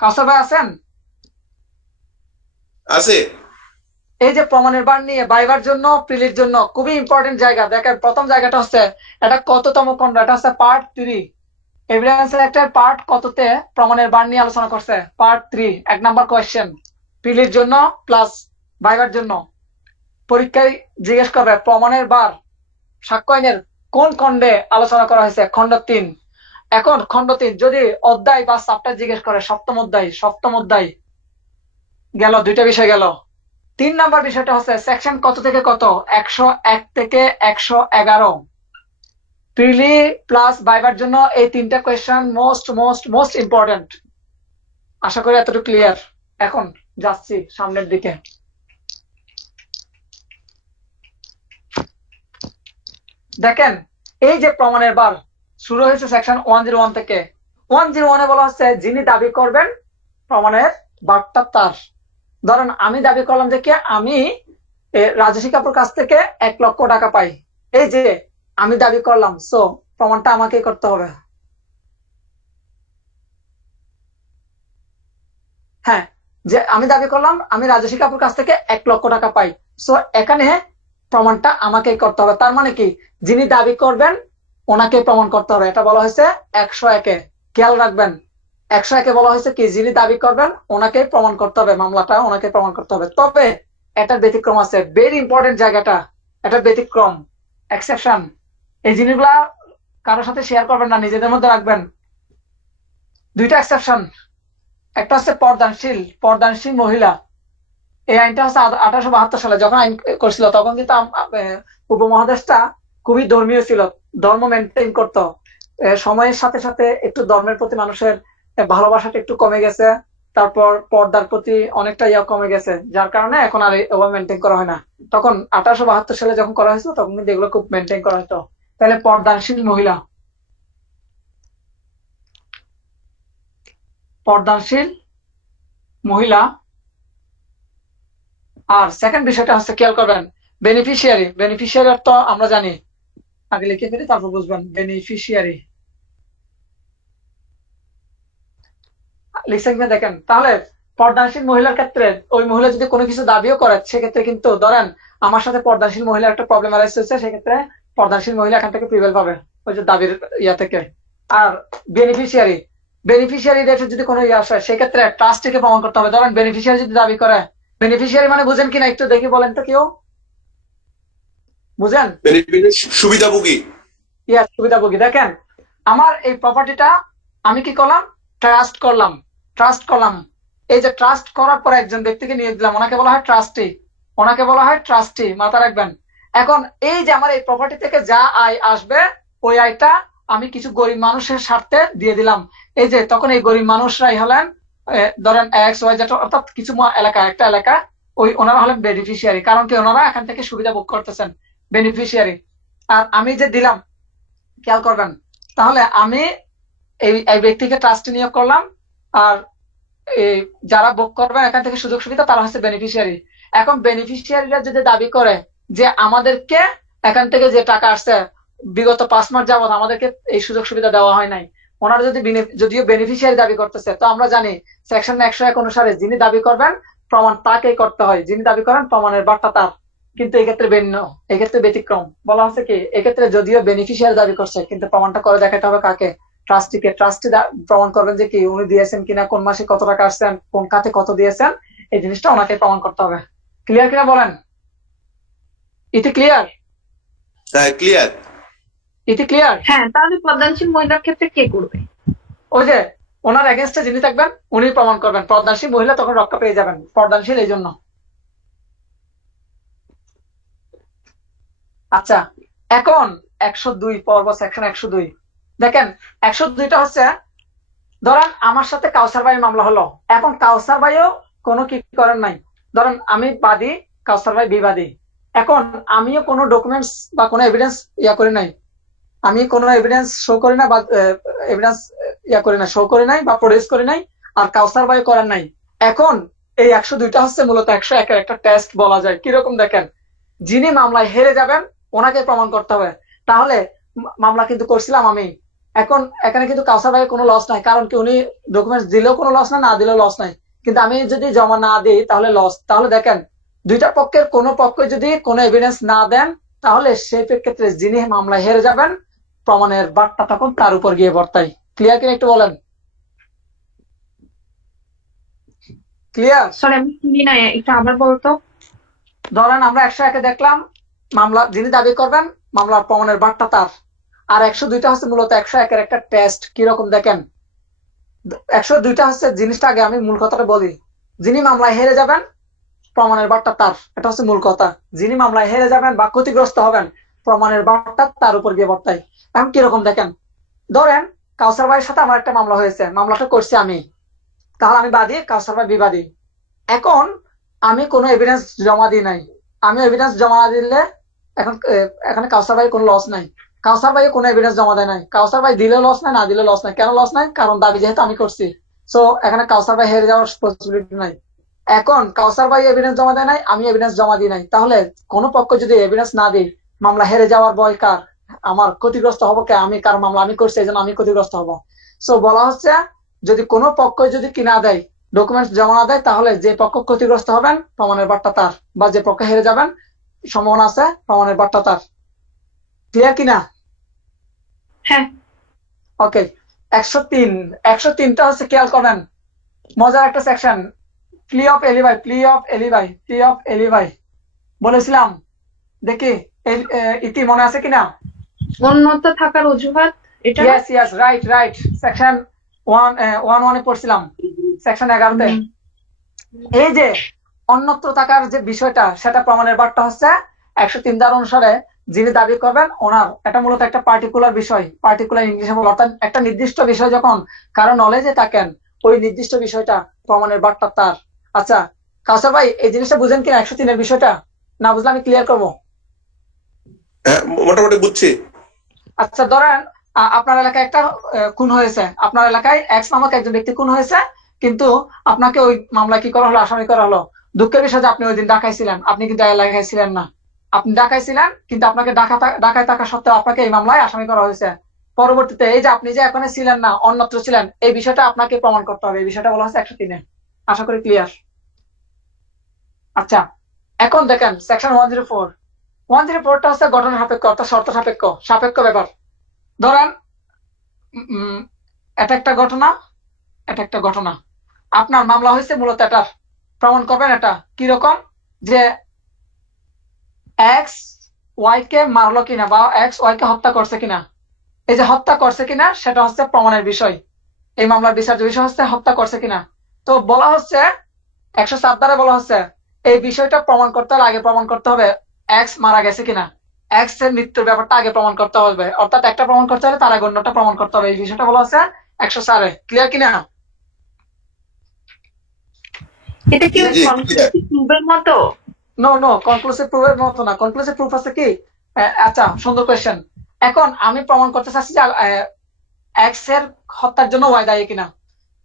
কাউসার ভাই আছেন? আছে। এই যে প্রমাণের বার নিয়ে বাইবার জন্য, প্রিলির জন্য খুবই ইম্পর্টেন্ট জায়গা। দেখেন প্রথম জায়গাটা হচ্ছে, এটা কততম খণ্ড, এটা হচ্ছে পার্ট 3। এভিডেন্স একটা পার্ট কততে প্রমাণের বার নিয়ে আলোচনা করছে, পার্ট 3, 1 নাম্বার কোয়েশ্চেন। প্রিলির জন্য প্লাস বাইবার জন্য পরীক্ষায় জিজ্ঞেস করবে প্রমাণের বার সাক্ষ্য আইনের কোন খণ্ডে আলোচনা করা হয়েছে, খণ্ড 3। এখন খণ্ড 3 যদি অধ্যায় বা চ্যাপ্টার জিজ্ঞেস করে, সপ্তম অধ্যায় গেল, দুইটা বিষয় গেল। 3 নাম্বার বিষয়টা হচ্ছে সেকশন কত থেকে কত, 101 থেকে 111। প্রিলি প্লাস বাইবার জন্য এই 3টা question most most most important. আশা করি এতটুকু ক্লিয়ার। এখন যাচ্ছি সামনের দিকে। দেখেন এই যে প্রমাণের বার শুরু হয়েছে সেকশন 101 থেকে। 101-এ বলা হচ্ছে যিনি দাবি করবেন প্রমাণের বারটা তার। ধরেন আমি দাবি করলাম যে কি আমি রাজস্বী কাপুর কাছ থেকে 1 লক্ষ টাকা পাই। এই যে আমি দাবি করলাম, সো প্রমাণটা আমাকেই করতে হবে। হ্যাঁ, যে আমি দাবি করলাম আমি রাজস্বী কাপুর কাছ থেকে 1 লক্ষ টাকা পাই, সো এখানে প্রমাণটা আমাকেই করতে হবে। তার মানে কি, যিনি দাবি করবেন ওনাকে প্রমাণ করতে হবে। এটা বলা হয়েছে 101-এ। খেয়াল রাখবেন, 101-এ বলা হয়েছে কি যিনি দাবি করবেন ওনাকে প্রমাণ করতে হবে, মামলাটা ওনাকে প্রমাণ করতে হবে। তবে এটার ব্যতিক্রম আছে, ভেরি ইম্পর্টেন্ট জায়গাটা, এটার ব্যতিক্রম, এক্সেপশন। এই জিনিসগুলা কারোর সাথে শেয়ার করবেন না, নিজেদের মধ্যে রাখবেন। 2টা এক্সেপশন, একটা হচ্ছে পর্দানশীল মহিলা। এই আইনটা হচ্ছে 1872 সালে যখন আইন করছিল, তখন কিন্তু উপমহাদেশটা খুবই ধর্মীয় ছিল, ধর্ম মেনটেন করতো। সময়ের সাথে সাথে একটু ধর্মের প্রতি মানুষের ভালোবাসাটা একটু কমে গেছে, তারপর পর্দার প্রতি অনেকটা কমে গেছে, যার কারণে এখন আর ওভাবে মেনটেন করা হয় না। তখন 1872 সালে যখন করা হয়েছিল তখন কিন্তু এগুলো খুব মেনটেন করা হতো। তাহলে পর্দানশীল মহিলা। আর সেকেন্ড বিষয়টা হচ্ছে, খেয়াল করবেন, বেনিফিশিয়ারি অর্থ আমরা জানি, আগে লিখে ফেলি তারপর বুঝবেন। বেনিফিশিয়ারি লিখছেন কিনা দেখেন। তাহলে পর্দানশীল মহিলার ক্ষেত্রে ওই মহিলা যদি কোনো কিছু দাবিও করে, সেক্ষেত্রে কিন্তু ধরেন আমার সাথে পর্দানশীল মহিলার একটা প্রবলেম আরাইজ হয়েছে, সেক্ষেত্রে পর্দানশীল মহিলা এখান থেকে প্রিভেল পাবে ওই যে দাবির থেকে। আর বেনিফিশিয়ারি রেটের যদি কোনো আসে, সেক্ষেত্রে ট্রাস্টিকে প্রমাণ করতে হবে। ধরেন বেনিফিশিয়ারি যদি দাবি করে, বেনিফিশিয়ারি মানে বুঝেন কিনা একটু দেখি বলেন তো, কেউ বুঝেন? সুবিধাভোগী। ইয়াস, সুবিধাভোগী। দেখেন আমার এই প্রপার্টিটা আমি কি করলাম, ট্রাস্ট করলাম। এই যে ট্রাস্ট করার পর একজন ব্যক্তিকে নিয়ে দিলাম, ওনাকে বলা হয় ট্রাস্টি, মাথা রাখবেন। এখন এই যে আমার এই প্রপার্টি থেকে যা আয় আসবে, ওই আয়টা আমি কিছু গরিব মানুষের স্বার্থে দিয়ে দিলাম। এই যে তখন এই গরিব মানুষরাই হলেন ধরেন XYZ, অর্থাৎ কিছু একটা এলাকা, ওনারা হলেন বেনিফিশিয়ারি। কারণ কি, ওনারা এখান থেকে সুবিধা ভোগ করতেছেন, বেনিফিশিয়ারি। আর আমি যে দিলাম, খেয়াল করবেন, তাহলে আমি এই ব্যক্তিকে ট্রাস্টে নিয়োগ করলাম, আর এই যারা ভোগ করবেন এখান থেকে সুযোগ সুবিধা তারা হচ্ছে বেনিফিশিয়ারি। এখন বেনিফিশিয়ারিরা যদি দাবি করে যে আমাদেরকে এখান থেকে যে টাকা আসছে বিগত 5 মাস যাবত আমাদেরকে এই সুযোগ সুবিধা দেওয়া হয় নাই, ওনারা যদি যদিও বেনিফিশিয়ারি দাবি করতেছে, তো আমরা জানি সেকশন 101 অনুসারে যিনি দাবি করবেন প্রমাণ তাকেই করতে হয়, যিনি দাবি করেন প্রমাণের বার্তা তার। কিন্তু এক্ষেত্রে ভিন্ন, এক্ষেত্রে ব্যতিক্রম। বলা হচ্ছে কি এক্ষেত্রে যদিও বেনিফিশিয়ারি দাবি করছে কিন্তু প্রমাণটা করে দেখাতে হবে কাকে? ট্রাস্টিকে। ট্রাস্টি প্রমাণ করবেন যে কি উনি দিয়েছেন কিনা, কোন মাসে কত টাকা আসছেন, কোন খাতে কত দিয়েছেন, এই জিনিসটা ওনাকে প্রমাণ করতে হবে। ক্লিয়ার কিনা বলেন? ইতি ক্লিয়ার? হ্যাঁ ক্লিয়ার। ইতি ক্লিয়ার? হ্যাঁ, তাহলে পদ্মানশীল মহিলার ক্ষেত্রে কে করবে? ওই যে ওনার এগেনস্টে যিনি থাকবেন উনি প্রমাণ করবেন। পর্দানশীল মহিলা তখন রক্ষা পেয়ে যাবেন, পর্দানশীল এই জন্য। আচ্ছা, এখন 102 পর্ব সেকশন 102 দেখেন। 102টা হচ্ছে, ধরেন আমার সাথে কাউসার ভাই মামলা হলো, এখন কাউসার ভাইও কোনো কি করেন নাই, ধরেন আমি বাদী, কাউসার ভাই বিবাদী। এখন আমিও কোনো ডকুমেন্টস বা কোনো এভিডেন্স করি নাই, আমি কোনো এভিডেন্স শো করি না বা এভিডেন্স করি না, শো করি নাই বা প্রডিউস করি নাই, আর কাউসার ভাই করেন নাই। এখন এই 102টা হচ্ছে মূলত 101-এর একটা টেস্ট বলা যায়। কিরকম দেখেন, যিনি মামলায় হেরে যাবেন ওনাকে প্রমাণ করতে হবে। তাহলে মামলা কিন্তু করছিলাম আমি, এখন এখানে কিন্তু কাউসার ভাইয়ের কোনো লস নাই, কারণ কি উনি ডকুমেন্টস দিলেও কোনো লস নাই, না দিলেও লস নাই। কিন্তু আমি যদি জমা না দিই তাহলে লস। তাহলে দেখেন দুইটা পক্ষের কোনো পক্ষ যদি কোনো এভিডেন্স না দেন তাহলে সেই ক্ষেত্রে যিনি মামলায় হেরে যাবেন প্রমাণের বার্তা তখন তার উপর গিয়ে বর্তায়। ক্লিয়ার কিনা একটু বলেন? ক্লিয়ার? সরি, আমি শুনি না, একটু আবার বলতো। ধরেন আমরা 101-এ দেখলাম মামলা যিনি দাবি করবেন মামলার প্রমাণের বার্তা তার, আর 102টা হচ্ছে মূলত 101-এর একটা টেস্ট। কিরকম দেখেন, 102টা হচ্ছে জিনিসটা আগে আমি মূল কথাটা বলি, যিনি মামলায় হেরে যাবেন প্রমাণের বার্তা তার, এটা হচ্ছে মূল কথা। যিনি মামলায় হেরে যাবেন বা ক্ষতিগ্রস্ত হবেন প্রমাণের বার্তা তার উপর গিয়ে বর্তায়। এখন কিরকম দেখেন, ধরেন কাউসার ভাইয়ের সাথে আমার একটা মামলা হয়েছে, মামলাটা করছি আমি, তাহলে আমি বাদী, কাউসার ভাই বিবাদী। এখন আমি কোনো এভিডেন্স জমা দিই নাই, আমি এভিডেন্স জমা না দিলে এখন এখানে কাউসার ভাই কোনো লস নাই, কাউসার ভাই কোনো এভিডেন্স জমা দেয় নাই। কাউসার ভাই দিলে লস নাই, না দিলে লস নাই। কেন লস নাই? কারণ দাবি যেহেতু আমি করছি, সো এখানে কাউসার ভাই হেরে যাওয়ার পসিবিলিটি নাই। এখন কাউসার ভাই এভিডেন্স জমা দেয় নাই, আমি এভিডেন্স জমা দিই নাই, তাহলে কোনো পক্ষ যদি এভিডেন্স না দিই মামলা হেরে যাওয়ার ভয় কার? আমার। ক্ষতিগ্রস্ত হবো কে? আমি, কারণ মামলা আমি করছি এই জন্য আমি ক্ষতিগ্রস্ত হব। সো বলা হচ্ছে যদি কোনো পক্ষ যদি কি না দেয়, ডকুমেন্টস জমা না দেয়, তাহলে যে পক্ষ ক্ষতিগ্রস্ত হবেন প্রমাণের বার্তা তার, বা যে পক্ষ হেরে যাবেন সম্ভাবনা আছে প্রমাণের বার্তা তার। ক্লিয়ার কিনা? হ্যাঁ। ওকে। 103টা হচ্ছে, খেয়াল করবেন, মজার একটা সেকশন, প্লি অফ এলিবাই। প্লি অফ এলিবাই, প্লি অফ এলিবাই বলেছিলাম, দেখি ইতি মনে আছে কিনা? অন্যত্র থাকার অজুহাত, এটা না? Yes yes, right right, section 111-এ পড়ছিলাম, সেকশন 11-তে। এই যে অন্যত্র থাকার যে বিষয়টা, সেটা প্রমাণের বার্তা হচ্ছে 103 ধারা অনুসারে যিনি দাবি করবেন ওনার, এটা মূলত একটা পার্টিকুলার বিষয়, পার্টিকুলার ইংলিশে বলে, অর্থাৎ একটা নির্দিষ্ট বিষয় যখন কারো নলেজে থাকেন ওই নির্দিষ্ট বিষয়টা প্রমাণের বার্তা তার। আচ্ছা কাউসার ভাই এই জিনিসটা বুঝেন কিনা 103-এর বিষয়টা? না বুঝলে আমি ক্লিয়ার করবো। হ্যাঁ মোটামুটি বুঝছি। আচ্ছা ধরেন আপনার এলাকায় একটা খুন হয়েছে, আপনার এলাকায় এক্স নামক একজন ব্যক্তি খুন হয়েছে, কিন্তু আপনাকে ওই মামলায় কি করা হলো? আসামি করা হলো। দুঃখের বিষয় যে আপনি ওই দিন ঢাকায় ছিলেন, আপনি কিন্তু এলাকায় ছিলেন না। আপনি ঢাকায় ছিলেন কিন্তু আপনাকে ঢাকায় থাকা সত্ত্বেও আপনাকে এই মামলায় আসামি করা হয়েছে। পরবর্তীতে এই যে আপনি যে এখানে ছিলেন না, অন্যত্র ছিলেন, এই বিষয়টা আপনাকে প্রমাণ করতে হবে। এই বিষয়টা বলা হচ্ছে 103-এ। আশা করি ক্লিয়ার। আচ্ছা এখন দেখেন সেকশন 104। 104টা হচ্ছে ঘটনা সাপেক্ষ, অর্থাৎ শর্ত সাপেক্ষ, সাপেক্ষ ব্যাপার। ধরেন এটা একটা ঘটনা, এটা একটা ঘটনা, আপনার মামলা হয়েছে মূলত এটার প্রমাণ করবেন। এটা কিরকম যে এক্স ওয়াই কে মারলো কিনা বা এক্স ওয়াই কে হত্যা করছে কিনা, এই যে হত্যা করছে কিনা সেটা হচ্ছে প্রমাণের বিষয়। এই মামলার বিচার্য বিষয় হচ্ছে হত্যা করছে কিনা। তো বলা হচ্ছে 107 ধারায় বলা হচ্ছে এই বিষয়টা প্রমাণ করতে হলে আগে প্রমাণ করতে হবে এক্স মারা গেছে কিনা, এক্স এর মৃত্যুর ব্যাপারটা আগে প্রমাণ করতে হবে, অর্থাৎ একটা প্রমাণ করতে হলে তার আগে অন্যটা প্রমাণ করতে হবে। এই বিষয়টা বলা হচ্ছে 104-এ। ক্লিয়ার কিনা? এটা কি জি, কনক্লুসিভ প্রুফের মতো? নো নো, কনক্লুসিভ প্রুফের মতো না। কনক্লুসিভ প্রুফ আছে কি, আচ্ছা সুন্দর কোয়েশ্চেন। এখন আমি প্রমাণ করতে চাচ্ছি যে এক্স এর হত্যার জন্য ওয়াই দায়ী কিনা।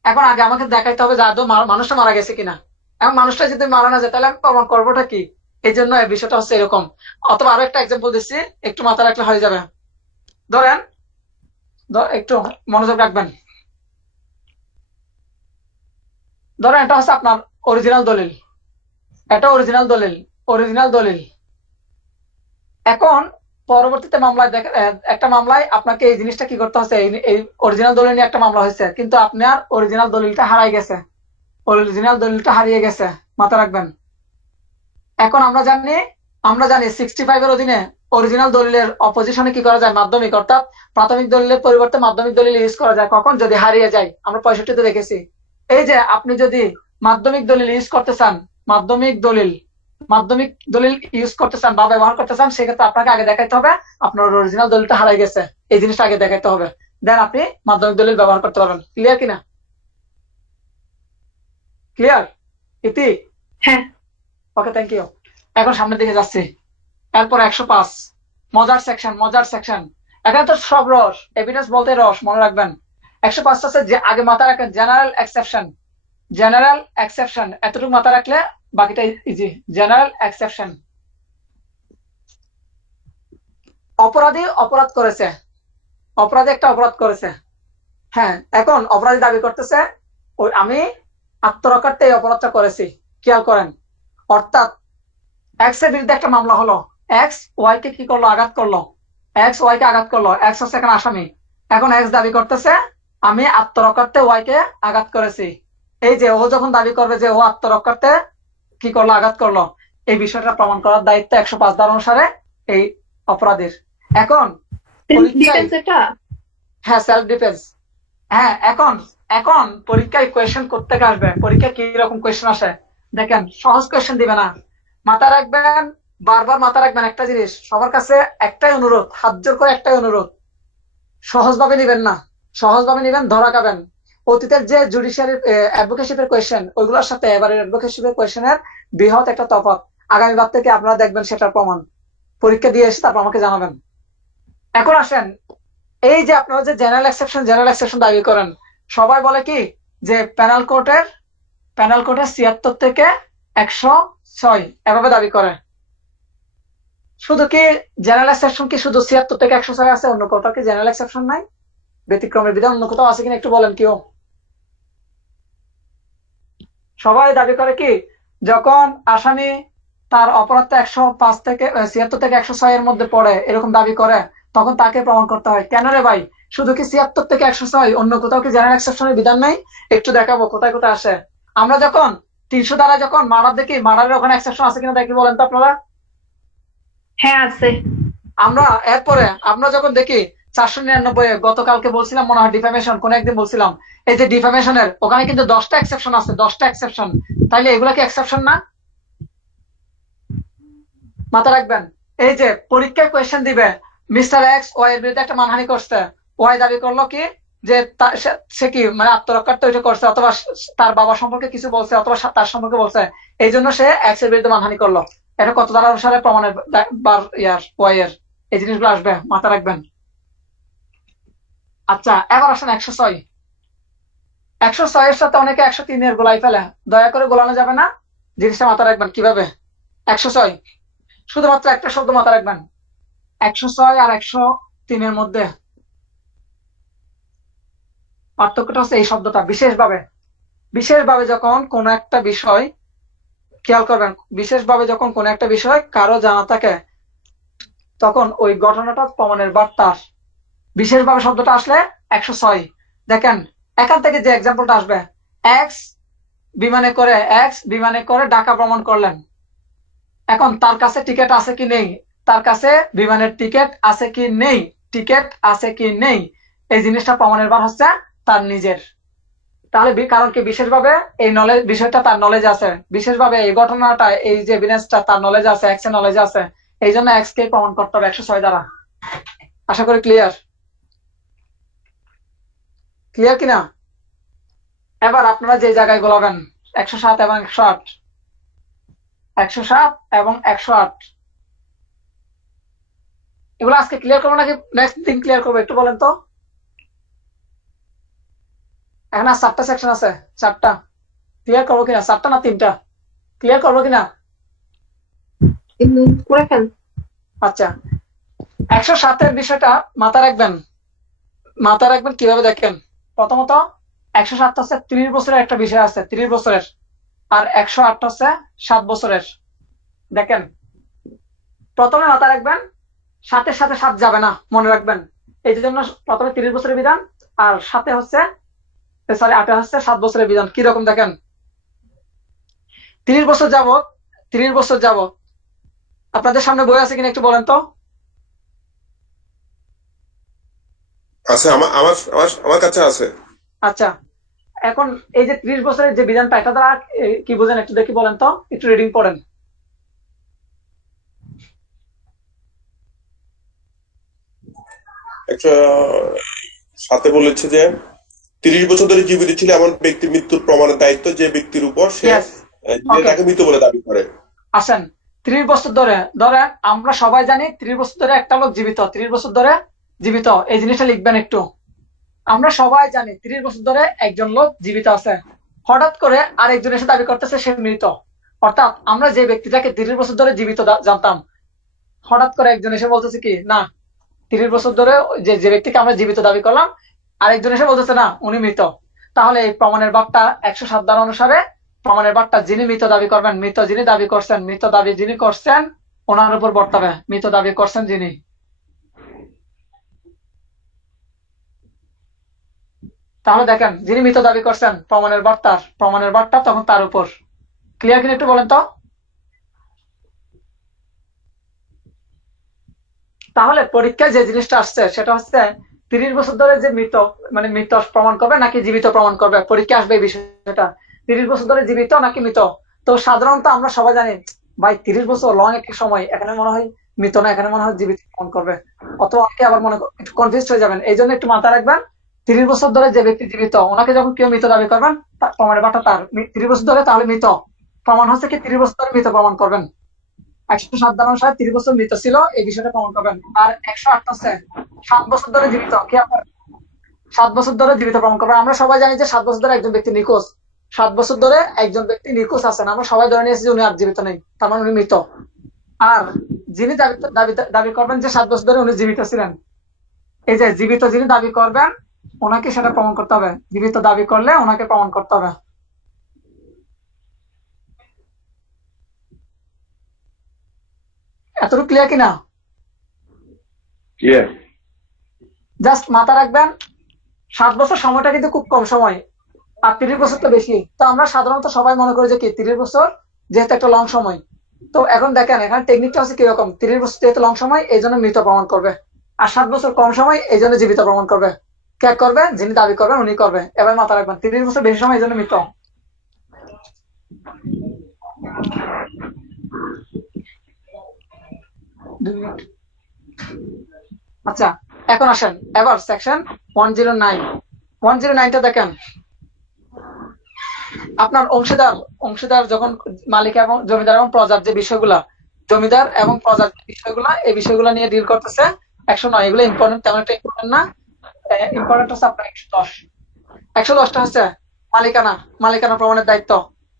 এখন আগে আমাকে দেখাইতে হবে যে আদৌ মানুষটা মারা গেছে কিনা। এখন মানুষটা যদি মারা না যায় তাহলে আমি প্রমাণ করবোটা কি? এই জন্য এই বিষয়টা হচ্ছে এরকম। অথবা আরো একটা এক্সাম্পল দিচ্ছি, একটু মাথা রাখলে হয়ে যাবে। ধরেন একটু মনোযোগ রাখবেন। ধরেন এটা হচ্ছে আপনার অরিজিনাল দলিল, এটা অরিজিনাল দলিল, অরিজিনাল দলিল। এখন পরবর্তীতে মামলায় একটা মামলায় আপনাকে এই জিনিসটা কি করতে হচ্ছে, এই অরিজিনাল দলিল নিয়ে একটা মামলা হয়েছে, কিন্তু আপনার অরিজিনাল দলিলটা হারাই গেছে, অরিজিনাল দলিলটা হারিয়ে গেছে, মাথা রাখবেন। এখন আমরা জানি 65 এর অধীনে অরিজিনাল দলিলের অপোজিশনে কি করা যায়, মাধ্যমিক অর্থাৎ প্রাথমিক দলিলের পরিবর্তে মাধ্যমিক দলিল ইউজ করা যায়। কখন? যদি হারিয়ে যায়। আমরা 65-তে দেখেছি। এই যে আপনি যদি মাধ্যমিক দলিল ইউজ করতে চান, মাধ্যমিক দলিল ইউজ করতে চান বা ব্যবহার করতে চান, সেক্ষেত্রে আপনাকে আগে দেখাইতে হবে আপনার অরিজিনাল দলিলটা হারাই গেছে, এই জিনিসটা আগে দেখাইতে হবে। দেন আপনি মাধ্যমিক দলিল ব্যবহার করতে পারবেন। ক্লিয়ার কিনা? ক্লিয়ার ইতি? হ্যাঁ। ওকে, থ্যাংক ইউ। এখন সামনের দিকে যাচ্ছি। এরপর 105 মজার সেকশন। এখানে তো সব রস, এভিডেন্স বলতে রস, মনে রাখবেন। 105 আছে যে আগে মাথা রাখেন জেনারেল এক্সেপশন, এতটুকু মাথা রাখলে বাকিটা ইজি। জেনারেল এক্সেপশন, অপরাধী একটা অপরাধ করেছে। হ্যাঁ, এখন অপরাধী দাবি করতেছে ওই আমি আত্মরক্ষার্থে এই অপরাধটা করেছি। খেয়াল করেন, অর্থাৎ এক্স এর বিরুদ্ধে একটা মামলা হলো, এক্স ওয়াই কে কি করলো, আঘাত করলো, এক্স ওয়াই কে আঘাত করলো, এক্স হচ্ছে এখন আসামি। এখন এক্স দাবি করতেছে আমি আত্মরক্ষার্থে ওয়াই কে আঘাত করেছি। এই যে ও যখন দাবি করবে যে ও আত্মরক্ষার্থে কি করলো, আঘাত করলো, এই বিষয়টা প্রমাণ করার দায়িত্ব 105 ধারা অনুসারে এই অপরাধীর। এখন হ্যাঁ, সেলফ ডিফেন্স। হ্যাঁ, এখন পরীক্ষায় কোয়েশ্চেন করতে আসবে, পরীক্ষায় কি রকম কোয়েশ্চেন আসে দেখেন। সহজ কোয়েশ্চেন দিবে না, মাথা রাখবেন, বারবার মাথা রাখবেন একটা জিনিস। সবার কাছে একটাই অনুরোধ, হাত জোর করে একটাই অনুরোধ, সহজভাবে নিবেন না, সহজভাবে নিবেন ধরা খাবেন। অতীতের যে জুডিশিয়ারি অ্যাডভোকেশিপের কোয়েশ্চেন, ওইগুলোর সাথে এবারের অ্যাডভোকেশিপের কোয়েশ্চেনের বৃহৎ একটা তফাৎ। আগামীবার থেকে আপনারা দেখবেন সেটার প্রমাণ। পরীক্ষা দিয়ে এসে তারপর আমাকে জানাবেন। এখন আসেন, এই যে আপনারা যে জেনারেল এক্সেপশন দাবি করেন, সবাই বলে কি যে প্যানাল কোর্টের 76 থেকে 106 এভাবে দাবি করে। শুধু কি জেনারেল এক্সেপশন কি শুধু 76 থেকে 106 আছে, অন্য কোথাও কি জেনারেল এক্সেপশন নাই? ব্যতিক্রমের বিধান অন্য কোথাও আছে কিনা একটু বলেন কেউ। সবাই দাবি করে কি যখন আসামি তার অপরাধটা 105 থেকে 76 থেকে 106 এর মধ্যে পড়ে, এরকম দাবি করে, তখন তাকে প্রমাণ করতে হয়। কেন রে ভাই, শুধু কি 76 থেকে 106, অন্য কোথাও কি জেনারেল এক্সেপশনের বিধান নাই? একটু দেখাবো কোথায় কোথায় আসে। আমরা যখন 300 ধারা যখন মার্ডার দেখি, মার্ডারের ওখানে এক্সেপশন আছে কিনা দেখি বলেন তো আপনারা। হ্যাঁ আছে। এরপরে আমরা যখন দেখি 499, গতকালকে বলছিলাম মনে হয় ডিফামেশন, কোন একদিন বলছিলাম, এই যে ডিফামেশনের ওখানে কিন্তু 10টা এক্সেপশন আছে, 10টা এক্সেপশন। তাইলে এগুলা কি এক্সেপশন না? মাথা রাখবেন। এই যে পরীক্ষায় কোয়েশ্চেন দিবে, মিস্টার এক্স ওয়াই এর বিরুদ্ধে একটা মানহানি করছে, ওয়াই দাবি করলো কি যে সে কি মানে আত্মরক্ষার্থে ওইটা করছে, অথবা তার বাবা সম্পর্কে কিছু বলছে, অথবা তার সম্পর্কে বলছে, এই জন্য সে এক্স এর বিরুদ্ধে মানহানি করলো। এটা কত ধারা অনুসারে প্রমাণের ওয়াই এর এই জিনিসগুলো আসবে, মাথা রাখবেন। আচ্ছা, এবার আসেন 106। 106 এর সাথে অনেকে 103 এর গোলাই ফেলে, দয়া করে গোলানো যাবে না, জিনিসটা মাথা রাখবেন। কিভাবে? 106 শুধুমাত্র একটা শব্দ মাথা রাখবেন, 106 আর 103 এর মধ্যে পার্থক্যটা হচ্ছে এই শব্দটা বিশেষভাবে যখন কোন একটা বিষয়, খেয়াল করবেন, বিশেষভাবে যখন কোন একটা বিষয় কারো জানা থাকে, তখন ওই ঘটনাটা প্রমাণের বার্তা। বিশেষভাবে শব্দটা আসলে 106। দেখেন এখান থেকে যে এক্সাম্পলটা আসবে, এক্স বিমানে করে ঢাকা ভ্রমণ করলেন। এখন তার কাছে টিকিট আছে কি নেই, তার কাছে বিমানের টিকিট আছে কি নেই, এই জিনিসটা প্রমাণের বার হচ্ছে তার নিজের। তাহলে কারণ কি বিশেষভাবে এই নলেজ, বিষয়টা তার নলেজ আছে, বিশেষভাবে এই ঘটনাটা, এই যে এভিডেন্সটা তার নলেজ আছে, এক্স এর নলেজ আছে, এই জন্য এক্স কে প্রমাণ করতে হবে 106 দ্বারা। আশা করি ক্লিয়ার কিনা। এবার আপনারা যে জায়গায় গোলাবেন 107 এবং 108, 107 এবং 108 এগুলো আজকে ক্লিয়ার করবো নাকি নেক্সট দিন ক্লিয়ার করবো একটু বলেন তো। এখন আর 4টা সেকশন আছে, 4টা। ক্লিয়ার করবো কিনা? 4টা না 3টা? ক্লিয়ার করবো কিনা? করে ফেল। আচ্ছা, 107-এর বিষয়টা মাথায় রাখবেন। মাথায় রাখবেন কিভাবে দেখেন। প্রথমত 107 হচ্ছে 30 বছরের একটা বিষয় আছে, 30 বছরের। আর 108 হচ্ছে 7 বছরের। দেখেন, প্রথমে মাথায় রাখবেন সাথে সাথে 7 যাবে না, মনে রাখবেন। এই জন্য প্রথমে 30 বছরের বিধান, আর সাথে হচ্ছে সরি 8 হচ্ছে 7 বছরের বিধান। কিরকম দেখেন, 30 বছর যাবত 30 বছর যাবত আপনাদের সামনে বই আছে কিনা একটু বলেন তো। আছে, আমার আমার আমার আমার কাছে আছে। আচ্ছা, এখন এই যে 30 বছরের যে বিধানটা, এটা দ্বারা কি বোঝেন একটু দেখি বলেন তো, একটু রিডিং পড়েন। একটা সাথে বলেছে যে 30 বছর ধরে জীবিত ছিল এমন ব্যক্তির মৃত্যুর প্রমাণের দায়িত্ব যে ব্যক্তির উপর সে ইয়েস, যে ওকে, তাকে মৃত বলে দাবি করে। আসেন। 30 বছর ধরে, ধরে আমরা সবাই জানি 30 বছর ধরে একটা লোক জীবিত, 30 বছর ধরে জীবিত, এই জিনিসটা লিখবেন একটু। আমরা সবাই জানি 30 বছর ধরে একজন লোক জীবিত আছে। হঠাৎ করে আরেকজন এসে দাবি করতেছে সে মৃত। অর্থাৎ আমরা যে ব্যক্তিটাকে 30 বছর ধরে জীবিত জানতাম, হঠাৎ করে একজন এসে বলতেছে কি না, 30 বছর ধরে যে যে ব্যক্তিকে আমরা জীবিত দাবি করলাম, আরেকজন এসে বলতেছে না উনি মৃত। তাহলে এই প্রমাণের বার্তা 107 ধারা অনুসারে প্রমাণের বার্তা যিনি মৃত দাবি করবেন, মৃত যিনি দাবি করছেন, মৃত দাবি যিনি করছেন ওনার উপর বর্তাবে, মৃত দাবি করছেন যিনি। তাহলে দেখেন, যিনি মৃত দাবি করছেন প্রমাণের বার্তা তখন তার উপর। ক্লিয়ার কিনা একটু বলেন তো। তাহলে পরীক্ষায় যে জিনিসটা আসছে সেটা হচ্ছে 30 বছর ধরে যে মৃত, মানে মৃত প্রমাণ করবে নাকি জীবিত প্রমাণ করবে, পরীক্ষা আসবে এই বিষয়টা। 30 বছর ধরে জীবিত নাকি মৃত। তো সাধারণত আমরা সবাই জানি ভাই 30 বছর লং একটা সময়, এখানে মনে হয় মৃত না, এখানে মনে হয় জীবিত প্রমাণ করবে। অথবা অনেকে আবার মনে একটু কনফিউজ হয়ে যাবেন, এই জন্য একটু মাথায় রাখবেন 30 বছর ধরে যে ব্যক্তি জীবিত ওনাকে যখন কেউ মৃত দাবি করবেন, প্রমাণের বার্তা তার। 30 বছর ধরে তাহলে মৃত প্রমাণ হচ্ছে কি 30 বছর ধরে মৃত প্রমাণ করবেন। 107 ধারা অনুসারে 30 বছর মৃত ছিল, এই বিষয়টা প্রমাণ করবেন। আর 108 হচ্ছে 7 বছর ধরে জীবিত, কি আপনার 7 বছর ধরে জীবিত প্রমাণ করবেন। আমরা সবাই জানি যে 7 বছর ধরে একজন ব্যক্তি নিখোঁজ, 7 বছর ধরে একজন ব্যক্তি নিখোঁজ আছেন, আমরা সবাই ধরে নিয়েছি যে উনি আর জীবিত নেই, তার মানে উনি মৃত। আর যিনি দাবি দাবি দাবি করবেন যে 7 বছর ধরে উনি জীবিত ছিলেন, এই যে জীবিত যিনি দাবি করবেন ওনাকে সেটা প্রমাণ করতে হবে, জীবিত দাবি করলে ওনাকে প্রমাণ করতে হবে। এতটুকু ক্লিয়ার কিনা? ক্লিয়ার। জাস্ট মাথা রাখবেন 7 বছর সময়টা কিন্তু খুব কম সময়, আর 30 বছর তো বেশি। তো আমরা সাধারণত সবাই মনে করি যে কি 30 বছর যেহেতু একটা লং সময়। তো এখন দেখেন এখানে টেকনিকটা হচ্ছে কিরকম, 30 বছর যেহেতু লং সময় এই জন্য মৃত প্রমাণ করবে, আর 7 বছর কম সময় এই জন্য জীবিত প্রমাণ করবে। কে করবে? যিনি দাবি করবেন উনি করবে। এবার মাথা রাখবেন 30 বছর বেশি সময় এই জন্য মৃত। আচ্ছা, এখন আসেন এবার সেকশন 109। 109টা দেখেন, আপনার অংশীদার অংশীদার যখন মালিক এবং জমিদার এবং প্রজার যে বিষয়গুলা, জমিদার এবং প্রজার যে বিষয়গুলা, এই বিষয়গুলা নিয়ে ডিল করতেছে 109। এগুলো ইম্পর্টেন্ট, তেমন একটা ইম্পর্টেন্ট না। ইম্পর্টেন্ট হচ্ছে আপনার 110। 110টা হচ্ছে মালিকানা, মালিকানা প্রমাণের দায়িত্ব।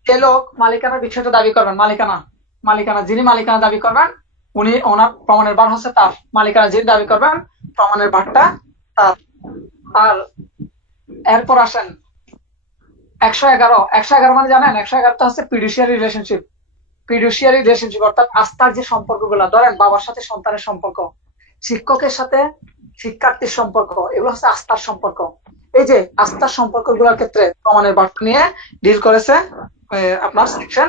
যে লোক মালিকানার বিষয়টা দাবি করবেন, মালিকানা মালিকানা যিনি মালিকানা দাবি করবেন উনি ওনার প্রমাণের ভার হচ্ছে তার, মালিকানা যিনি দাবি করবেন প্রমাণের ভারটা তার। আর এরপর আসেন 111 মানে জানেন 111টা হচ্ছে ফিডুশিয়ারি রিলেশনশিপ। ফিডুশিয়ারি রিলেশনশিপ অর্থাৎ আস্থার যে সম্পর্কগুলো, ধরেন বাবার সাথে সন্তানের সম্পর্ক, শিক্ষকের সাথে শিক্ষার্থীর সম্পর্ক, এগুলো হচ্ছে আস্থার সম্পর্ক। এই যে আস্থার সম্পর্কগুলোর ক্ষেত্রে প্রমাণের বার্তা নিয়ে ডিল করেছে আপনার সেকশন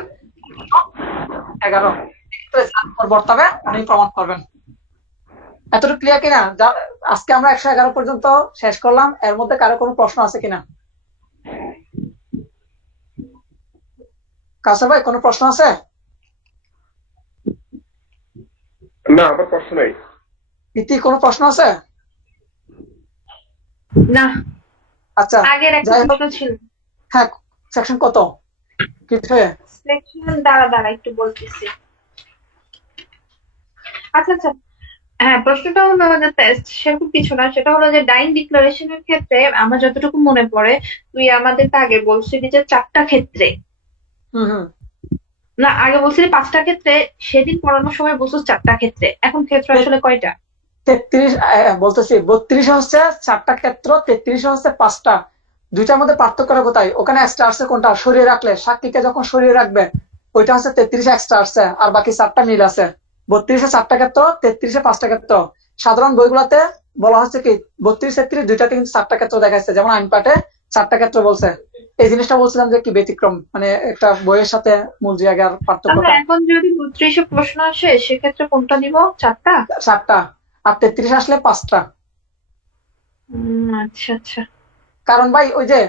11। বর্তাবে উনি প্রমাণ করবেন। এতটুকু ক্লিয়ার কিনা? আজকে আমরা 111 পর্যন্ত শেষ করলাম, এর মধ্যে কারো কোনো প্রশ্ন আছে কিনা? কাউসার ভাই কোনো প্রশ্ন আছে? না, আমার প্রশ্ন নাই। ইতি কোনো প্রশ্ন আছে? না, আচ্ছা, আগের একটা যাই হোক, প্রশ্ন ছিল। হ্যাঁ, সেকশন কত কিছু? সেকশন দাঁড়া একটু বলতেছি। আচ্ছা আচ্ছা, হ্যাঁ, প্রশ্নটা হলো যে টেস্ট সেরকম কিছু না, সেটা হলো যে ডাইং ডিক্লারেশনের ক্ষেত্রে আমার যতটুকু মনে পড়ে, তুই আমাদেরকে আগে বলছিলি যে 4টা ক্ষেত্রে, হুম হুম। না আগে বলছিলি 5টা ক্ষেত্রে, সেদিন পড়ানোর সময় বলছিস 4টা ক্ষেত্রে, এখন ক্ষেত্র আসলে কয়টা? 33 বলতেছি 32 হচ্ছে 4টা ক্ষেত্র, 33 হচ্ছে 5টা। দুইটার মধ্যে পার্থক্যটা কোথায়? ওখানে এক্সট্রা আসছে কোনটা? সরিয়ে রাখলে, সাক্ষীকে যখন সরিয়ে রাখবে ওইটা হচ্ছে 33 এক্সট্রা আসছে, আর বাকি 4টা মিল আছে। 32-এ 4টা ক্ষেত্র, 33-এ 5টা ক্ষেত্র। সাধারণ বইগুলোতে বলা হচ্ছে কি 32-33 দুইটাতে কিন্তু 4টা ক্ষেত্র দেখাচ্ছে, যেমন আইন পাঠে 4টা ক্ষেত্র বলছে। এই জিনিসটা বলছিলাম যে কি ব্যতিক্রম, মানে একটা বইয়ের সাথে মূল জায়গার তাহলে পার্থক্যটা। এখন যদি 32-এ প্রশ্ন আসে সেক্ষেত্রে কোনটা দিব? 4টা? 4টা। আর 33 আসলে 5টা। আচ্ছা আচ্ছা। কারণ ভাই ওই যে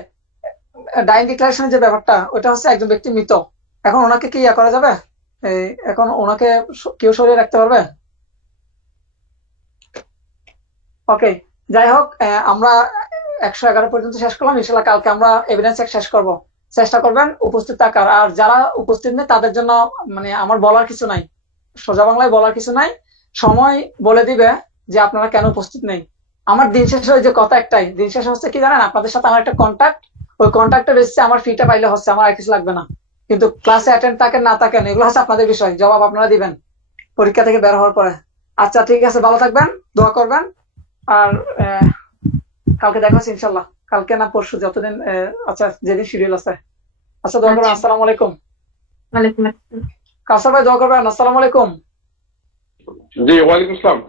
ডাইং ডিক্লারেশনের যে ব্যাপারটা, ওটা হচ্ছে একজন ব্যক্তি মৃত। এখন ওনাকে কি ইয়া করা যাবে? এই এখন ওনাকে কেউ সরিয়ে রাখতে পারবে? ওকে, যাই হোক, আমরা 111 পর্যন্ত শেষ করলাম। ইনশাল্লাহ কালকে আমরা এভিডেন্স চেক শেষ করব। চেষ্টা করবেন উপস্থিত থাকার। আর যারা উপস্থিত নেই তাদের জন্য মানে আমার বলার কিছু নাই, সোজা বাংলায় বলার কিছু নাই। সময় বলে দিবে যে আপনারা কেন উপস্থিত নেই। আমার দিন শেষে ওই যে কথা একটাই, দিন শেষে হচ্ছে কি জানেন, আপনাদের সাথে আমার একটা কন্ট্যাক্ট, ওই কন্ট্যাক্টের বেসিসে আমার ফিটা পাইলে হচ্ছে, আমার আর কিছু লাগবে না। কিন্তু ক্লাসে অ্যাটেন্ড থাকেন না থাকেন এগুলো হচ্ছে আপনাদের বিষয়, জবাব আপনারা দিবেন পরীক্ষা থেকে বের হওয়ার পরে। আচ্ছা ঠিক আছে, ভালো থাকবেন, দোয়া করবেন। আর কালকে দেখা হচ্ছে ইনশাল্লাহ, কালকে না পরশু, যতদিন আচ্ছা যেদিন শিডিউল আছে। আচ্ছা দোয়া করবেন, আচ্ছা, আসসালামু আলাইকুম। ওয়ালাইকুম আসসালাম। কাউসার ভাই দোয়া করবেন, আসসালামু আলাইকুম। জি ওয়ালাইকুম আসসালাম।